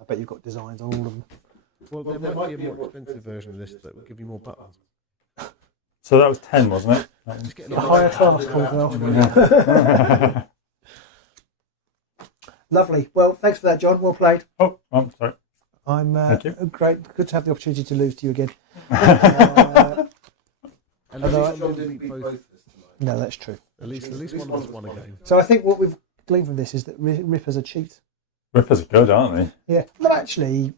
I bet you've got designs on all of them. Well, there might be a more expensive version of this that would give you more buttons. So that was 10, wasn't it? Just getting A higher class called well. Lovely. Well, thanks for that, John. Well played. Oh, I'm sorry. I'm Thank you. great. Good to have the opportunity to lose to you again. And Although at least John didn't beat both of us tonight. No, that's true. At least one of us won a game. So I think what we've gleaned from this is that Rippers are cheats. Rippers are good, aren't they? Yeah. No, actually,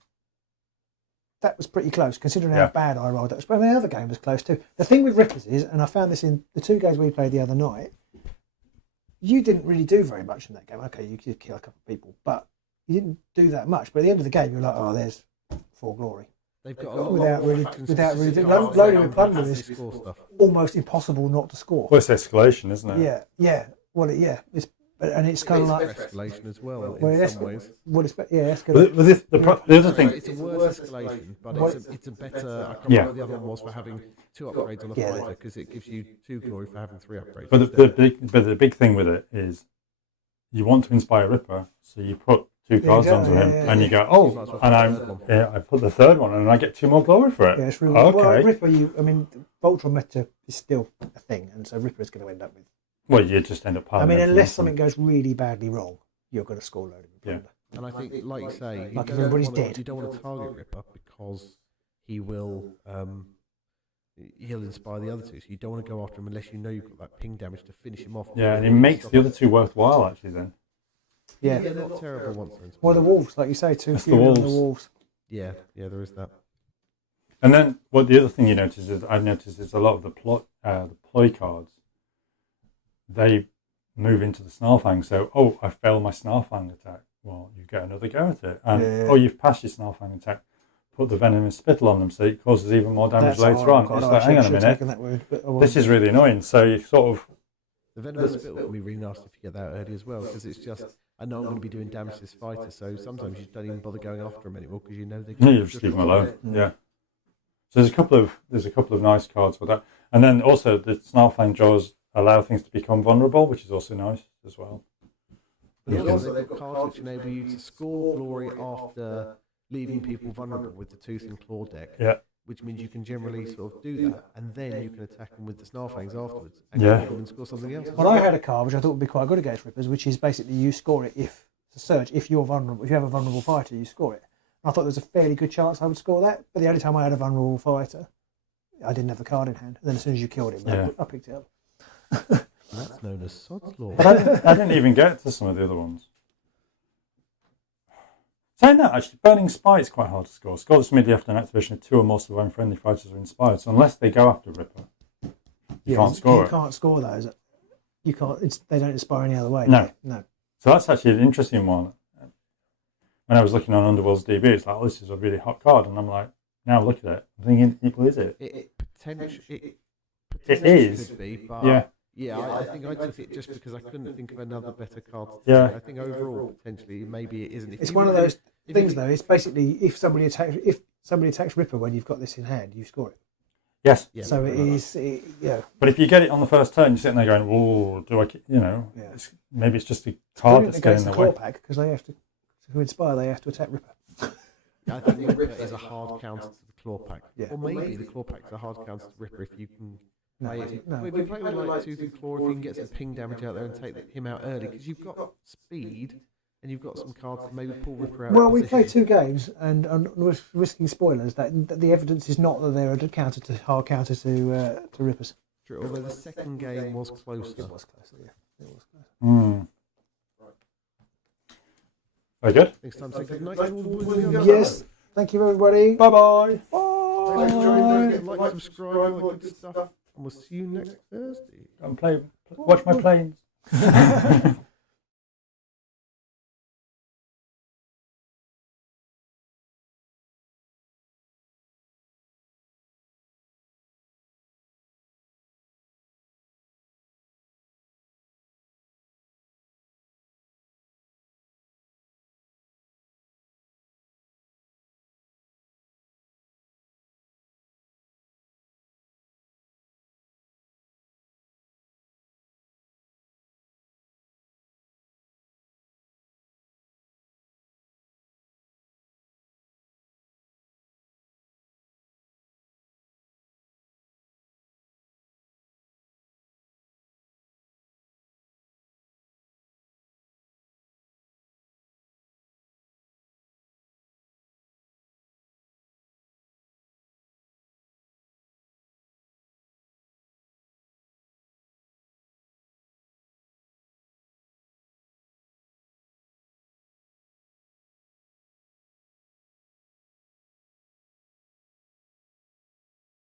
that was pretty close, considering how Yeah. bad I rolled. But the other game was close too. The thing with Rippers is, and I found this in the 2 games we played the other night, you didn't really do very much in that game. Okay, you could kill a couple of people, but you didn't do that much. But at the end of the game, you're like, oh, there's 4 glory. They've got a lot Without of really- fucking without really- specific lo- cards loading that with plunder actually is- score stuff. Almost impossible not to score. Well, it's escalation, isn't it? Yeah. Well, yeah. It's kind of like Escalation as well well, in that's some ways. what it's. Yeah, that's But good. the other thing, It's a worse escalation, but it's a better. I can't Yeah. remember what the other one was for having 2 upgrades on a Yeah. fighter because it gives you 2 glory for having 3 upgrades. but the big thing with it is you want to inspire Ripper, so you put 2 cards exactly, onto him, yeah, and yeah. you go, You might oh, as well and put the third one. I put the 3rd one, and I get 2 more glory for it. Yeah, it's real. Okay. Well, Ripper, Voltron Meta is still a thing, and so Ripper is going to end up with. Well, you just end up piling. I mean, everything unless else something goes really badly wrong, you're going to score a load of plunder. And I think, like you say, you Like if don't everybody's wanna- dead. You don't want to target Ripper because he will he'll inspire the other 2. So you don't want to go after him unless you know you've got that ping damage to finish him off. Yeah, and it makes the other 2 worthwhile actually. Then Yeah. They're not terrible once they're inspired. Well, the wolves, like you say, 2 That's the fewer on the wolves. wolves. Yeah, there is that. and then what the other thing you notice is I've noticed is a lot of the ploy cards. They move into the Snarlfang. So, oh, I failed my Snarlfang attack. Well, you get another go at it. And, Yeah. oh, you've passed your Snarlfang attack. Put the venomous spittle on them so it causes even more damage That's later on. It's like, hang on a minute. That word, but I This is really annoying. So you sort of, The venomous spittle can be really nasty if you get that early as well because it's just, I know I'm going to be doing damage to this fighter, so sometimes you don't even bother going after them anymore because you know they you just leave them alone. Yeah. So there's a couple of nice cards for that. And then also the Snarlfang jaws allow things to become vulnerable, which is also nice as well. But also they've got cards which enable you to score glory after leaving people vulnerable with the Tooth and Claw deck. Yeah. Which means you can generally sort of do that, and then you can attack them with the Snarlfangs afterwards, and Yeah. kill them and score something else. Well, I had a card which I thought would be quite good against Rippers, which is basically you score it if it's a surge. If you're vulnerable, if you have a vulnerable fighter, you score it. I thought there was a fairly good chance I would score that, but the only time I had a vulnerable fighter, I didn't have the card in hand. And then as soon as you killed him, Yeah. I picked it up. That's known as Sod's Law. But I didn't even get to some of the other ones. Saying that, actually, Burning Spite is quite hard to score. Score this immediately after an activation of 2 or more surviving friendly fighters are inspired. So unless they go after Rippa, you can't score it. You can't score those. You can't. They don't inspire any other way. No. No. So that's actually an interesting one. When I was looking on Underworlds DB, it's like, oh, this is a really hot card. And I'm like, now look at it. I'm thinking, well, is it? It potentially is. could be, but I think I took it just because I couldn't think of another better card. Yeah. I think overall, potentially, maybe it isn't. It's one of those things, though. It's basically if somebody attacks Ripper when you've got this in hand, you score it. Yes. Yeah, So it is, But if you get it on the first turn, you're sitting there going, oh, do I, maybe it's just a card that's getting in the way. Claw pack because they have to inspire. They have to attack Ripper. I think the Ripper is a hard counter to the Claw Pack. Yeah. Or maybe the Claw Pack is a hard counter to Ripper if you can play it. No. If you play with like 2/2 Claw, if you can get some ping damage out there and take him out early, because you've got speed and you've got some cards to maybe pull Ripper out. Well, of we position. played 2 games, and risking spoilers, that the evidence is not that they're a hard counter to Rippers. True, although the second game was closer. It was closer, yeah. It was closer. Very good. Next time, say good night to all the boys and girls. Yes. Thank you, everybody. Bye-bye. Thanks for joining us. Like, subscribe, all that good stuff. And we'll see you next Thursday. Watch my planes.